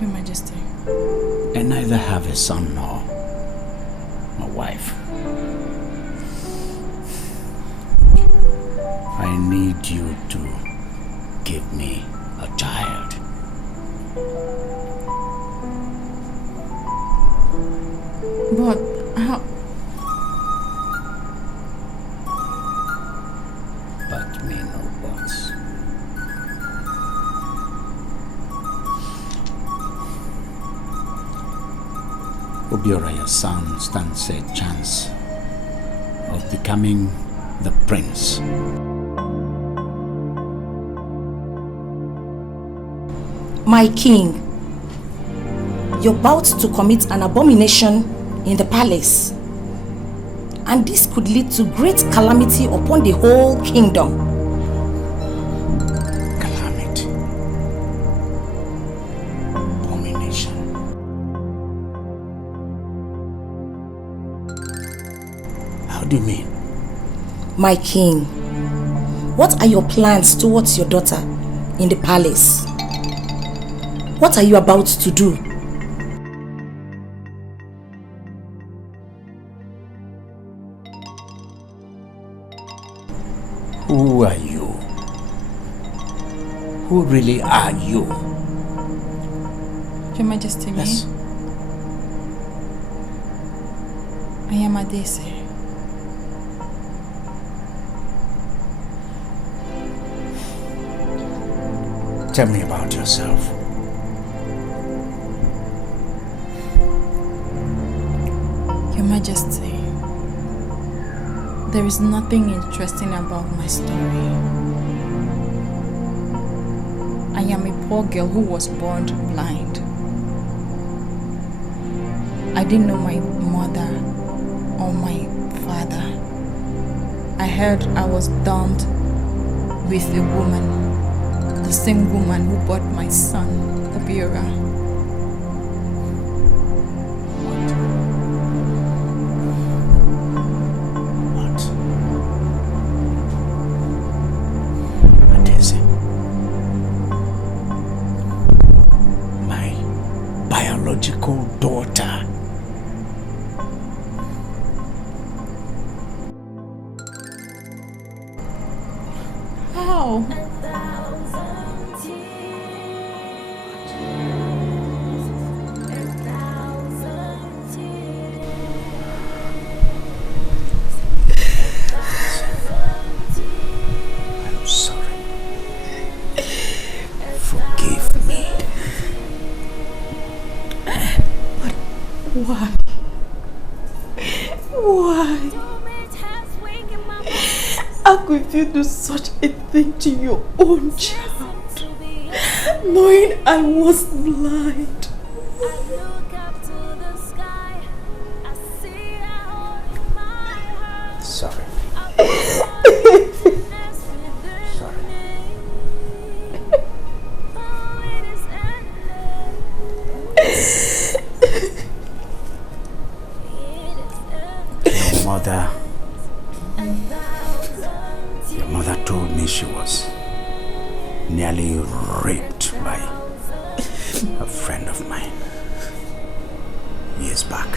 Your Majesty. I neither have a son nor a wife. I need you to give me a child. But how? But me no buts. Obiorah's son stands a chance of becoming the prince. My king, you're about to commit an abomination in the palace, and this could lead to great calamity upon the whole kingdom. Calamity. Abomination. How do you mean? My king, what are your plans towards your daughter in the palace? What are you about to do? Who are you? Who really are you? Your Majesty, yes. I am Adese. Tell me about yourself. Your Majesty, there is nothing interesting about my story. I am a poor girl who was born blind. I didn't know my mother or my father. I heard I was dumped with a woman, the same woman who brought my son, Obiora. Why? Why? How could you do such a thing to your own child, knowing I was blind? Sorry. Your mother told me she was nearly raped by a friend of mine years back.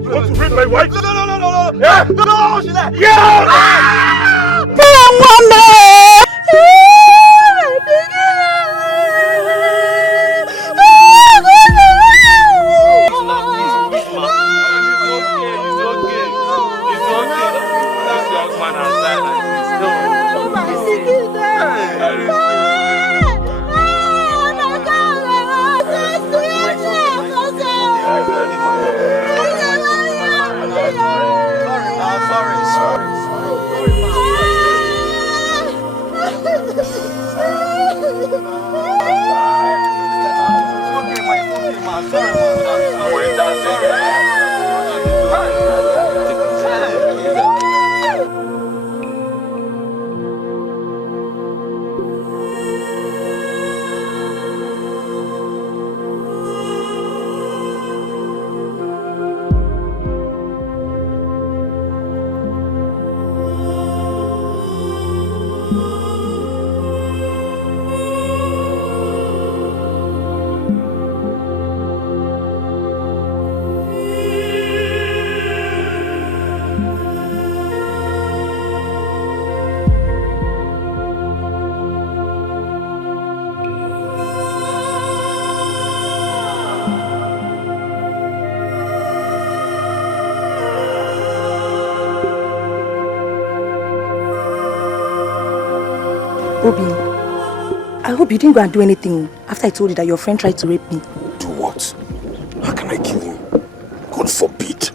You want to rape my wife? No! Yeah? No! She's not! Yeah! Mama! Obi, I hope you didn't go and do anything after I told you that your friend tried to rape me. Do what? How can I kill him? God forbid.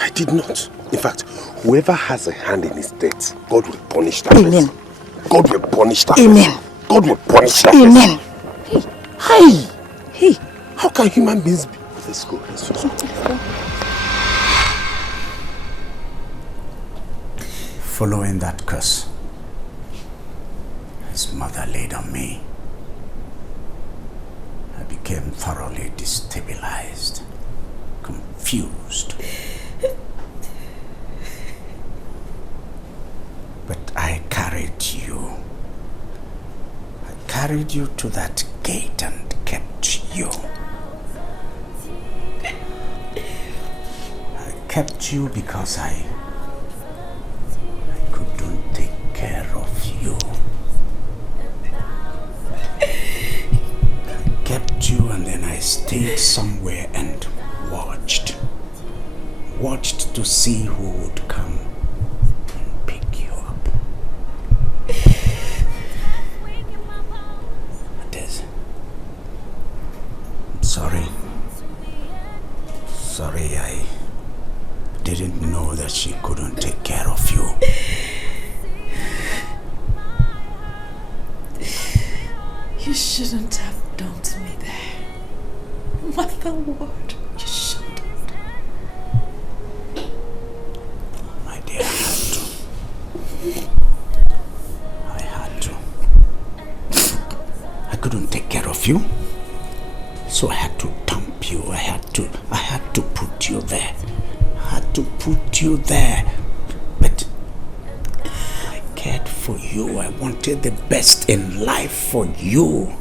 I did not. In fact, whoever has a hand in his death, God will punish that Amen. person. God will punish that Amen. person. God will punish that Amen. person. Hey! Hey! How can human beings be? Let's go. Let's go. Following that curse his mother laid on me, I became thoroughly destabilized, confused. But I carried you. I carried you to that gate and kept you. I kept you because I couldn't take care of you. I kept you and then I stayed somewhere and watched to see who would come and pick you up. Adez, I'm sorry. Sorry, I didn't know that she couldn't take care of you. You shouldn't have dumped me there. Mother word, you shouldn't. My dear, I had to. I couldn't take care of you, so I had to dump you. I had to put you there. I had to put you there. But I cared for you. I wanted the best in life for you.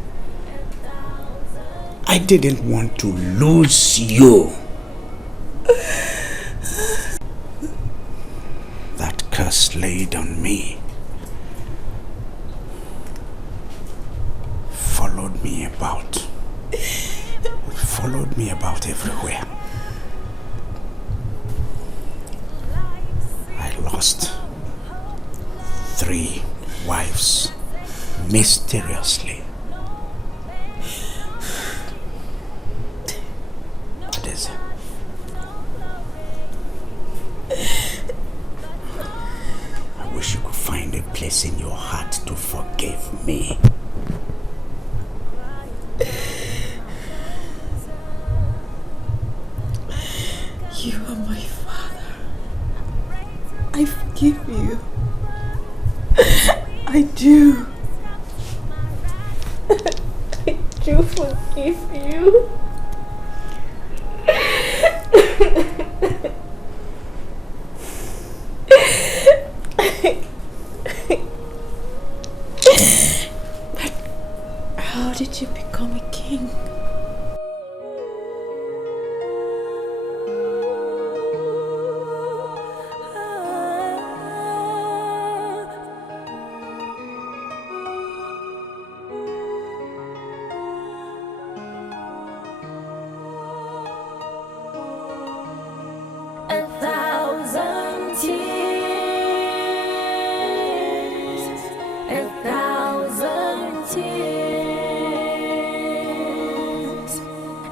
I didn't want to lose you. That curse laid on me followed me about. It followed me about everywhere. I lost 3 wives mysteriously. What is it? I wish you could find a place in your heart to forgive me. You are my father. I forgive you. I do. I do forgive you. How did you become a king? A thousand tears, a thousand tears,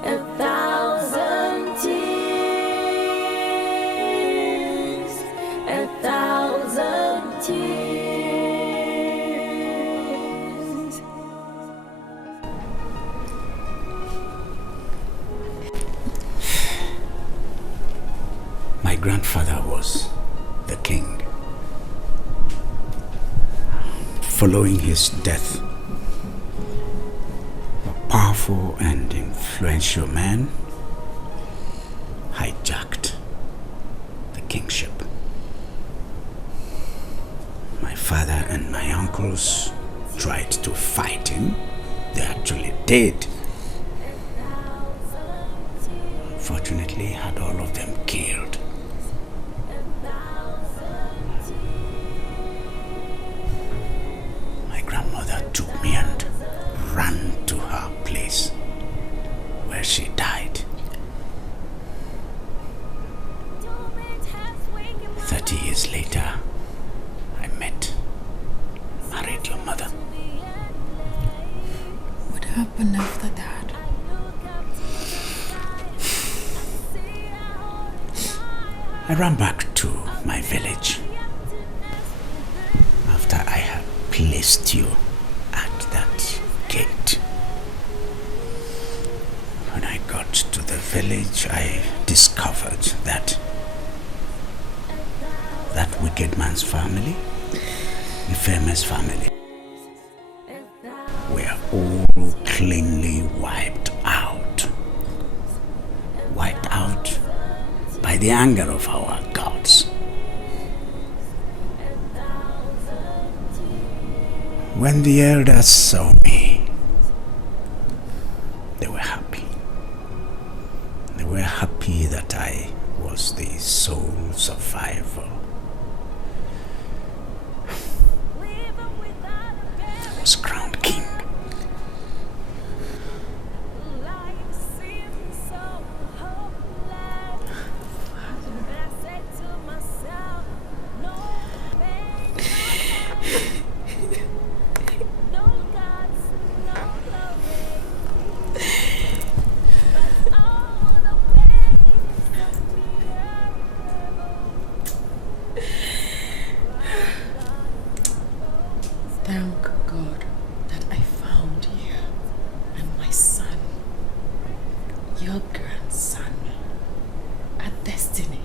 a thousand tears, a thousand tears. My grandfather was the king. Following his death, a powerful and influential man hijacked the kingship. My father and my uncles tried to fight him. They actually did. Unfortunately, had all of them killed. My grandmother took me and ran to her place where she died. 30 years later, I married your mother. What happened after that? I ran back to my village after I had placed you at that gate. When I got to the village, I discovered that wicked man's family, the famous family, were all cleanly wiped out. Wiped out by the anger of our gods. When the elders saw me, they were happy. They were happy that I was the sole survivor. I was crowned king. Thank God that I found you and my son, your grandson, a destiny.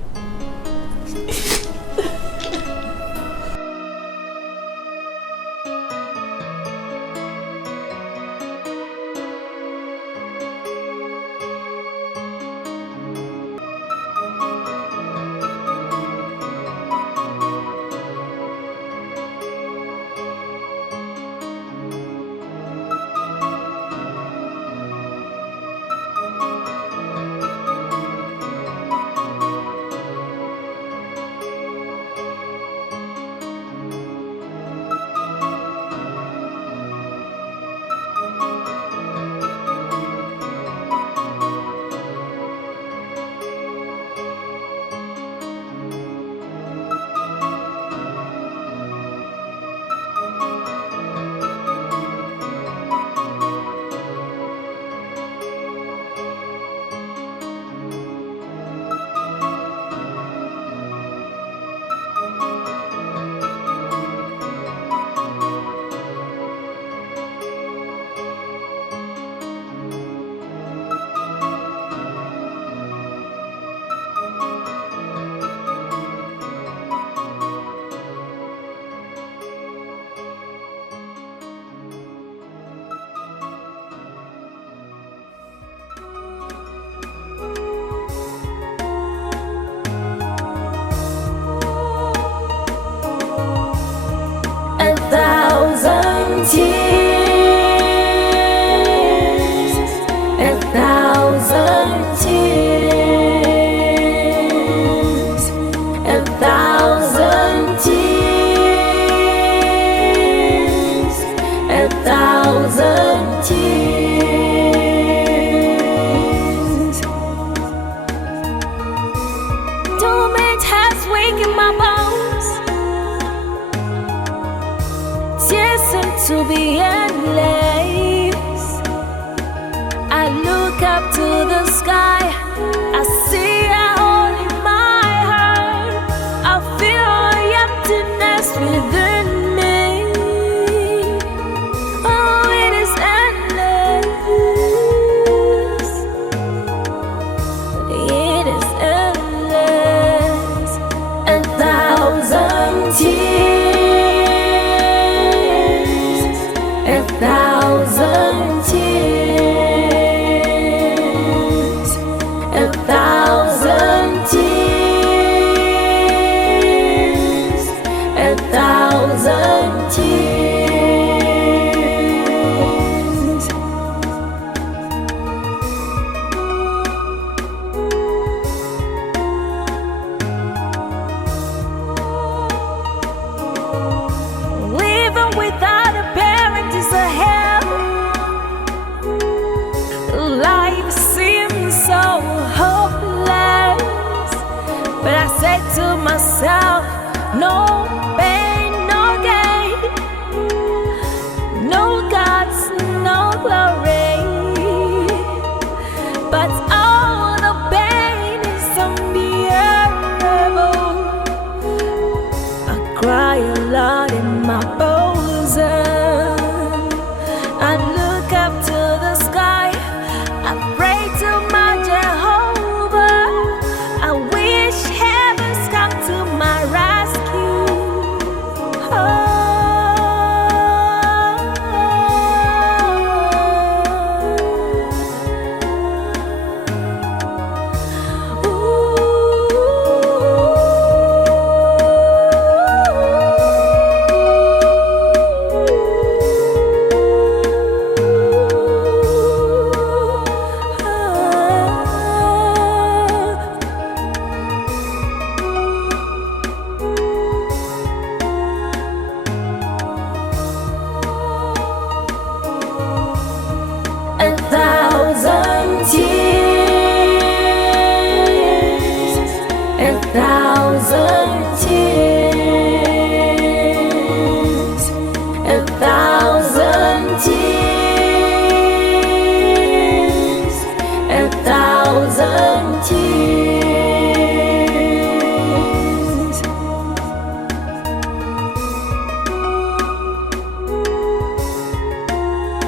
tears, 1,000 tears, 1,000 tears, 1,000 tears. Torment has wakened my bones. Tears seem to be endless. I look up to the sky. I see a hole in my heart. I feel emptiness within me. Oh, it is endless. It is endless. 1,000 tears, 1,000 tears, 1,000 tears, 1,000 tears. Living without a parent is a hell. Life seems so hopeless. But I said to myself, no pain, no gain, no gods, no glory. But all the pain is unbearable. I cry a lot in my bones.